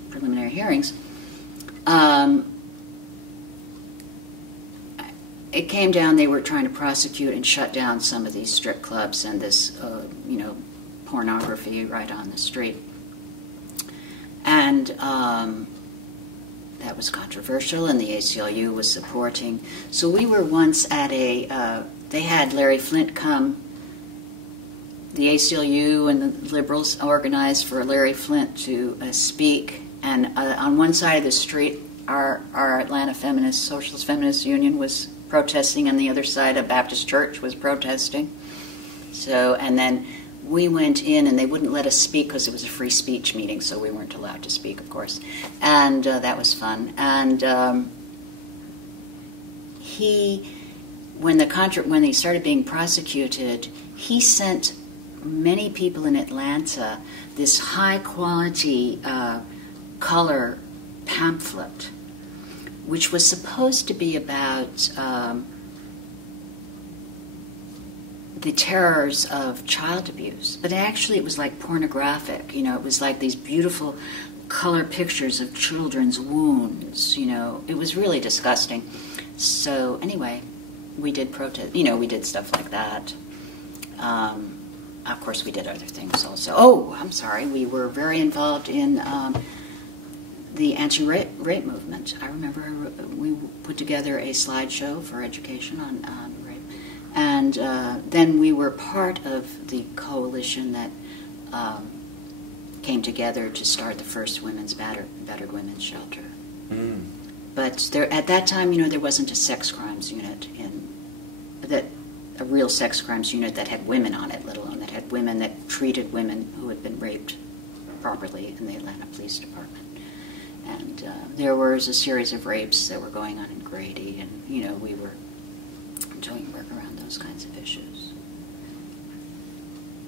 preliminary hearings. It came down, they were trying to prosecute and shut down some of these strip clubs and this, you know, pornography right on the street. And that was controversial, and the ACLU was supporting. So we were once at they had Larry Flint come. The ACLU and the liberals organized for Larry Flint to speak. And on one side of the street, our Atlanta Feminist, Socialist Feminist Union was protesting, and the other side, a Baptist church was protesting. So, and then we went in, and they wouldn't let us speak because it was a free speech meeting, so we weren't allowed to speak, of course. And that was fun. And when he started being prosecuted, he sent many people in Atlanta this high-quality color pamphlet, which was supposed to be about the terrors of child abuse, but actually it was like pornographic. You know, it was like these beautiful color pictures of children's wounds. You know, it was really disgusting. So anyway, we did protest. You know, we did stuff like that. Of course, we did other things also. Oh, I'm sorry. We were very involved in the anti-rape movement. I remember we put together a slideshow for education on rape. And then we were part of the coalition that came together to start the first battered women's shelter. Mm. But at that time, you know, there wasn't a sex crimes unit a real sex crimes unit that had women on it, let alone that had women that treated women who had been raped properly in the Atlanta Police Department. And there was a series of rapes that were going on in Grady, and, you know, we were doing work around those kinds of issues.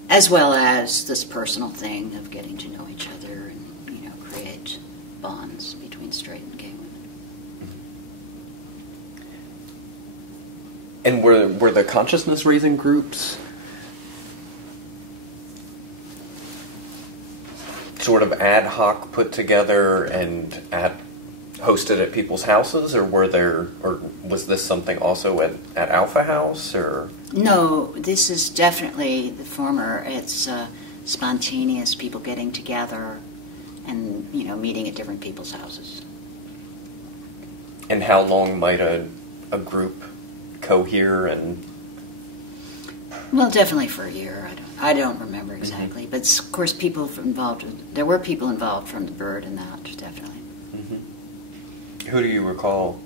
As well as this personal thing of getting to know each other and, you know, creating bonds between straight and gay women. And were the consciousness-raising groups sort of ad hoc put together and hosted at people's houses, or was this something also at Alpha House, or? No, this is definitely the former. It's spontaneous people getting together and, meeting at different people's houses. And how long might a group cohere and? Well, definitely for a year. I don't remember exactly, but of course, there were people involved from the Bird in that, definitely. Who do you recall,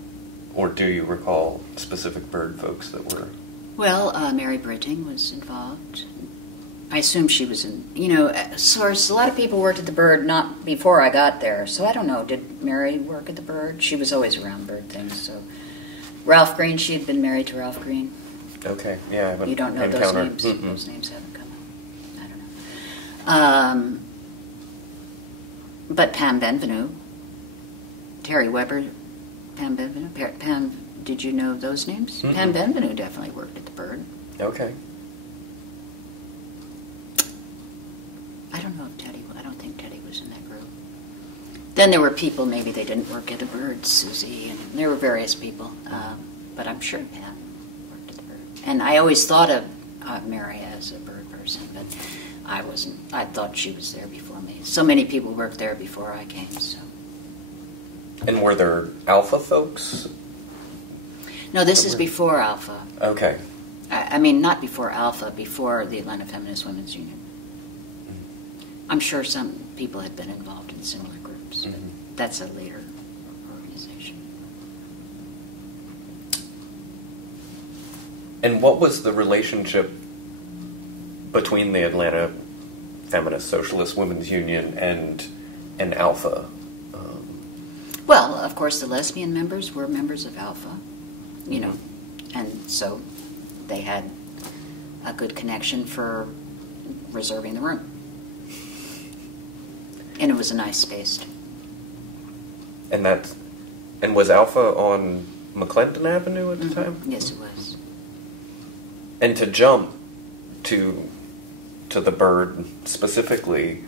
or do you recall specific Bird folks that were? Well, Mary Britting was involved. I assume she was in, source. A lot of people worked at the Bird not before I got there, so I don't know. Did Mary work at the Bird? She was always around Bird things. So Ralph Green, she had been married to Ralph Green. Okay, yeah, I haven't You don't know encountered. those names? Mm-mm. Those names haven't come up. I don't know. But Pam Benvenue, Terry Weber, Pam Benvenue, Pam, did you know those names? Mm-mm. Pam Benvenue definitely worked at the Bird. Okay. I don't think Teddy was in that group. Then there were people, maybe they didn't work at the Bird, Susie, and there were various people, but I'm sure Pam worked at the Bird. And I always thought of Mary as a Bird person, but I wasn't. I thought she was there before me. So many people worked there before I came, so. And were there Alpha folks? No, this is before Alpha. Okay. I mean, not before Alpha, before the Atlanta Feminist Women's Union. I'm sure some people had been involved in similar groups, but that's a later organization. And what was the relationship between the Atlanta Feminist Socialist Women's Union and Alpha? Well, of course, the lesbian members were members of Alpha, and so they had a good connection for reserving the room. And it was a nice space. And was Alpha on McClendon Avenue at the time? Yes, it was. And to jump to the Bird specifically,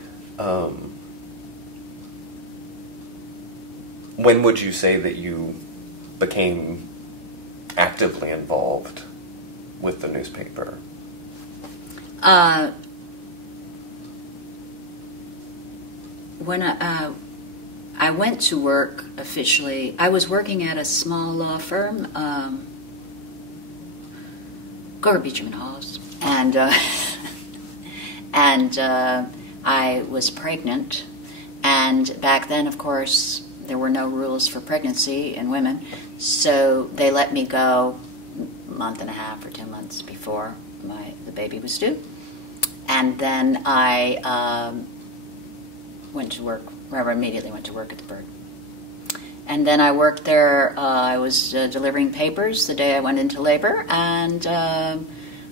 when would you say that you became actively involved with the newspaper? When I went to work officially, I was working at a small law firm, Gore Beecham and Hawes, and I was pregnant, and back then, of course, there were no rules for pregnancy in women, so they let me go a month and a half or 2 months before the baby was due, and then I went to work. I immediately went to work at the Bird, and then I worked there. I was delivering papers the day I went into labor, and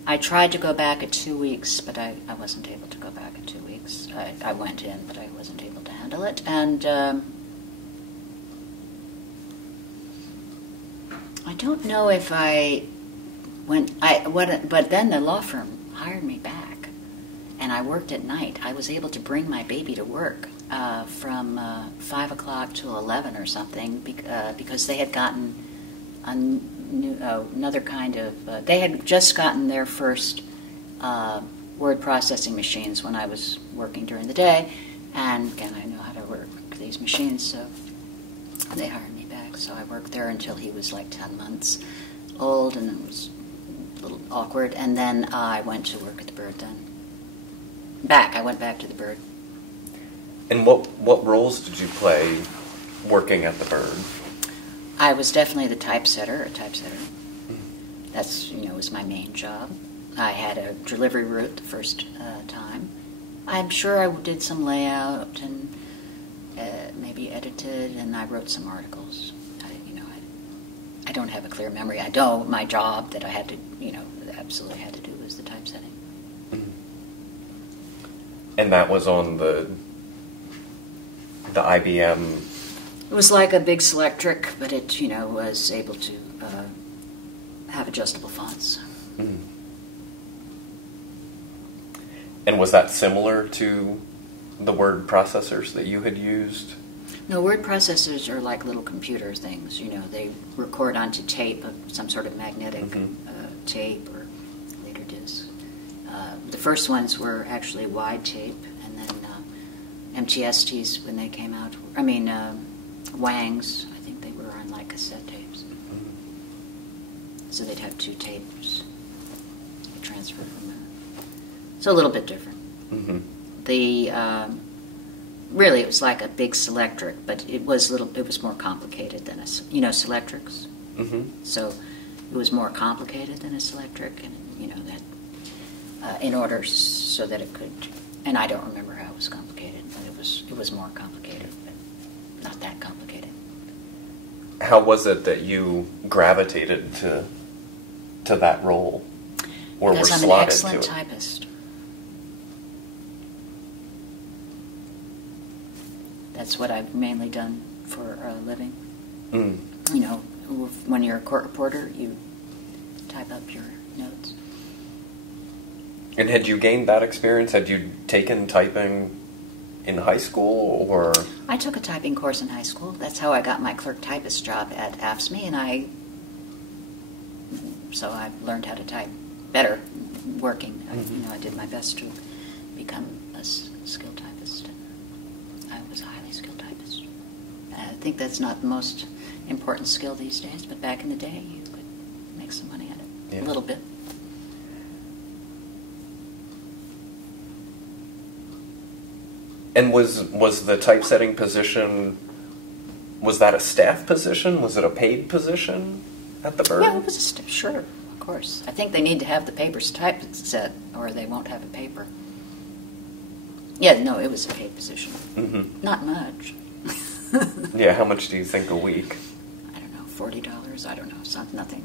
I tried to go back at 2 weeks, but I wasn't able to go back at 2 weeks. I went in, but I wasn't able to handle it, and I don't know if I went. But then the law firm hired me back, and I worked at night. I was able to bring my baby to work from 5 o'clock till 11 or something, because they had gotten another kind of. They had just gotten their first word processing machines when I was working during the day, and again, I know how to work these machines, so they hired me back. So I worked there until he was like 10 months old, and it was a little awkward. And then I went to work at the Bird. I went back to the Bird. And what roles did you play working at the Bird? I was definitely a typesetter. That's, was my main job. I had a delivery route the first time. I'm sure I did some layout and maybe edited, and I wrote some articles. I don't have a clear memory. I know my job that I had to, absolutely had to do was the typesetting. Mm-hmm. And that was on the IBM It was like a big Selectric, but it, was able to have adjustable fonts. Mm. And was that similar to the word processors that you had used? No, word processors are like little computer things. They record onto tape, some sort of magnetic tape or later disc. The first ones were actually wide tape, and then MTSTs when they came out. Wangs, I think they were on like cassette tapes. Mm-hmm. So they'd have two tapes transferred from there. So a little bit different. Mm-hmm. The really, it was like a big Selectric, but it was more complicated than Selectrics. Mm-hmm. So it was more complicated than a Selectric, and that in order so that it could. And I don't remember how it was complicated, but it was more complicated, but not that complicated. How was it that you gravitated to that role, or because were I'm slotted an excellent to it? typist. That's what I've mainly done for a living. Mm. When you're a court reporter, you type up your notes. And had you gained that experience? Had you taken typing in high school, or? I took a typing course in high school. That's how I got my clerk typist job at AFSCME, and so I learned how to type better working. Mm-hmm. I did my best to become a skilled typist. I was a highly skilled typist. I think that's not the most important skill these days, but back in the day, you could make some money at it. Yeah. A little bit. And was the typesetting position, was that a staff position? Was it a paid position at the Bird? Yeah, it was a staff, sure, of course. I think they need to have the papers typeset, or they won't have a paper. Yeah, no, it was a paid position. Mm-hmm. Not much. Yeah, how much do you think a week? I don't know, $40. I don't know, nothing.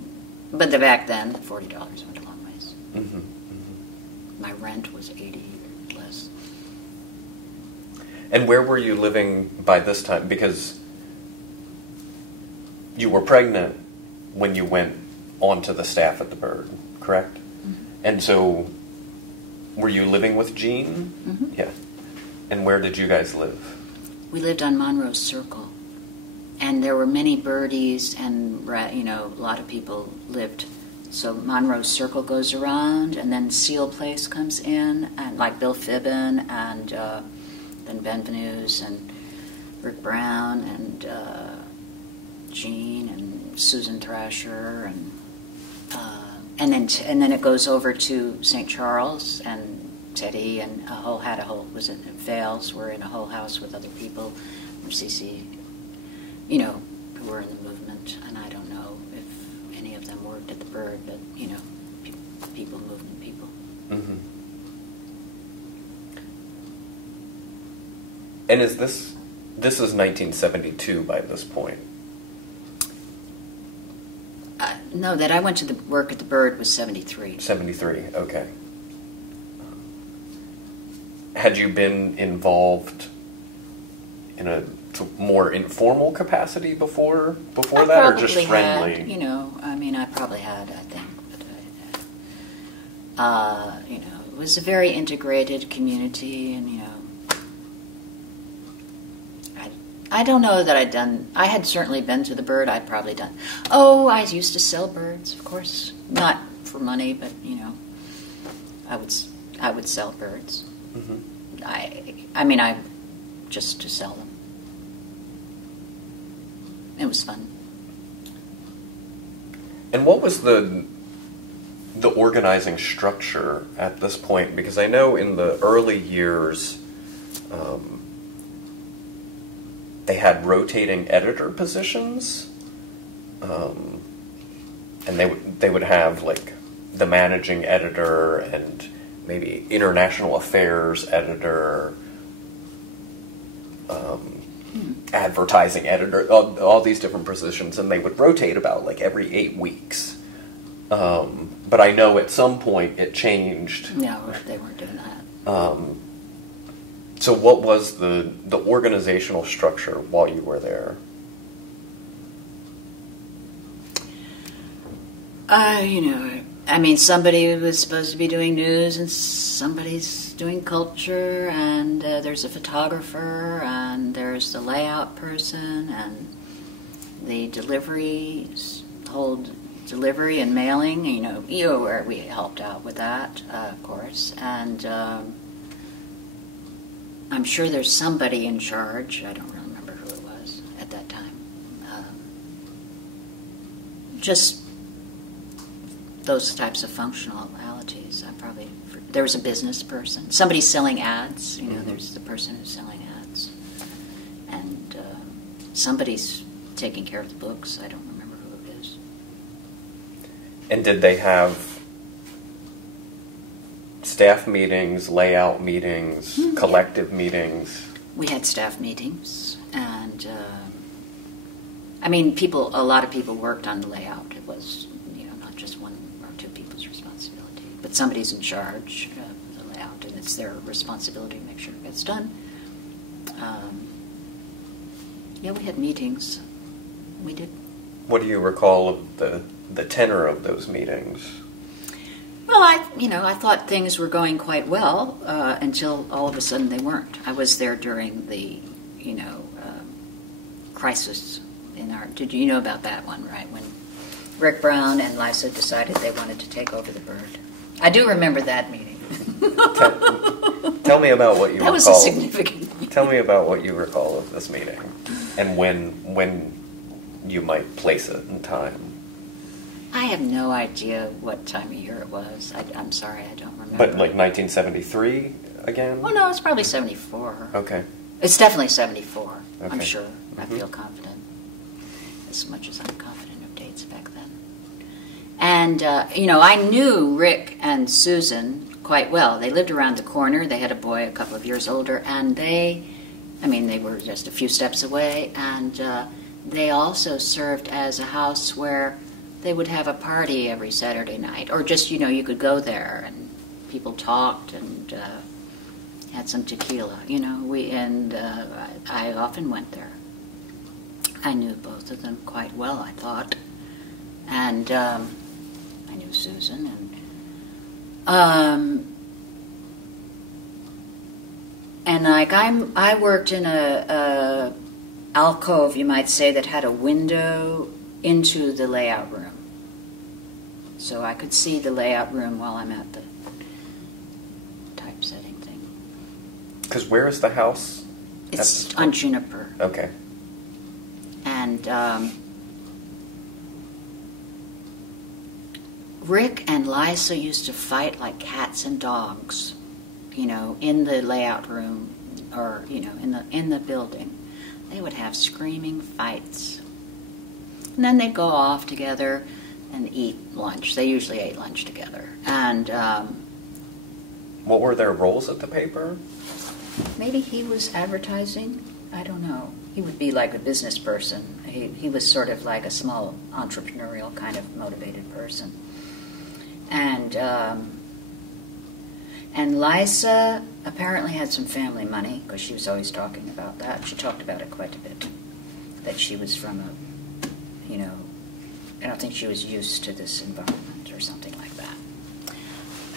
But back then, $40 went a long ways. Mm-hmm. Mm-hmm. My rent was $80 or less. And where were you living by this time? Because you were pregnant when you went onto the staff at the Bird, correct? Mm-hmm. And so, were you living with Jean? Mm-hmm. Yeah. And where did you guys live? We lived on Monroe Circle. And there were many birdies, and a lot of people lived. So Monroe Circle goes around, and then Seal Place comes in, and like Bill Fibbin, and then Benvenues, and Rick Brown, and Jean, and Susan Thrasher, and then it goes over to St. Charles, and Teddy, and was in Vales, were in a whole house with other people from CC, who were in the movement, and I don't know if any of them worked at the Bird, but, people, movement people. Mm-hmm. And is this is 1972 by this point? No, that I went to work at the Bird was 73. 73, okay. Had you been involved in a more informal capacity before that, or just friendly? I probably had, I think. But it was a very integrated community, and, I don't know that I had certainly been to the Bird. I'd probably done. Oh, I used to sell birds, of course. Not for money, but, I would sell birds. Mm-hmm. I just to sell them. It was fun. And what was the organizing structure at this point? Because I know in the early years, they had rotating editor positions, and they would have like the managing editor and maybe international affairs editor, advertising editor, all these different positions, and they would rotate about like every 8 weeks. But I know at some point it changed. No, they weren't doing that. So what was the organizational structure while you were there? You know, I mean, somebody was supposed to be doing news, and somebody's doing culture, and there's a photographer, and there's the layout person, and the whole delivery and mailing. You know where we helped out with that, of course, and I'm sure there's somebody in charge. I don't remember who it was at that time. Just those types of functionalities. There was a business person. Somebody selling ads. You know, there's the person who's selling ads. And somebody's taking care of the books. I don't remember who it is. And did they have staff meetings, layout meetings, collective meetings? We had staff meetings, and I mean, a lot of people worked on the layout. It was, you know, not just one or two people's responsibility, but somebody's in charge of the layout, and it's their responsibility to make sure it gets done. Yeah, we had meetings. We did. What do you recall of the tenor of those meetings? Well, I thought things were going quite well until all of a sudden they weren't. I was there during the, crisis in our. Did you know about that one, right? When Rick Brown and Lisa decided they wanted to take over the bird. I do remember that meeting. Tell me about what you recall. That was a significant meeting. Tell me about what you recall of this meeting, and when you might place it in time. I have no idea what time of year it was. I'm sorry, I don't remember. But like 1973 again? Oh, no, it's probably 74. Okay. It's definitely 74, okay. I'm sure. I feel confident, as much as I'm confident of dates back then. And, I knew Rick and Susan quite well. They lived around the corner. They had a boy a couple of years older, and they were just a few steps away, and they also served as a house where they would have a party every Saturday night, or just, you could go there and people talked and had some tequila, I often went there. I knew both of them quite well, I thought, and I knew Susan, and I worked in a alcove, you might say, that had a window into the layout room. So I could see the layout room while I'm at the typesetting thing. Because where is the house? It's on Juniper. Okay. And Rick and Lisa used to fight like cats and dogs, in the layout room or, in the building. They would have screaming fights. And then they'd go off together and eat lunch. They usually ate lunch together. And what were their roles at the paper? Maybe he was advertising. I don't know. He would be like a business person. He was sort of like a small entrepreneurial kind of motivated person. And Lisa apparently had some family money, because she was always talking about that. She talked about it quite a bit. That she was from a, I don't think she was used to this environment or something like that.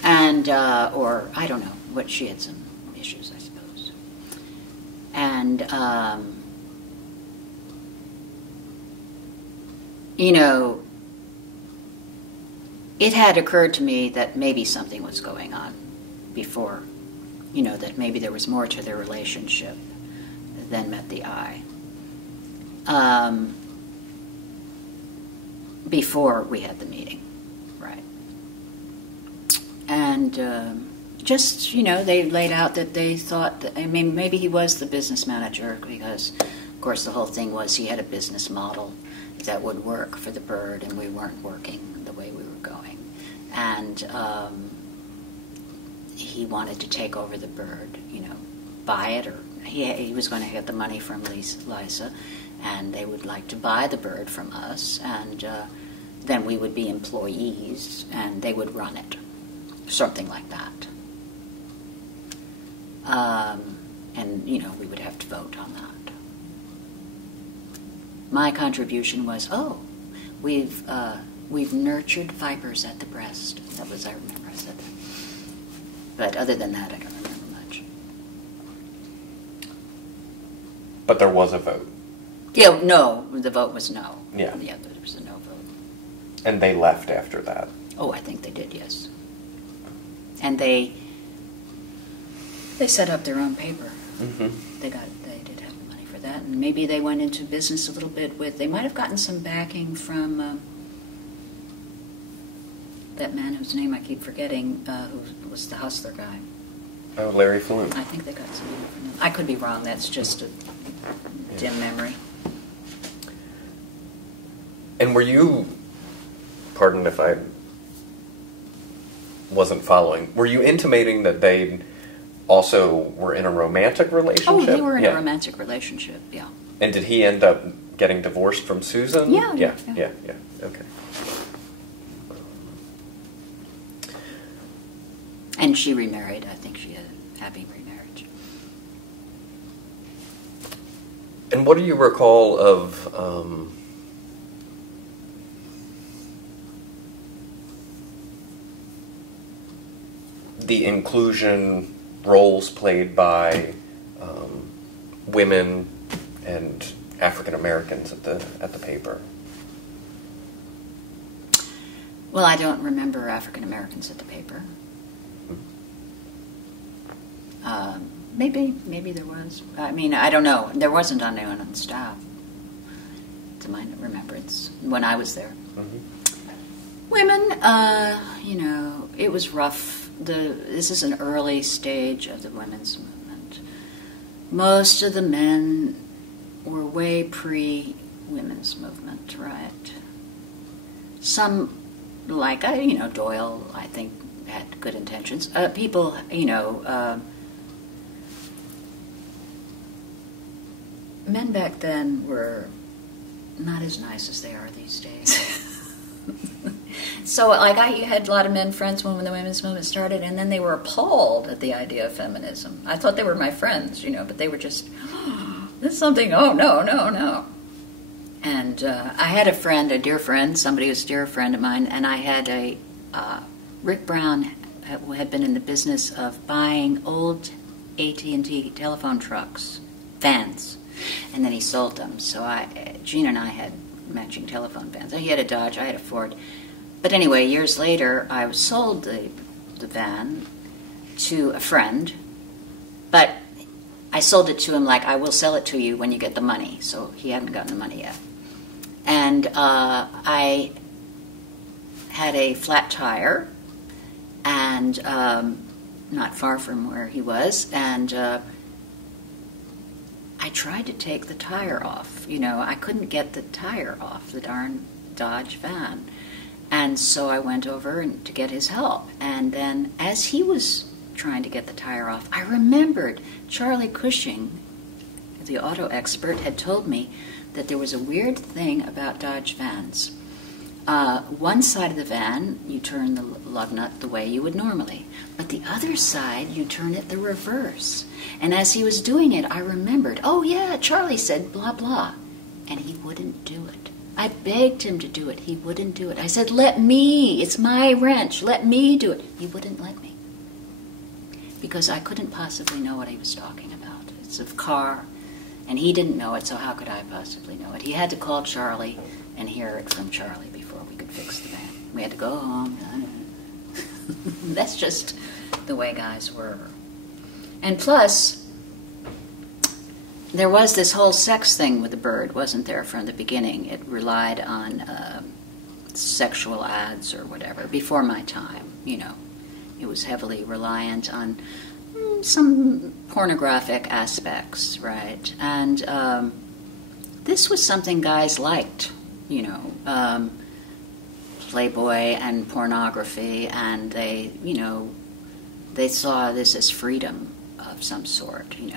And, or, I don't know, what she had some issues, I suppose. And, it had occurred to me that maybe something was going on before, that maybe there was more to their relationship than met the eye. Before we had the meeting, right? And just, they laid out that they thought that, maybe he was the business manager, because, of course, the whole thing was he had a business model that would work for the bird, and we weren't working the way we were going. And he wanted to take over the bird, buy it, or he was going to get the money from Lisa, and they would like to buy the bird from us, and then we would be employees, and they would run it, something like that. And, we would have to vote on that. We we've nurtured vipers at the breast. That was, I remember I said that. But other than that, I don't remember much. But there was a vote. Yeah, no, the vote was no. Yeah. Yeah, there was a no vote. And they left after that. Oh, I think they did, yes. And they set up their own paper. Mm-hmm. They did have the money for that, and maybe they went into business a little bit with. They might have gotten some backing from that man whose name I keep forgetting, who was the hustler guy. Oh, Larry Fulton. I think they got some money from him. I could be wrong. That's just a dim memory. And were you, pardon if I wasn't following, were you intimating that they also were in a romantic relationship? Oh, they were in a romantic relationship, yeah. And did he end up getting divorced from Susan? Yeah. Okay. And she remarried. I think she had a happy remarriage. And what do you recall of the inclusion roles played by women and African Americans at the paper? Well, I don't remember African Americans at the paper. Maybe there was. I mean, I don't know. There wasn't on anyone on staff, to my remembrance, when I was there. Mm-hmm. Women, it was rough. This is an early stage of the women's movement. Most of the men were way pre-women's movement, right? Some, like, Doyle, I think, had good intentions. People, men back then were not as nice as they are these days. So, like, you had a lot of men friends when the women's movement started, and then they were appalled at the idea of feminism. I thought they were my friends, but they were just, this is something, oh, no. And I had a friend, a dear friend, somebody who's a dear friend of mine, and I had Rick Brown had been in the business of buying old AT&T telephone trucks, vans, and then he sold them. So Gene and I had matching telephone vans. He had a Dodge, I had a Ford. But anyway, years later, I sold the van to a friend, but I sold it to him like, I will sell it to you when you get the money. So he hadn't gotten the money yet. And I had a flat tire, and not far from where he was, and I tried to take the tire off. I couldn't get the tire off the darn Dodge van. And so I went over to get his help. And then as he was trying to get the tire off, I remembered Charlie Cushing, the auto expert, had told me that there was a weird thing about Dodge vans. One side of the van, you turn the lug nut the way you would normally. But the other side, you turn it the reverse. And as he was doing it, I remembered, oh yeah, Charlie said blah, blah. And he wouldn't do it. I begged him to do it. He wouldn't do it. I said, let me. It's my wrench. Let me do it. He wouldn't let me. Because I couldn't possibly know what he was talking about. It's a car, and he didn't know it, so how could I possibly know it? He had to call Charlie and hear it from Charlie before we could fix the van. We had to go home. That's just the way guys were. And plus, there was this whole sex thing with the Bird, wasn't there, from the beginning? It relied on sexual ads or whatever, before my time, It was heavily reliant on some pornographic aspects, right? And this was something guys liked, Playboy and pornography, and they saw this as freedom of some sort, and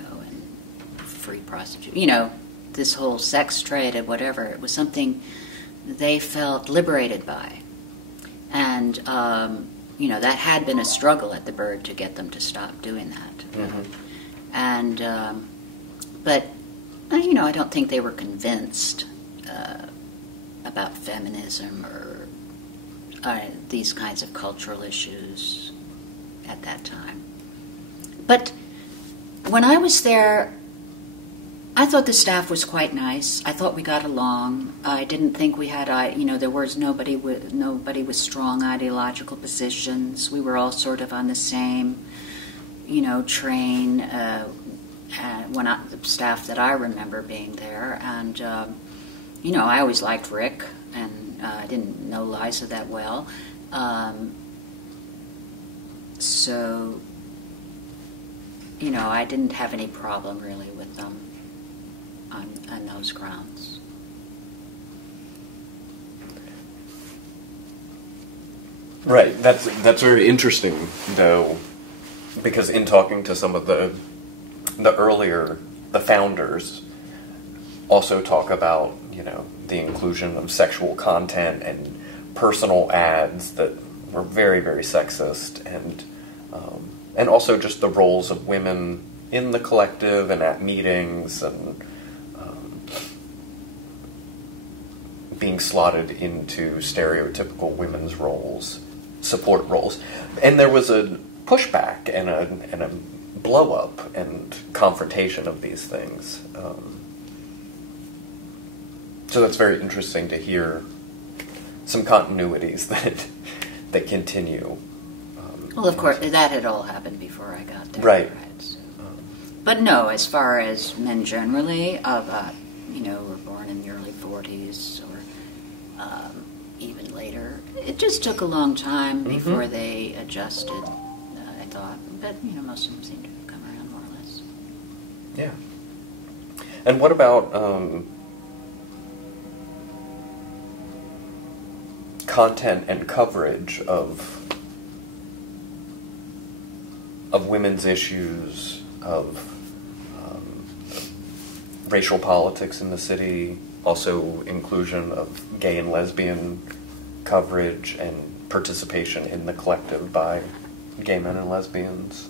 free prostitution, this whole sex trade and whatever. It was something they felt liberated by. And, that had been a struggle at the Bird to get them to stop doing that. Mm-hmm. And, but, I don't think they were convinced about feminism or these kinds of cultural issues at that time. But when I was there, I thought the staff was quite nice. I thought we got along. I didn't think we had, there was nobody with strong ideological positions. We were all sort of on the same, train. The staff that I remember being there, and I always liked Rick, and I didn't know Liza that well, so I didn't have any problem really with them on those grounds. Right. That's very interesting, though, because in talking to some of the founders also talk about, the inclusion of sexual content and personal ads that were very, very sexist, and also just the roles of women in the collective and at meetings, and being slotted into stereotypical women's roles, support roles. And there was a pushback and a blow-up and confrontation of these things. So that's very interesting to hear some continuities that continue. Well, of course, that had all happened before I got there. Right. So. But no, as far as men generally, were born in the early 40s or even later, it just took a long time before they adjusted, I thought. But, most of them seem to have come around more or less. Yeah. And what about content and coverage of women's issues, of racial politics in the city, also inclusion of gay and lesbian coverage and participation in the collective by gay men and lesbians?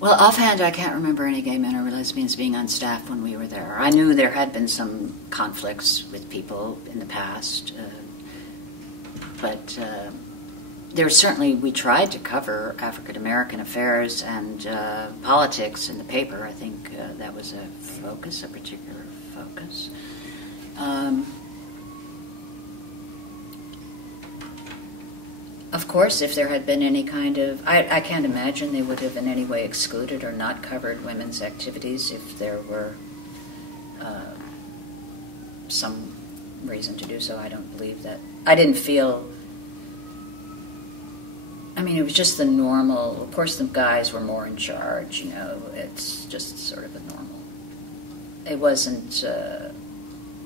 Well, offhand, I can't remember any gay men or lesbians being on staff when we were there. I knew there had been some conflicts with people in the past, but there was certainly, we tried to cover African American affairs and politics in the paper. I think that was a particular focus. Of course, if there had been any kind of... I can't imagine they would have in any way excluded or not covered women's activities if there were some reason to do so. I don't believe that. I didn't feel... it was just the normal... Of course, the guys were more in charge, It's just sort of a normal... It wasn't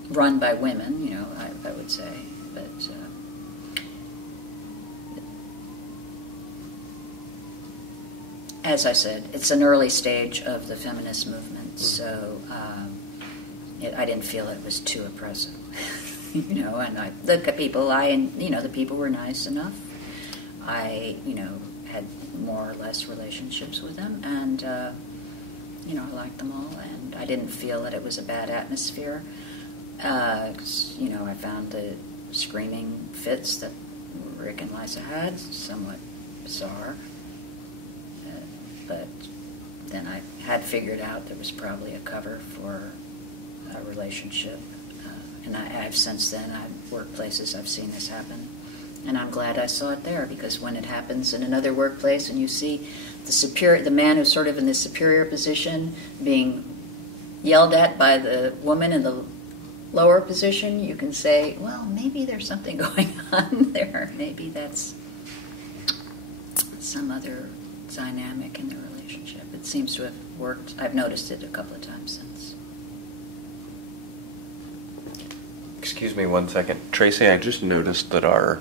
run by women, I would say, but... as I said, it's an early stage of the feminist movement, so I didn't feel it was too oppressive, And I look at people, the people were nice enough. I, had more or less relationships with them, and I liked them all, and I didn't feel that it was a bad atmosphere. 'Cause, I found the screaming fits that Rick and Liza had somewhat bizarre. But then I had figured out there was probably a cover for a relationship. And I've since then, I've worked places, I've seen this happen. And I'm glad I saw it there, because when it happens in another workplace and you see the man who's sort of in the superior position being yelled at by the woman in the lower position, you can say, well, maybe there's something going on there. Maybe that's some other dynamic in the relationship. It seems to have worked. I've noticed it a couple of times since. Excuse me one second. Tracy, I just noticed that our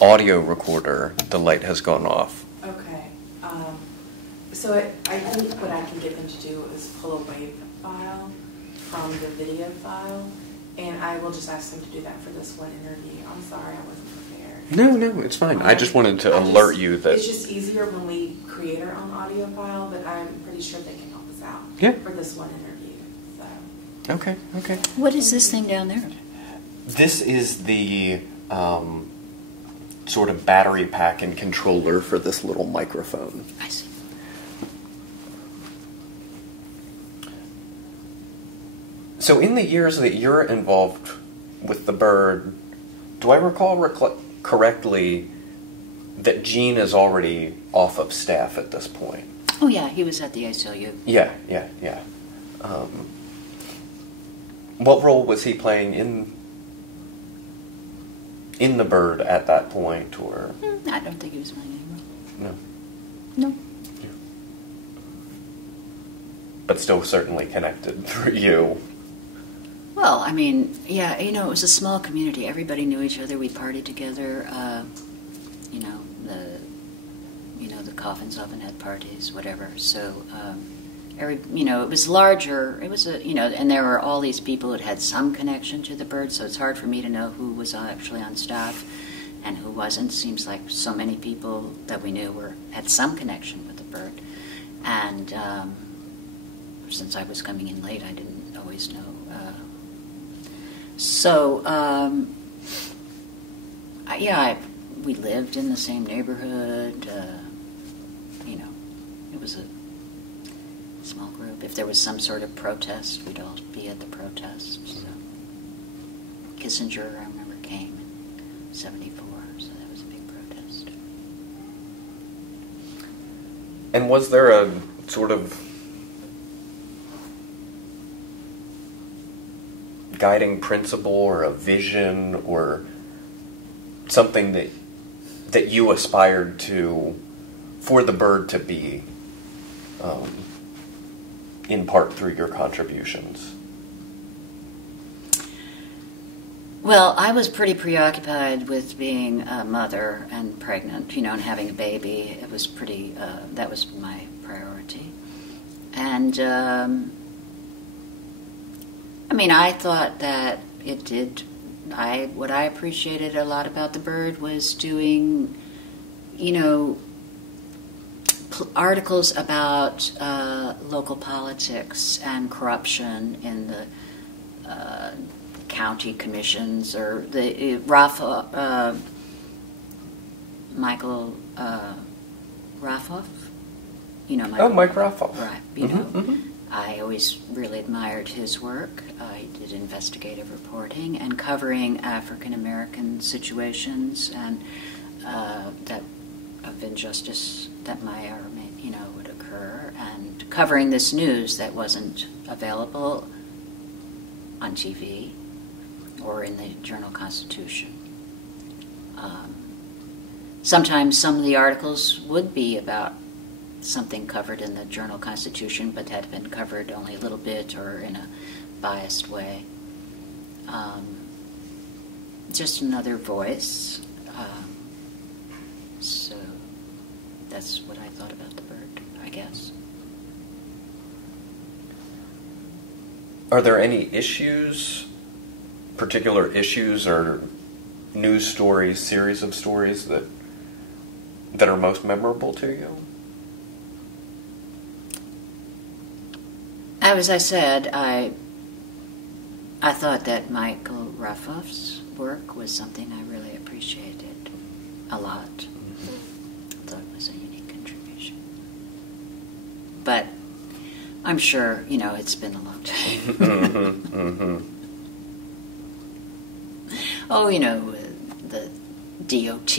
audio recorder, the light has gone off. Okay. So I think what I can get them to do is pull a WAV file from the video file, and I will just ask them to do that for this one interview. I'm sorry, I wasn't prepared. No, it's fine. I just wanted to alert you that... It's just easier when we create our own audio file, but I'm pretty sure they can help us out for this one interview. So. Okay. What is this thing down there? This is the sort of battery pack and controller for this little microphone. I see. So in the years that you're involved with the bird, do I recall correctly that Gene is already off of staff at this point? Oh yeah, he was at the ACLU. Yeah. What role was he playing in the bird at that point, or? I don't think he was playing any role. No. No. Yeah. But still certainly connected through you. Well, I mean, yeah, it was a small community. Everybody knew each other. We partied together. The coffins often had parties, whatever. So, it was larger. It was and there were all these people who had some connection to the bird. So it's hard for me to know who was actually on staff and who wasn't. Seems like so many people that we knew had some connection with the bird. And since I was coming in late, I didn't always know. We lived in the same neighborhood. It was a small group. If there was some sort of protest, we'd all be at the protest. So. Kissinger, I remember, came in '74, so that was a big protest. And was there a sort of guiding principle or a vision or something that you aspired to for the bird to be, in part through your contributions? Well, I was pretty preoccupied with being a mother and pregnant, and having a baby. It was pretty, that was my priority. And, I thought that it did, what I appreciated a lot about the bird was doing, articles about local politics and corruption in the county commissions, or the Michael Raffoff. Mike Raffoff. Right. I always really admired his work. He did investigative reporting and covering African American situations and that of injustice that might or may, would occur, and covering this news that wasn't available on TV or in the Journal-Constitution. Sometimes some of the articles would be about something covered in the Journal-Constitution, but had been covered only a little bit or in a biased way. Just another voice. So that's what I thought about the bird, I guess. Are there any particular issues or news stories, series of stories that are most memorable to you? As I said, I thought that Michael Raffoff's work was something I really appreciated a lot. I thought it was a unique contribution. But I'm sure, it's been a long time. Oh, the DOT,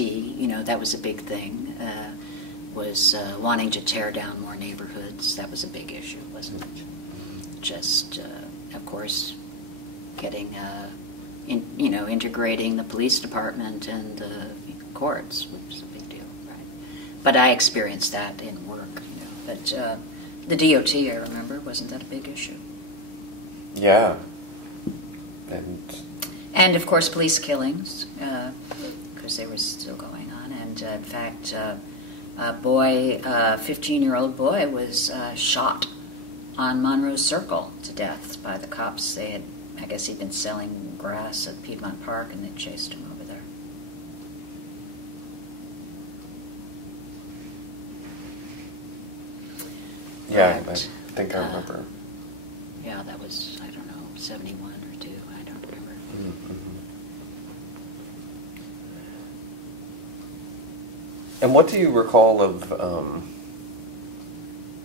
that was a big thing, was wanting to tear down more neighborhoods. That was a big issue, wasn't it? Just, of course, getting, integrating the police department and the courts, which was a big deal, right? But I experienced that in work, But the DOT, I remember, wasn't that a big issue? Yeah. And of course, police killings, because they were still going on. And in fact, a 15-year-old boy was shot on Monroe Circle to death by the cops. I guess he'd been selling grass at Piedmont Park, and they chased him over there. yeah, I think I remember. Yeah, that was, I don't know, 71 or 2, I don't remember. Mm-hmm. And what do you recall of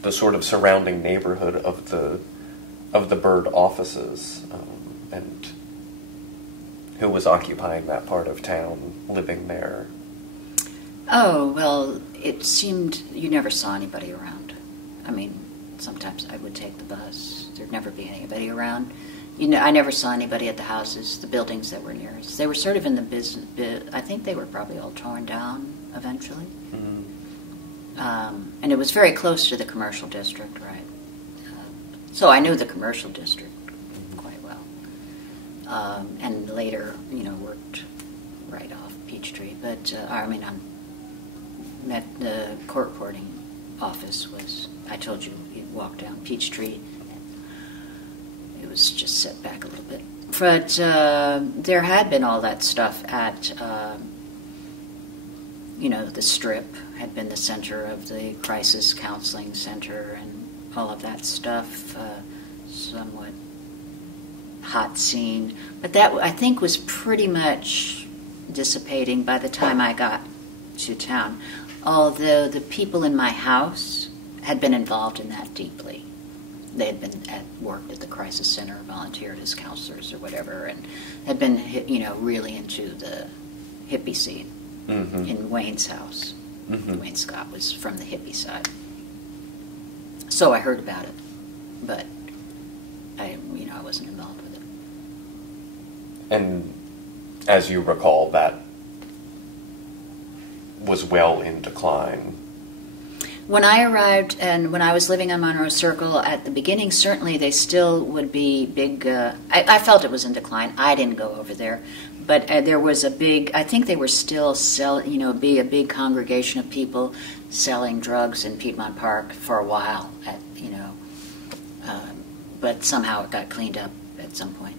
the sort of surrounding neighborhood of the Byrd offices, and who was occupying that part of town, living there? Oh, well, it seemed you never saw anybody around. I mean, sometimes I would take the bus. There'd never be anybody around. You know, I never saw anybody at the houses, the buildings that were near us. They were sort of in the business. I think they were probably all torn down eventually. And it was very close to the commercial district, right? So I knew the commercial district quite well. And later, you know, worked right off Peachtree. But, I mean, met the court reporting office was, I told you, you walk down Peachtree. It was just set back a little bit. But there had been all that stuff at, you know, the Strip had been the center of the crisis counseling center and all of that stuff, somewhat hot scene. But that, I think, was pretty much dissipating by the time I got to town, although the people in my house had been involved in that deeply. They had been worked at the crisis center, volunteered as counselors or whatever, and had been, you know, really into the hippie scene in Wayne's house. Wayne Scott was from the hippie side, so I heard about it, but I wasn't involved with it. And as you recall, that was well in decline. When I arrived and when I was living on Monroe Circle at the beginning, certainly they still would be big. I felt it was in decline. I didn't go over there, but there was a big. I think they were still selling. You know, be a big congregation of people selling drugs in Piedmont Park for a while. But somehow it got cleaned up at some point.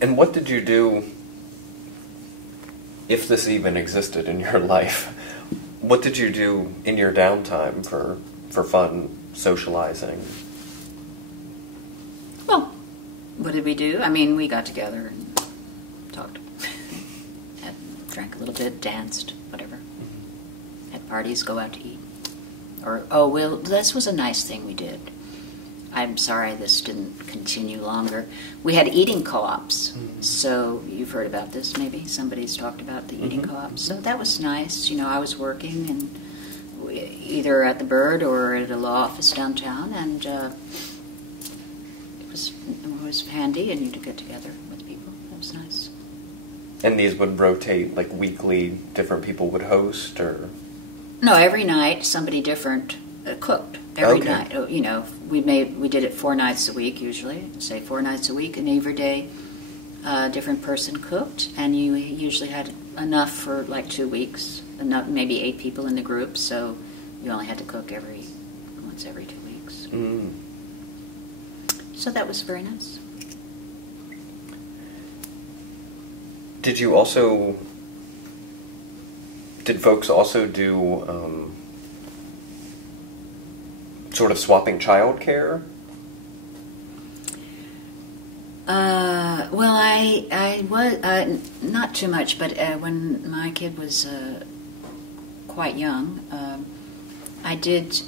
And what did you do? If this even existed in your life, what did you do in your downtime for fun, socializing? Well, what did we do? I mean, we got together and talked, drank a little bit, danced, whatever. Had parties, go out to eat. Well, this was a nice thing we did. I'm sorry this didn't continue longer. We had eating co-ops. So you've heard about this, maybe? Somebody's talked about the eating co-ops. So that was nice. You know, I was working and either at the Byrd or at a law office downtown, and it was handy, and you could get together with people. That was nice. And these would rotate, like weekly, different people would host, or? No, every night somebody different cooked. Every night, you know, we did it 4 nights a week usually, say 4 nights a week, and every day a different person cooked, and you usually had enough for like 2 weeks, enough, maybe 8 people in the group, so you only had to cook once every 2 weeks. So that was very nice. Did folks also do sort of swapping childcare? Well, I was not too much, but when my kid was quite young, I did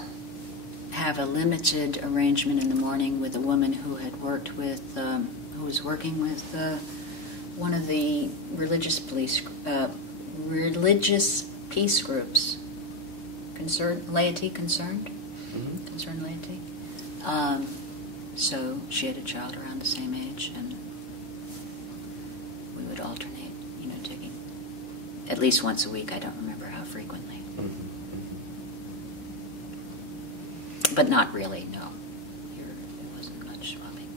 have a limited arrangement in the morning with a woman who had worked with, who was working with one of the religious peace groups, concerned laity. So she had a child around the same age, and we would alternate, you know, taking at least once a week. I don't remember how frequently. But not really, no. It wasn't much swapping.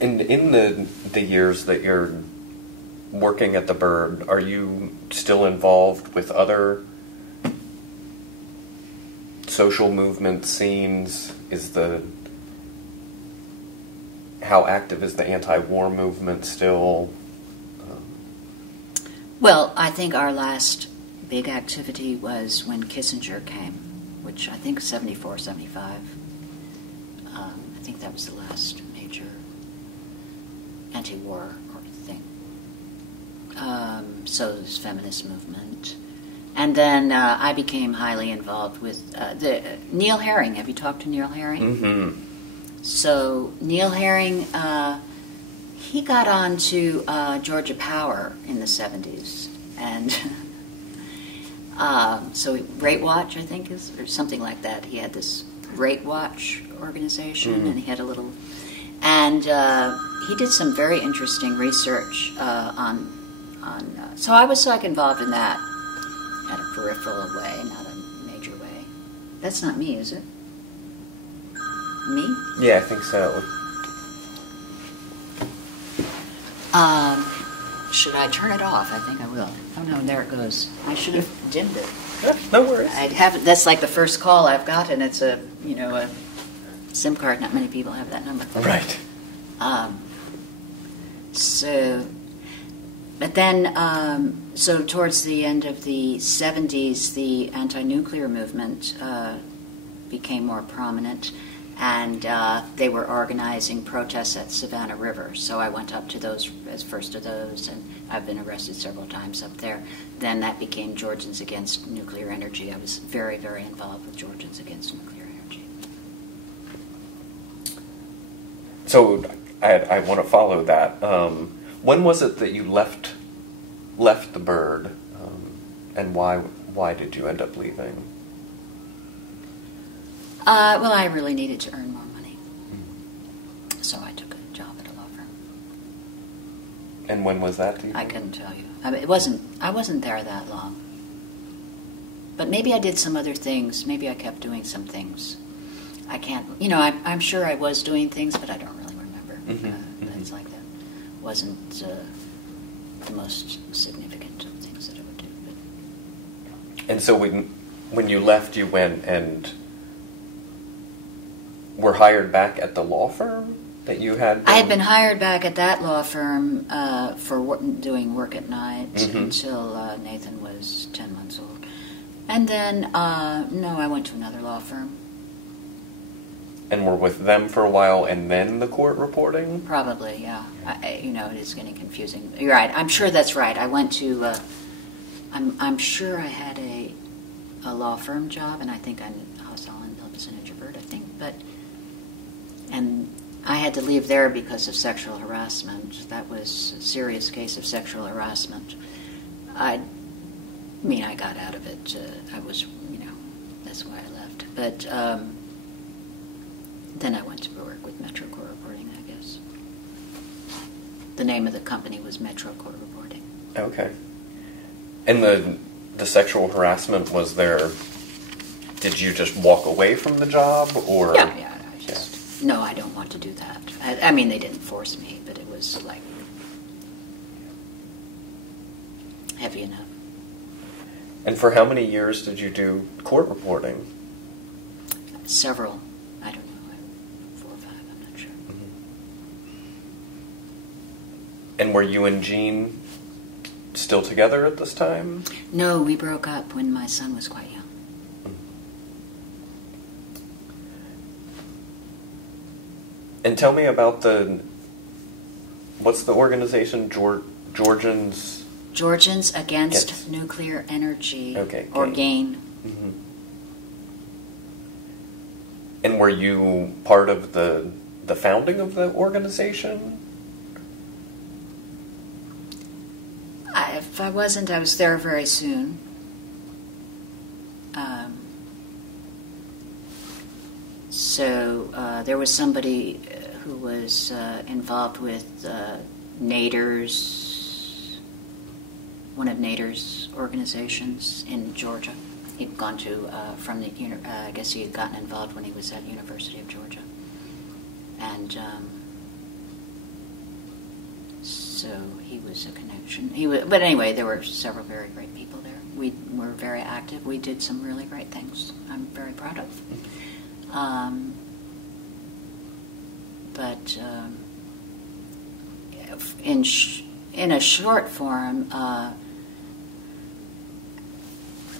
And in the years that you're working at the Byrd, are you still involved with other social movement scenes? How active is the anti-war movement still? Well, I think our last big activity was when Kissinger came, which I think 74, 75. I think that was the last major anti-war thing. so this feminist movement. And then I became highly involved with Neil Herring. Have you talked to Neil Herring? Mm-hmm. So Neil Herring, he got on to Georgia Power in the 70s. And so Rate Watch, I think, or something like that. He had this Rate Watch organization, and he had a little... And he did some very interesting research on so I was involved in that in a peripheral way, not a major way. That's not me, is it? Me? Yeah, I think so. Should I turn it off? I think I will. Oh no, there it goes. I should have dimmed it. Yeah, no worries. I'd have it. That's like the first call I've got, and it's a SIM card. Not many people have that number. Right. But then, so towards the end of the 70s, the anti-nuclear movement became more prominent, and they were organizing protests at Savannah River. So I went up to those as first of those, and I've been arrested several times up there. Then that became Georgians Against Nuclear Energy. I was very, very involved with Georgians Against Nuclear Energy. So I want to follow that. When was it that you left the Bird, and why did you end up leaving? Well, I really needed to earn more money, so I took a job at a law firm. And when was that? I couldn't tell you. I mean, I wasn't there that long. But maybe I did some other things. Maybe I kept doing some things. I can't. I'm sure I was doing things, but I don't really remember. Things like that wasn't the most significant of things that I would do. But. And so when you left, you went and were hired back at the law firm that you had? I had been hired back at that law firm for doing work at night until Nathan was 10 months old. And then, I went to another law firm. And were with them for a while and then the court reporting? Probably, yeah. It is getting confusing. You're right. I'm sure that's right. I went to, I'm sure I had a law firm job, and I think I was an introvert, I think. And I had to leave there because of sexual harassment. That was a serious case of sexual harassment. I got out of it. I was, that's why I left. But then I went to work with Metro Core Reporting, I guess. The name of the company was Metro Core Reporting. Okay. And the sexual harassment was there, did you just walk away from the job, or? Yeah, no, I don't want to do that. I mean, they didn't force me, but it was like heavy enough. And for how many years did you do court reporting? Several. I don't know, 4 or 5, I'm not sure. And were you and Jean still together at this time? No, we broke up when my son was quite young. And tell me about what's the organization? Georgians Against Nuclear Energy, okay, or GAIN. Mm-hmm. And were you part of the founding of the organization? If I wasn't, I was there very soon. There was somebody who was involved with Nader's, one of Nader's organizations in Georgia. He'd gone to I guess he had gotten involved when he was at University of Georgia, and so he was a connection. But anyway, there were several very great people there. We were very active. We did some really great things. I'm very proud of. But in a short form,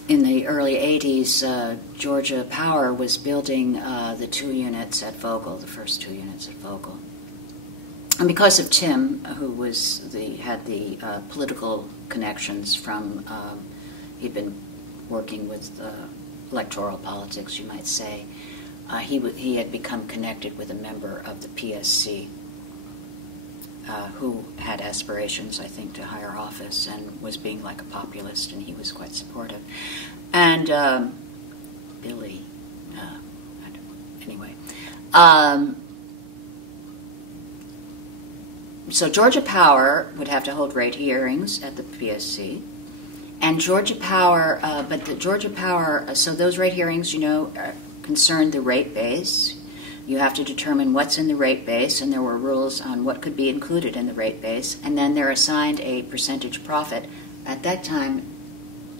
in the early 80s, Georgia Power was building the 2 units at Vogel, the first 2 units at Vogel. And because of Tim, who was had the political connections from, he'd been working with electoral politics, you might say. He had become connected with a member of the PSC who had aspirations, I think, to higher office and was being like a populist, and he was quite supportive. And Billy, anyway. So Georgia Power would have to hold rate hearings at the PSC. And Georgia Power, but the Georgia Power, so those rate hearings, concern the rate base. You have to determine what's in the rate base, and there were rules on what could be included in the rate base. And then they're assigned a percentage profit. At that time,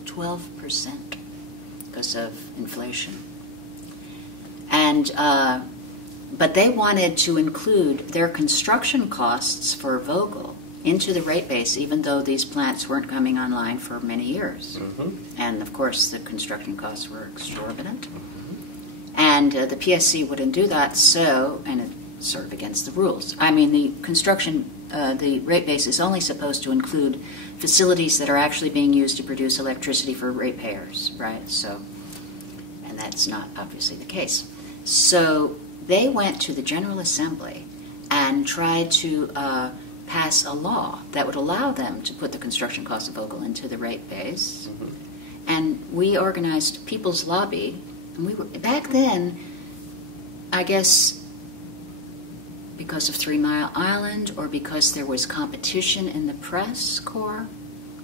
12% because of inflation. And but they wanted to include their construction costs for Vogtle into the rate base, even though these plants weren't coming online for many years. Mm-hmm. And, of course, the construction costs were exorbitant. Mm-hmm. And the PSC wouldn't do that, and it's sort of against the rules. I mean, the construction, the rate base is only supposed to include facilities that are actually being used to produce electricity for ratepayers, right? So, and that's not obviously the case. So they went to the General Assembly and tried to pass a law that would allow them to put the construction cost of Vogtle into the rate base. Mm-hmm. And we organized People's Lobby, and we were, back then, I guess because of 3 Mile Island or because there was competition in the press corps,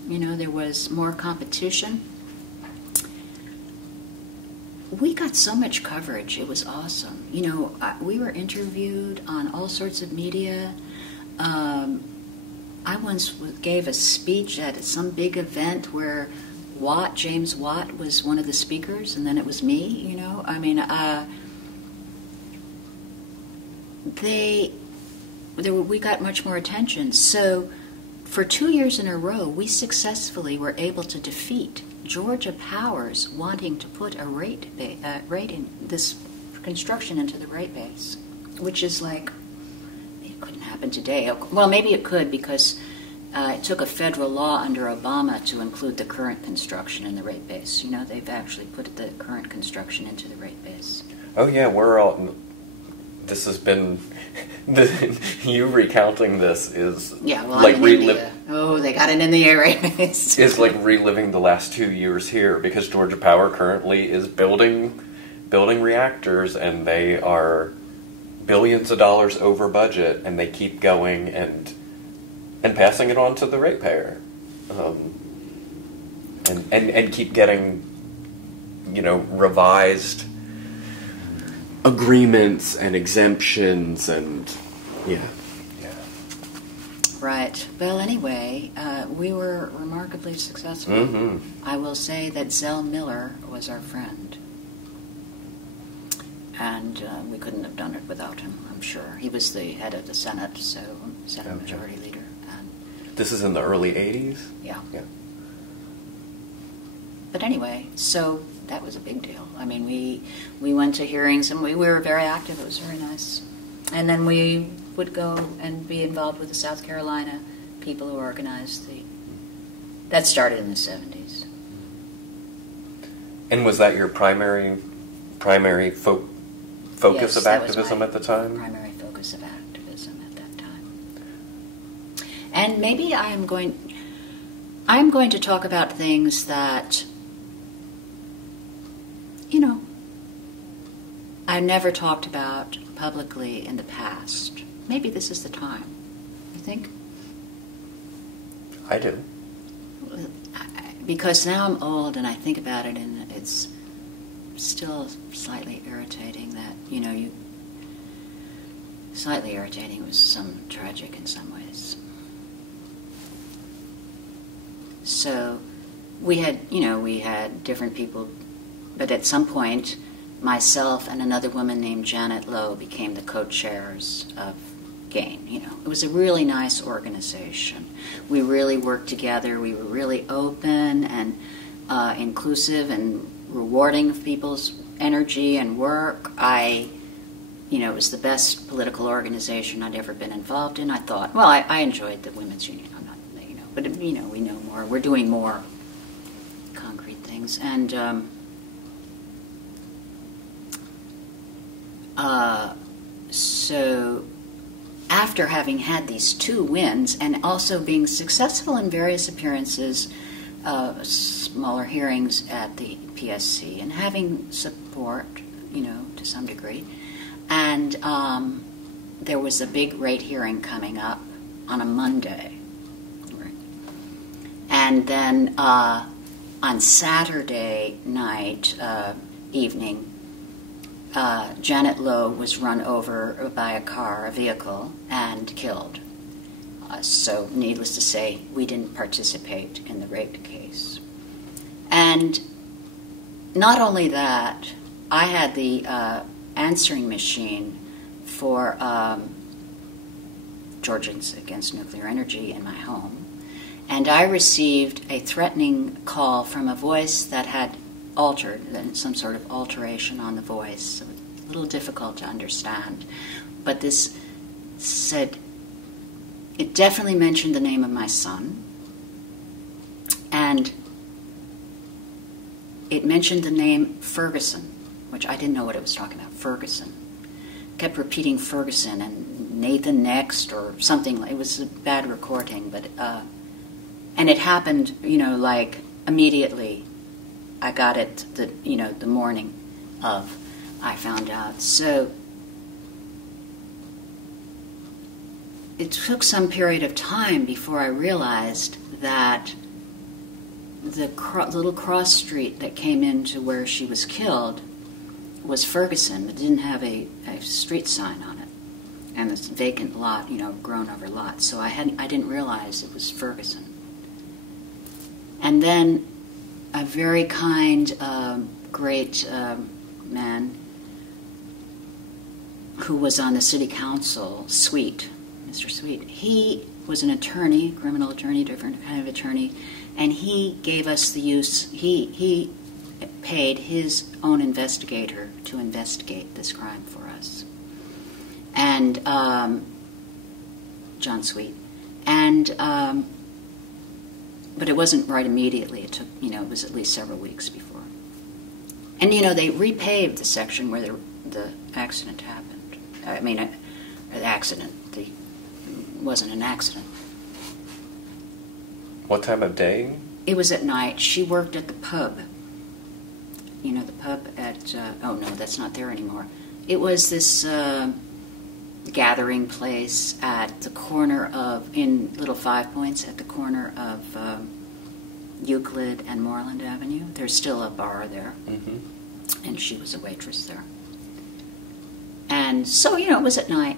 there was more competition. We got so much coverage. It was awesome. We were interviewed on all sorts of media. I once gave a speech at some big event where James Watt was one of the speakers, and then it was me, I mean, we got much more attention. So for 2 years in a row, we successfully were able to defeat Georgia Power's wanting to put a rate in this construction into the rate base, which is like, it couldn't happen today. Well, maybe it could, because it took a federal law under Obama to include the current construction in the rate base. They've actually put the current construction into the rate base. Oh yeah, this has been, you recounting this is like they got it in the rate base. Is like reliving the last 2 years here, because Georgia Power currently is building reactors, and they are billions of dollars over budget, and they keep going and passing it on to the ratepayer, and keep getting revised agreements and exemptions and yeah. Right. Well, anyway, we were remarkably successful. Mm-hmm. I will say that Zell Miller was our friend, and we couldn't have done it without him, I'm sure. He was the head of the Senate, so Senate Majority Leader. This is in the early 80s? Yeah. But anyway, so that was a big deal. I mean, we went to hearings, and we were very active. It was very nice. And then we would go and be involved with the South Carolina people who organized that started in the 70s. And was that your primary focus of activism at the time? Primary focus of activism at that time. And maybe I'm going to talk about things that, I never talked about publicly in the past. Maybe this is the time. You think? I do. Because now I'm old and I think about it, and it's still slightly irritating that, slightly irritating. It was some tragic in some ways. So we had different people, but at some point, myself and another woman named Janet Lowe became the co-chairs of GAIN. It was a really nice organization. We really worked together. We were really open and inclusive and rewarding of people's energy and work. I it was the best political organization I'd ever been involved in. I thought, well, I enjoyed the women's union. I'm not, but we know more. We're doing more concrete things, and so after having had these 2 wins and also being successful in various appearances, smaller hearings at the PSC, and having support, to some degree, and there was a big rate hearing coming up on a Monday, right? And then on Saturday night, evening, Janet Lowe was run over by a vehicle, and killed. So, needless to say, we didn't participate in the rape case. And not only that, I had the answering machine for Georgians Against Nuclear Energy in my home, and I received a threatening call from a voice that had altered, some sort of alteration on the voice. So it's a little difficult to understand. But this said, it definitely mentioned the name of my son, and it mentioned the name Ferguson, which I didn't know what it was talking about. Ferguson. Kept repeating Ferguson and Nathan next or something. It was a bad recording, but and it happened, like immediately. I got it the morning of I found out. So it took some period of time before I realized that the little cross street that came into where she was killed was Ferguson, but didn't have a street sign on it, and it's a vacant lot, grown over lot. So I didn't realize it was Ferguson. And then a very kind, great man who was on the city council, Mr. Sweet, he was an attorney, criminal attorney, different kind of attorney, and he gave us the use, he paid his own investigator to investigate this crime for us. And John Sweet. And but it wasn't right immediately. It took, it was at least several weeks before. And, they repaved the section where the accident happened. I mean, the accident. It wasn't an accident. What time of day? It was at night. She worked at the pub. The pub at, oh no, that's not there anymore. It was this gathering place at the corner of, in Little Five Points, at the corner of Euclid and Moreland Avenue. There's still a bar there, and she was a waitress there. And so, it was at night,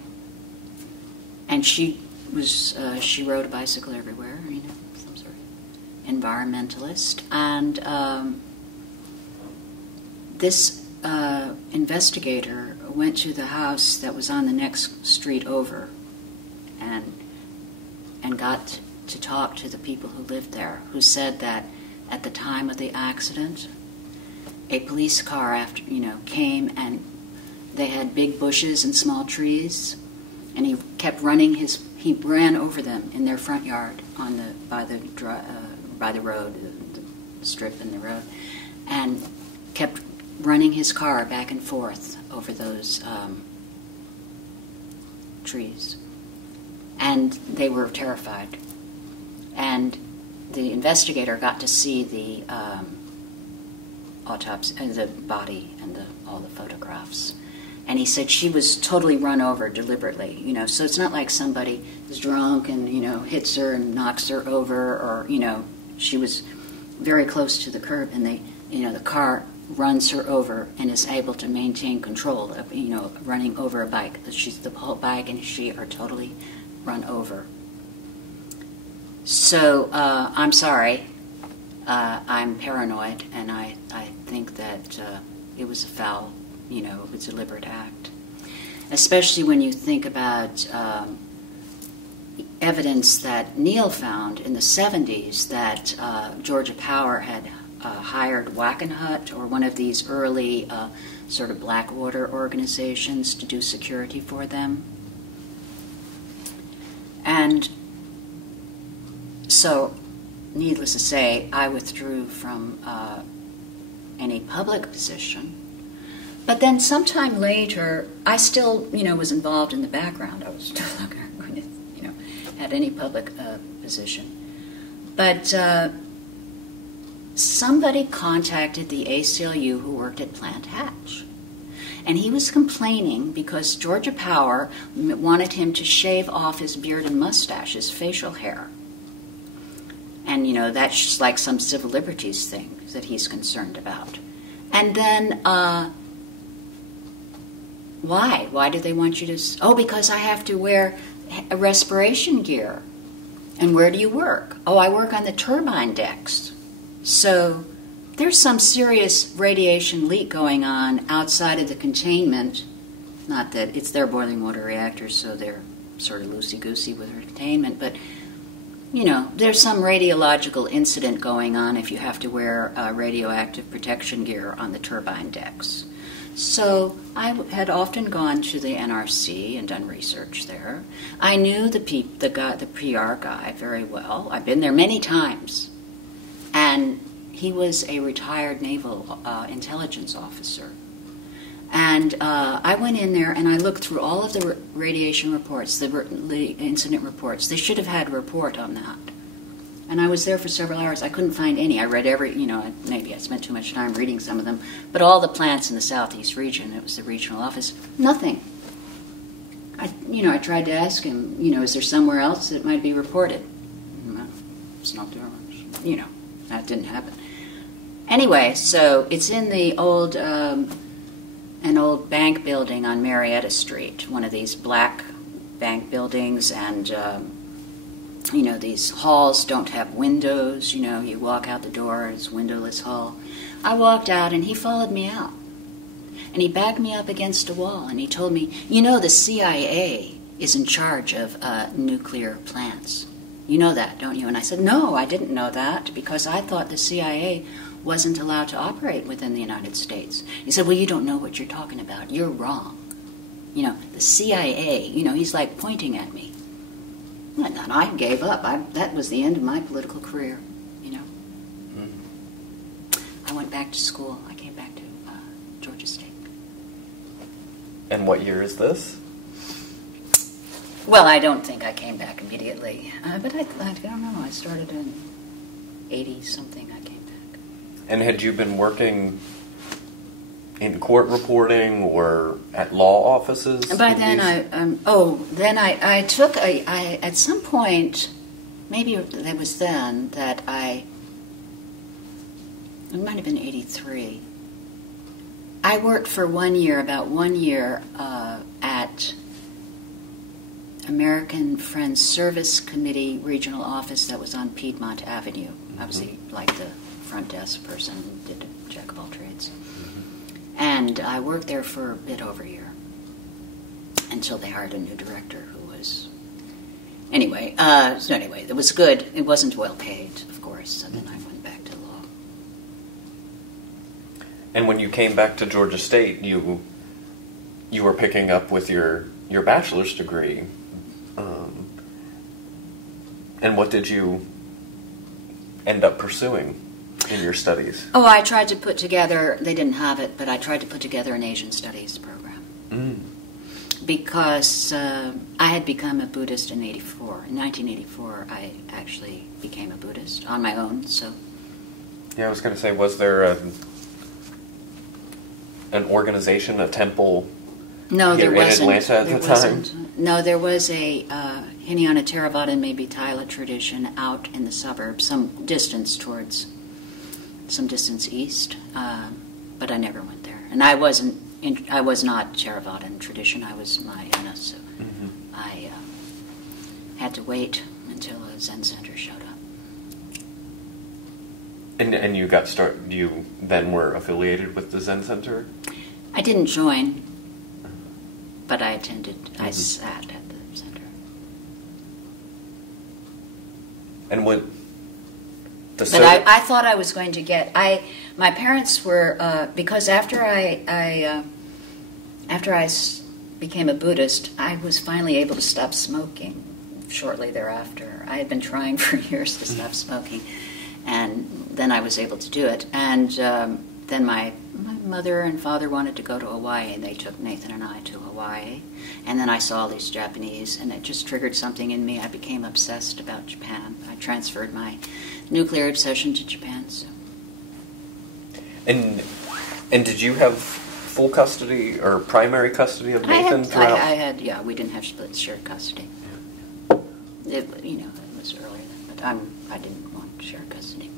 and she rode a bicycle everywhere, some sort of environmentalist, and this investigator went to the house that was on the next street over, and got to talk to the people who lived there, who said that at the time of the accident, a police car came, and they had big bushes and small trees, and he kept running he ran over them in their front yard by the road, the strip in the road, and kept running his car back and forth over those trees. And they were terrified. And the investigator got to see the autopsy, the body, and all the photographs. And he said she was totally run over deliberately, so it's not like somebody is drunk and, hits her and knocks her over, or, she was very close to the curb, and the car runs her over and is able to maintain control of, running over a bike. The whole bike and she are totally run over. So, I'm sorry. I'm paranoid, and I think that it was a foul, it was a deliberate act. Especially when you think about evidence that Neil found in the 70s that Georgia Power had hired Wackenhut or one of these early sort of Blackwater organizations to do security for them. And so, needless to say, I withdrew from any public position. But then sometime later, I still, was involved in the background. I was still not going to, had any public position. But somebody contacted the ACLU who worked at Plant Hatch. And he was complaining because Georgia Power wanted him to shave off his beard and mustache, his facial hair. And, that's just like some civil liberties thing that he's concerned about. And then, why? Why do they want you to... Oh, because I have to wear a respiration gear. And where do you work? Oh, I work on the turbine decks. So there's some serious radiation leak going on outside of the containment. Not that it's their boiling water reactors, so they're sort of loosey-goosey with their containment, but, there's some radiological incident going on if you have to wear radioactive protection gear on the turbine decks. So I had often gone to the NRC and done research there. I knew the PR guy very well. I've been there many times. And he was a retired naval intelligence officer. And I went in there and I looked through all of the radiation reports, the incident reports. They should have had a report on that. And I was there for several hours. I couldn't find any. I read every, maybe I spent too much time reading some of them. But all the plants in the southeast region, it was the regional office, nothing. I tried to ask him, is there somewhere else that might be reported? No, it's not there. That didn't happen. Anyway, so it's in the old, an old bank building on Marietta Street, one of these black bank buildings, and these halls don't have windows. You walk out the door, it's a windowless hall. I walked out, and he followed me out. And he backed me up against a wall, and he told me, the CIA is in charge of nuclear plants. You know that, don't you? And I said, no, I didn't know that, because I thought the CIA wasn't allowed to operate within the United States. He said, well, you don't know what you're talking about. You're wrong. The CIA, he's like pointing at me. And I gave up. That was the end of my political career, I went back to school. I came back to Georgia State. And what year is this? Well, I don't think I came back immediately. But I don't know. I started in 80-something. I came back. And had you been working in court reporting or at law offices? By then, I took at some point, maybe it was then, that it might have been 83. I worked for about 1 year at American Friends Service Committee regional office that was on Piedmont Avenue. I was like the front desk person, did a jack of all trades. And I worked there for a bit over a year until they hired a new director who was... Anyway, it was good. It wasn't well paid, of course, so then I went back to law. And when you came back to Georgia State, you were picking up with your bachelor's degree. And what did you end up pursuing in your studies? Oh, I tried to put together, they didn't have it, but I tried to put together an Asian studies program. Because I had become a Buddhist in 1984, I actually became a Buddhist on my own, so... Yeah, I was going to say, was there an organization, a temple No, there wasn't. In Atlanta at the time? No, there was a Hinayana Theravada and maybe Tila tradition out in the suburbs, some distance east, but I never went there. And I was not Theravadan tradition, I was Mahayana, so I had to wait until a Zen center showed up. And you got started, you then were affiliated with the Zen center? I didn't join, but I attended, I sat at the center. And But I thought I was going to get. My parents were because after I became a Buddhist, I was finally able to stop smoking. Shortly thereafter, I had been trying for years to stop smoking, and then I was able to do it. And then my mother and father wanted to go to Hawaii, and they took Nathan and I to Hawaii. And then I saw all these Japanese, and it just triggered something in me. I became obsessed about Japan. I transferred my nuclear obsession to Japan. So. And did you have full custody or primary custody of Nathan throughout? I had, yeah. We didn't have split shared custody. It was earlier then, but I didn't want shared custody.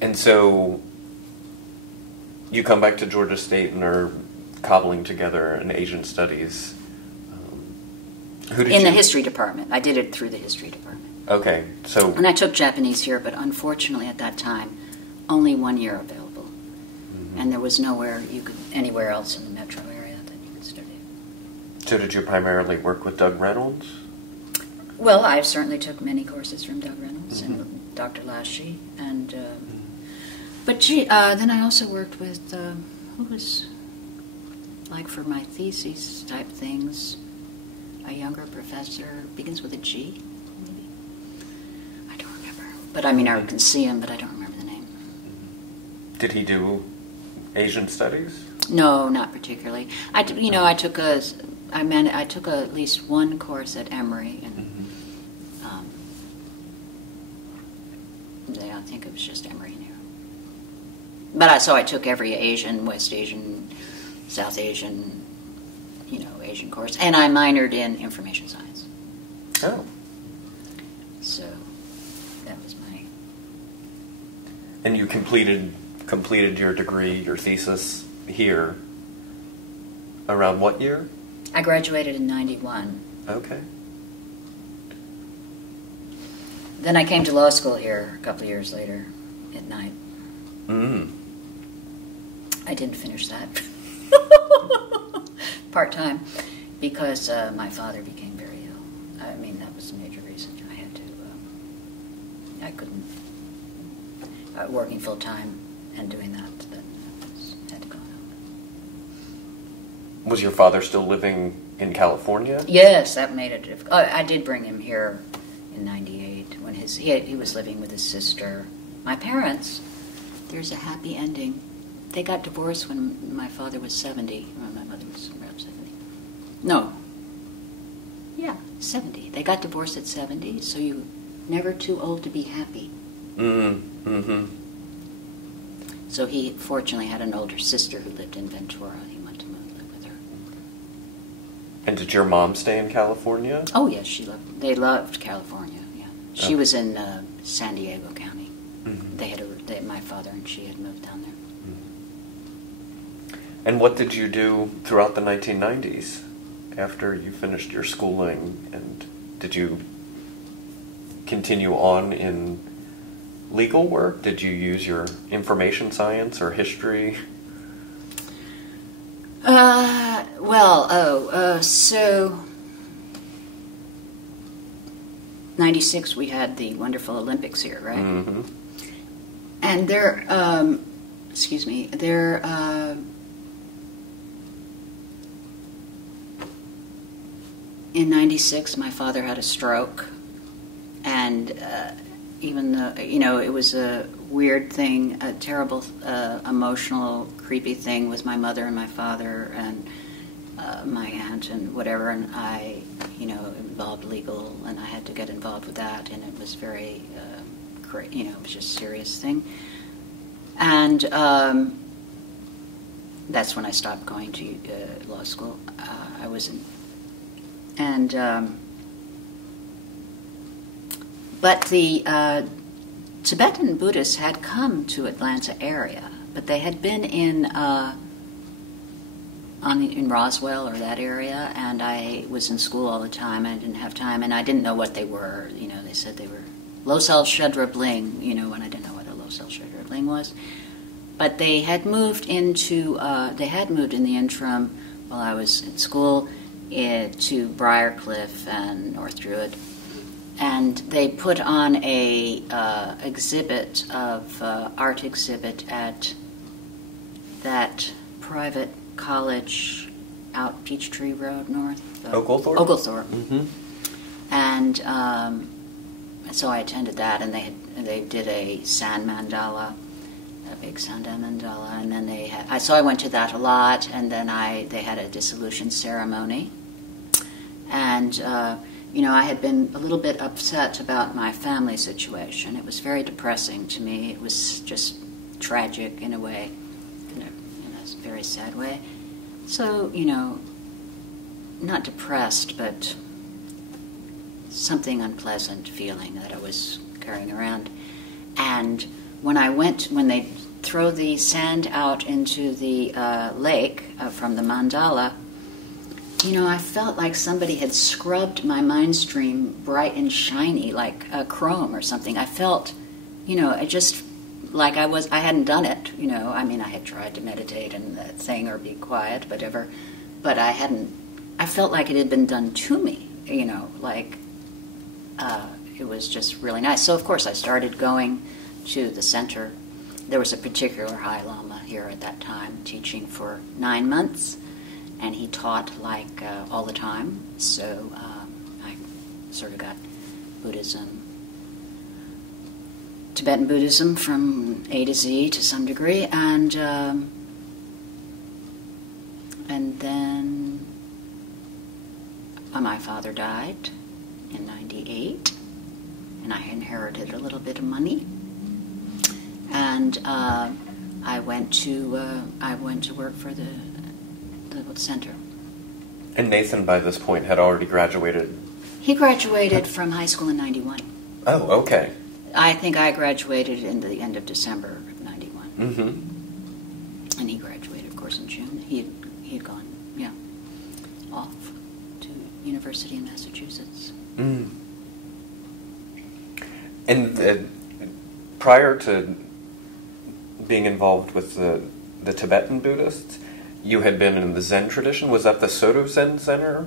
And so you come back to Georgia State and are cobbling together an Asian studies. In the history department. I did it through the history department. Okay, so... And I took Japanese here, but unfortunately at that time, only 1 year available. Mm-hmm. And there was anywhere else in the metro area that you could study. So did you primarily work with Doug Reynolds? Well, I certainly took many courses from Doug Reynolds and Dr. Lashy. And, but then I also worked with, who was, like for my thesis type things, a younger professor, begins with a G, maybe? I don't remember. But I mean, I can see him, but I don't remember the name. Did he do Asian studies? No, not particularly. I took at least one course at Emory, and I think it was just Emory in here. But I took every Asian, West Asian, South Asian, Asian course, and I minored in information science. Oh. So that was my. And you completed your degree, your thesis here. Around what year? I graduated in 91. Okay. Then I came to law school here a couple of years later at night. I didn't finish that. Part-time, because my father became very ill. I mean, that was a major reason. I couldn't, working full-time and doing that had to go on. Was your father still living in California? Yes, that made it difficult. I did bring him here in 98 when he was living with his sister. My parents, there's a happy ending. They got divorced when my father was 70. Well, my mother was around 70. No. Yeah, 70. They got divorced at 70, so you're never too old to be happy. So he fortunately had an older sister who lived in Ventura. He went to live with her. And did your mom stay in California? Oh, yes, they loved California, yeah. She was in San Diego County. My father and she had moved down there. And what did you do throughout the 1990s after you finished your schooling? And did you continue on in legal work? Did you use your information science or history? So 96 we had the wonderful Olympics here, right? Mm-hmm. And in 96 my father had a stroke, and even though, it was a weird thing, a terrible, emotional, creepy thing with my mother and my father and my aunt and whatever, and I, involved legal, and I had to get involved with that, and it was very, it was just a serious thing. And that's when I stopped going to law school. I wasn't, and but the Tibetan Buddhists had come to Atlanta area, but they had been in Roswell or that area, and I was in school all the time, and I didn't have time, and I didn't know what they were. They said they were Losal Shudra Bling, when I didn't know what a Losal Shudra Bling was. But they had moved in the interim while I was in school to Briarcliff and North Druid. and they put on a art exhibit at that private college out Peachtree Road North. Oglethorpe? Oglethorpe. Mm-hmm. And so I attended that, and they did a sand mandala, a big sand mandala, and then I went to that a lot, and then they had a dissolution ceremony, and I had been a little bit upset about my family situation. It was very depressing to me. It was just tragic in a way, in a very sad way. So, not depressed, but something unpleasant feeling that I was carrying around. And when they throw the sand out into the lake from the mandala, I felt like somebody had scrubbed my mind stream bright and shiny, like chrome or something. I felt, it just like I hadn't done it. I had tried to meditate and sing or be quiet, whatever, but I felt like it had been done to me. It was just really nice. So of course I started going to the center. There was a particular High Lama here at that time teaching for 9 months. And he taught all the time, so I sort of got Buddhism, Tibetan Buddhism from A to Z to some degree, and then my father died in '98, and I inherited a little bit of money, and I went to work for the center. And Nathan, by this point, had already graduated? He graduated from high school in '91. Oh, okay. I think I graduated in the end of December of '91. Mm-hmm. And he graduated, of course, in June. He had gone, off to university in Massachusetts. Mm. And prior to being involved with the Tibetan Buddhists, you had been in the Zen tradition. Was that the Soto Zen Center?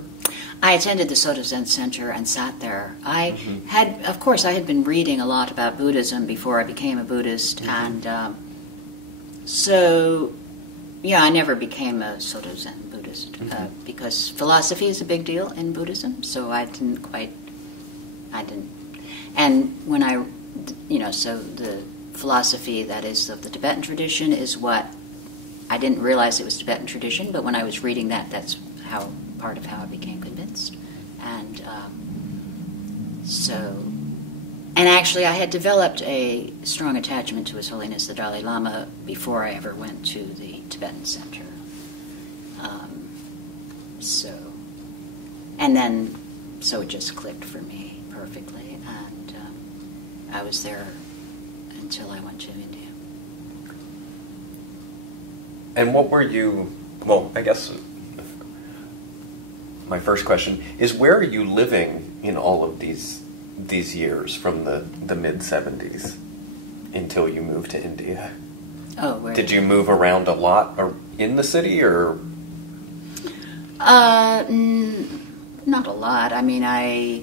I attended the Soto Zen Center and sat there. I Mm-hmm. had been reading a lot about Buddhism before I became a Buddhist, Mm-hmm. and I never became a Soto Zen Buddhist because philosophy is a big deal in Buddhism. So I didn't. And when so the philosophy that is of the Tibetan tradition is what. I didn't realize it was Tibetan tradition, but when I was reading that's part of how I became convinced. And and actually I had developed a strong attachment to His Holiness the Dalai Lama before I ever went to the Tibetan Center. So it just clicked for me perfectly, and I was there until I went to India. And what were you, well, I guess my first question is, where are you living in all of these years from the mid-'70s until you moved to India? Oh, where did you move around a lot in the city, or? Not a lot. I mean, I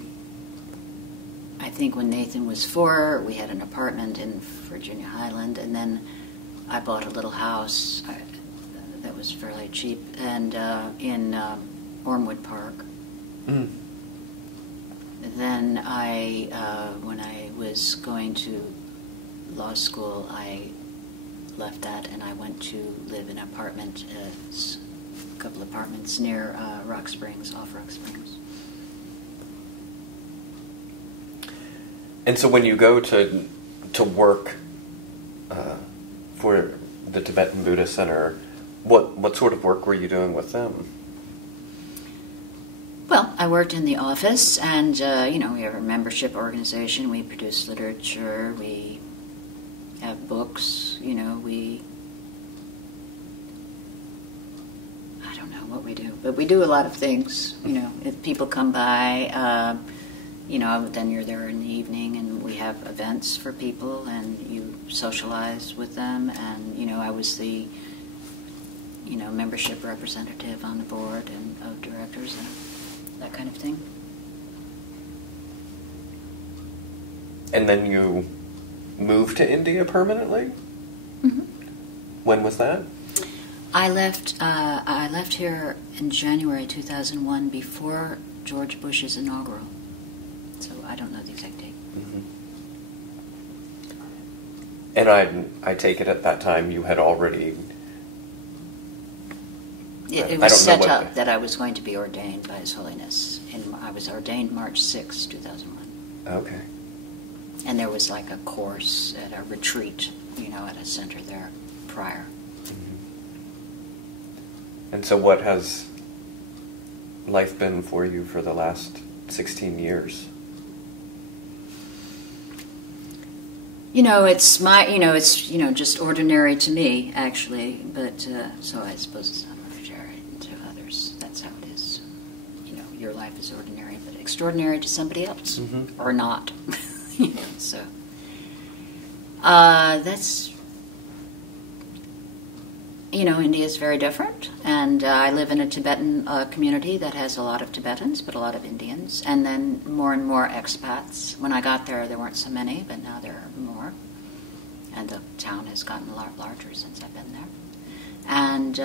think when Nathan was 4, we had an apartment in Virginia Highland, and then I bought a little house that was fairly cheap, and in Ormwood Park. Mm. Then when I was going to law school, I left that and I went to live in an apartment, a couple apartments near Rock Springs, off Rock Springs. And so when you go to work for the Tibetan Buddhist Center, what sort of work were you doing with them? Well, I worked in the office, and we have a membership organization. We produce literature. We have books. I don't know what we do, but we do a lot of things. If people come by, then you're there in the evening, and we have events for people, and you socialize with them. And I was the membership representative on the board and of directors and that kind of thing. And then you moved to India permanently? Mm-hmm. When was that? I left here in January 2001 before George Bush's inaugural. So I don't know the exact date. Mm-hmm. And I take it at that time you had already... It was set up that I was going to be ordained by His Holiness. And I was ordained March 6, 2001. Okay. And there was like a course at a retreat, at a center there prior. Mm-hmm. And so what has life been for you for the last 16 years? It's just ordinary to me, actually, but, so I suppose it's not ordinary to others. That's how it is. Your life is ordinary, but extraordinary to somebody else, mm-hmm. or not. So, that's, India is very different, and I live in a Tibetan community that has a lot of Tibetans, but a lot of Indians, and then more and more expats. When I got there weren't so many, but now there are more, and the town has gotten a lot larger since I've been there. And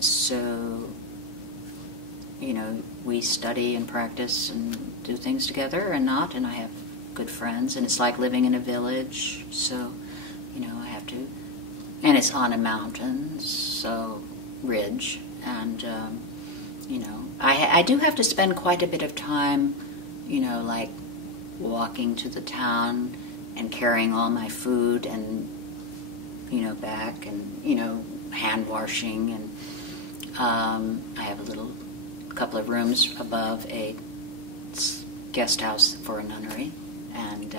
so, we study and practice and do things together and I have good friends, and it's like living in a village, so, I have to... And it's on a mountain, so ridge, and I do have to spend quite a bit of time, like walking to the town and carrying all my food and back, and hand washing, and I have a couple of rooms above a guest house for a nunnery, and.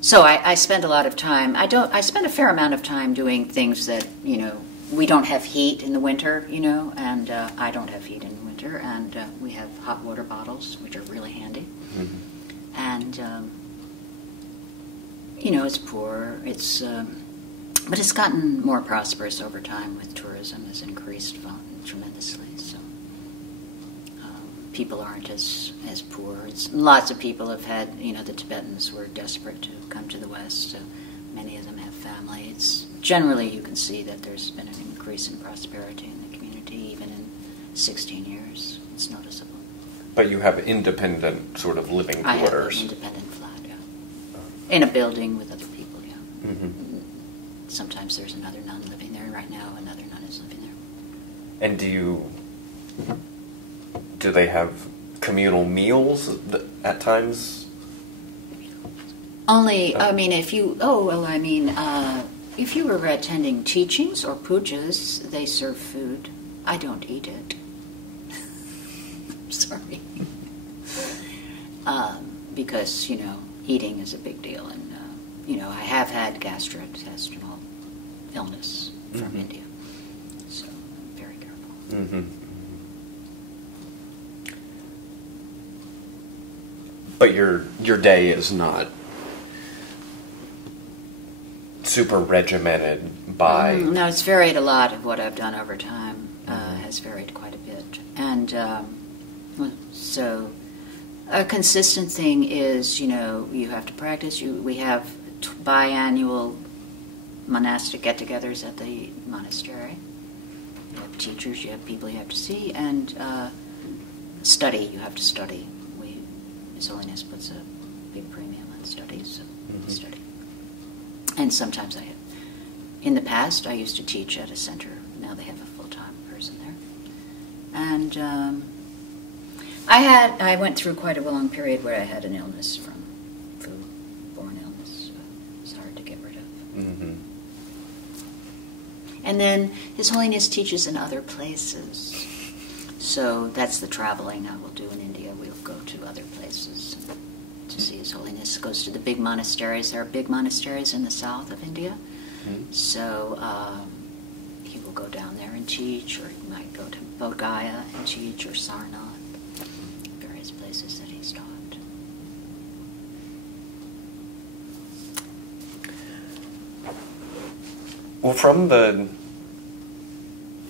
So I spend a lot of time. I spend a fair amount of time doing things that we don't have heat in the winter, and I don't have heat in the winter, and we have hot water bottles, which are really handy. Mm-hmm. And it's poor. But it's gotten more prosperous over time with tourism has increased tremendously. So. People aren't as poor. Lots of people have had, the Tibetans were desperate to come to the West, so many of them have family. Generally you can see that there's been an increase in prosperity in the community, even in 16 years. It's noticeable. But you have independent sort of living quarters. I have an independent flat, yeah. In a building with other people, yeah. Mm-hmm. Sometimes there's another nun living there. Right now another nun is living there. And do they have communal meals at times? Only, if you were attending teachings or pujas, they serve food. I don't eat it. Sorry. Because, eating is a big deal. And, I have had gastrointestinal illness from mm-hmm. India. So I'm very careful. Mm-hmm. But your day is not super regimented by... No, it's varied a lot of what I've done over time. Has varied quite a bit. And so a consistent thing is, you have to practice. We have biannual monastic get-togethers at the monastery. You have teachers, you have people you have to see, and study. You have to study. His Holiness puts a big premium on studies, so mm-hmm. study. And sometimes in the past, I used to teach at a center. Now they have a full-time person there. And I went through quite a long period where I had an illness from food-borne illness. So it's hard to get rid of. Mm-hmm. And then His Holiness teaches in other places. So that's the traveling I will do in India. We'll go to other places to see His Holiness. Goes to the big monasteries. There are big monasteries in the south of India. Mm-hmm. So he will go down there and teach, or he might go to Bodh Gaya and teach, or Sarnath, various places that he's taught. Well,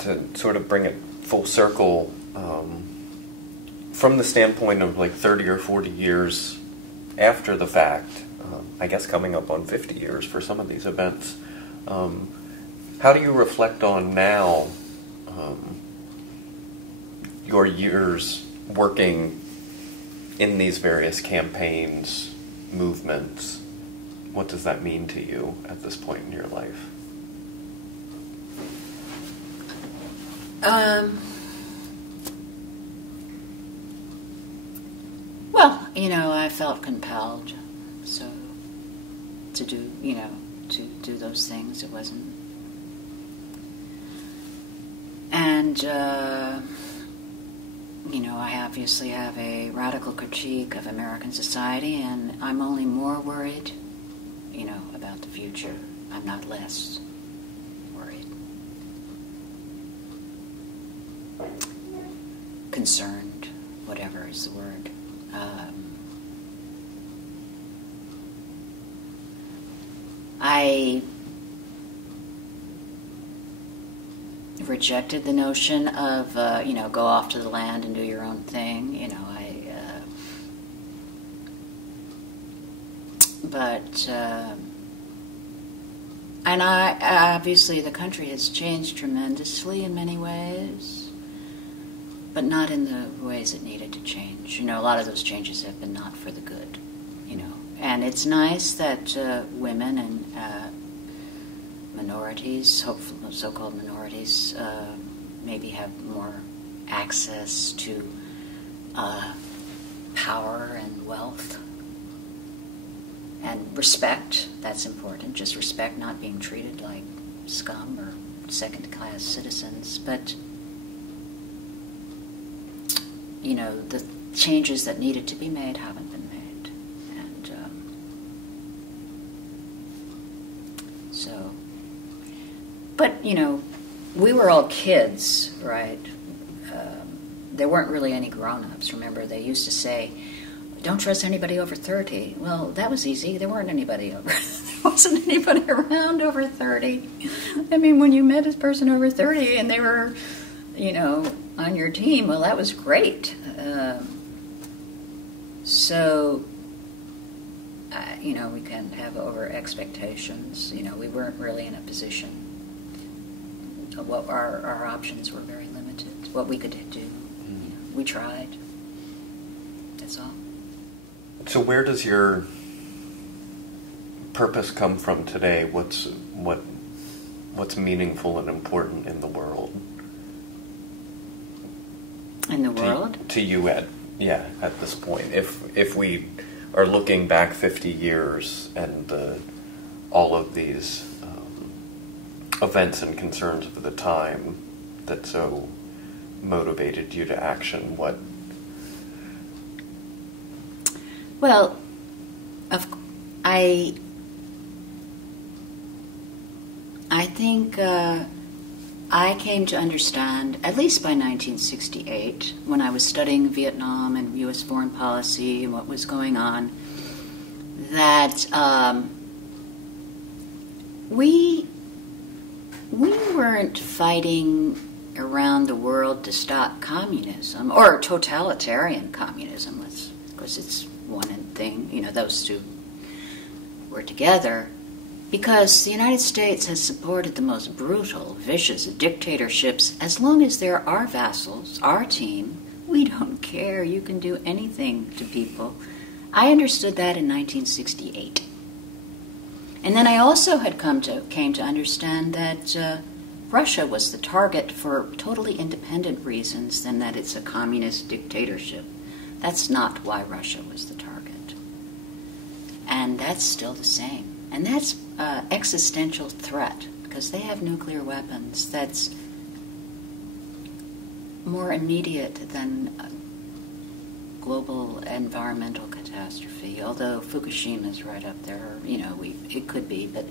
to sort of bring it full circle, from the standpoint of like 30 or 40 years after the fact, I guess coming up on 50 years for some of these events, how do you reflect on now your years working in these various campaigns, movements? What does that mean to you at this point in your life? Well, I felt compelled, so to do, to do those things. It wasn't, and I obviously have a radical critique of American society, and I'm only more worried, about the future. I'm not less worried. Concerned, whatever is the word. I rejected the notion of, go off to the land and do your own thing. And obviously the country has changed tremendously in many ways, but not in the ways it needed to change. A lot of those changes have been not for the good, And it's nice that women and minorities, hopefully so-called minorities, maybe have more access to power and wealth and respect. That's important. Just respect, not being treated like scum or second-class citizens. But the changes that needed to be made haven't been made, and so. But we were all kids, right? There weren't really any grown-ups. Remember, they used to say, "Don't trust anybody over 30." Well, that was easy. There wasn't anybody around over 30. I mean, when you met a person over 30 and they were, on your team, well, that was great. So, we can have over expectations. We weren't really in a position. What our options were very limited. What we could do, we tried. That's all. So where does your purpose come from today? What's meaningful and important in the world? In the world? To you at this point. If we are looking back 50 years and all of these events and concerns of the time that so motivated you to action, what? Well, I think I came to understand, at least by 1968, when I was studying Vietnam and U.S. foreign policy and what was going on, that we weren't fighting around the world to stop communism, or totalitarian communism, because it's one thing, those two were together, because the United States has supported the most brutal, vicious dictatorships. As long as they're our vassals, our team, we don't care. You can do anything to people. I understood that in 1968. And then I also came to understand that Russia was the target for totally independent reasons than that it's a communist dictatorship. That's not why Russia was the target. And that's still the same. And that's existential threat, because they have nuclear weapons. That's more immediate than a global environmental catastrophe, although Fukushima's right up there. It could be, but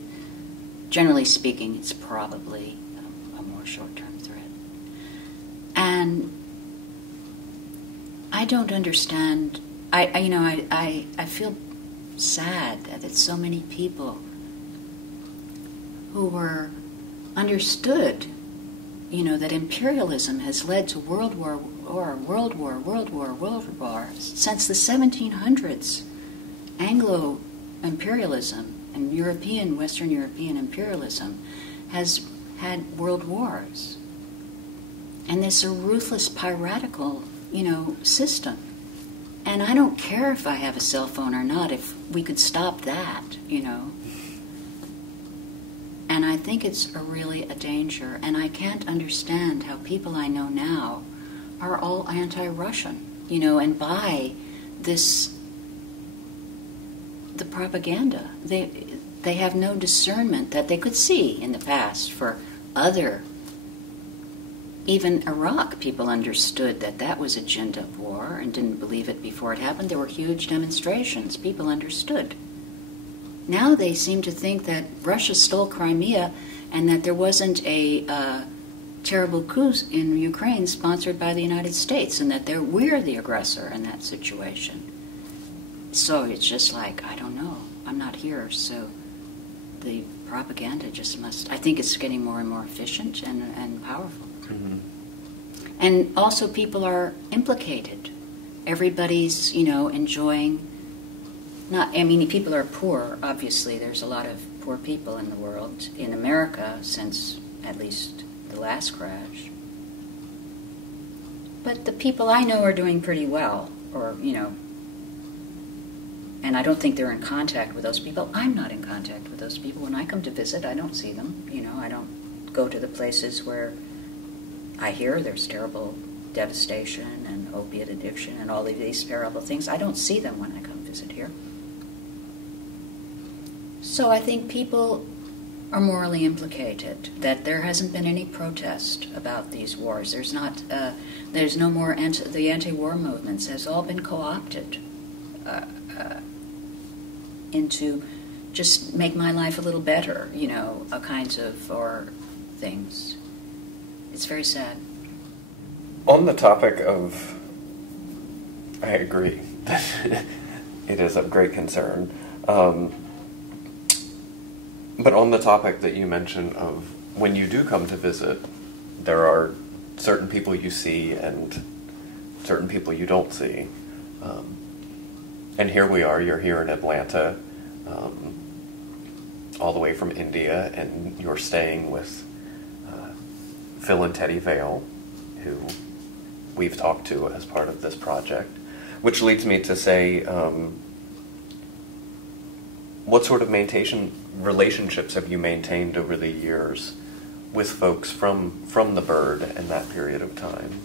generally speaking, it's probably a more short-term threat. And I don't understand. I feel sad that so many people who were understood, that imperialism has led to World War War, World War, World War, World War. Since the 1700s, Anglo imperialism and Western European imperialism has had world wars. And it's a ruthless, piratical, system. And I don't care if I have a cell phone or not, if we could stop that, And I think it's really a danger. And I can't understand how people I know now are all anti-Russian, and buy the propaganda. They have no discernment that they could see in the past for other. Even Iraq, people understood that was a ginned-up war and didn't believe it before it happened. There were huge demonstrations. People understood. Now they seem to think that Russia stole Crimea and that there wasn't a terrible coup in Ukraine sponsored by the United States and that we're the aggressor in that situation. So it's just like, I don't know. I'm not here, so the propaganda just must... I think it's getting more and more efficient and powerful. Mm-hmm. And also people are implicated. Everybody's, enjoying... people are poor, obviously. There's a lot of poor people in the world. In America, since at least the last crash. But the people I know are doing pretty well, or, and I don't think they're in contact with those people. I'm not in contact with those people. When I come to visit, I don't see them. I don't go to the places where I hear there's terrible devastation and opiate addiction and all of these terrible things. I don't see them when I come visit here. So I think people are morally implicated, that there hasn't been any protest about these wars. There's no more, the anti-war movements has all been co-opted into just make my life a little better, a kinds of, or things. It's very sad. On the topic of, I agree, it is of great concern. But on the topic that you mentioned of when you do come to visit, there are certain people you see and certain people you don't see. And here we are, you're here in Atlanta, all the way from India, and you're staying with Phil and Teddy Vale, who we've talked to as part of this project, which leads me to say, what sort of relationships have you maintained over the years with folks from the Bird in that period of time?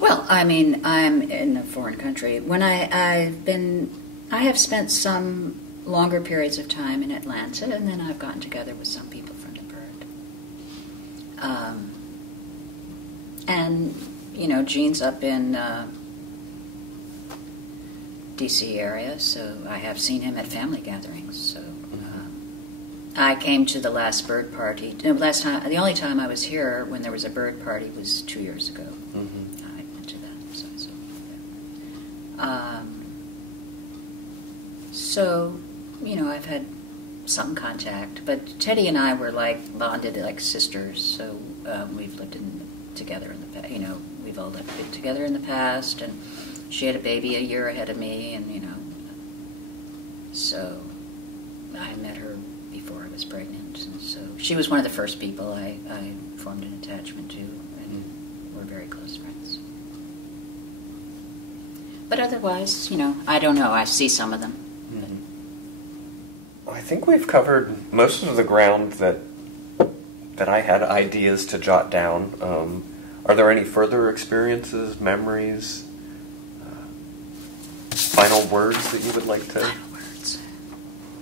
Well, I'm in a foreign country. When I have spent some longer periods of time in Atlanta, and then I've gotten together with some people from the Bird. And, Gene's up in D.C. area, so I have seen him at family gatherings. So I came to the last Bird party. The only time I was here when there was a Bird party was 2 years ago. Mm-hmm. I went to that. So, I've had some contact, but Teddy and I were bonded like sisters. So we've lived together in the past. We've all lived together in the past, and she had a baby a year ahead of me, and so I met her before I was pregnant, and so she was one of the first people I formed an attachment to, and we're very close friends. But otherwise, I don't know. I see some of them. Mm-hmm. I think we've covered most of the ground that I had ideas to jot down. Are there any further experiences, memories, final words that you would like to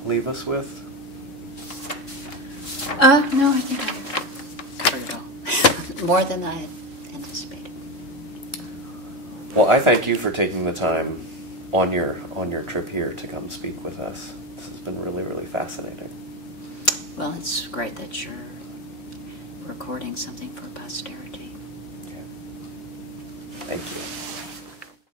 leave us with? No, I think I covered it all. More than I anticipated. Well, I thank you for taking the time on your trip here to come speak with us. This has been really, really fascinating. Well, it's great that you're recording something for posterity. Yeah. Thank you.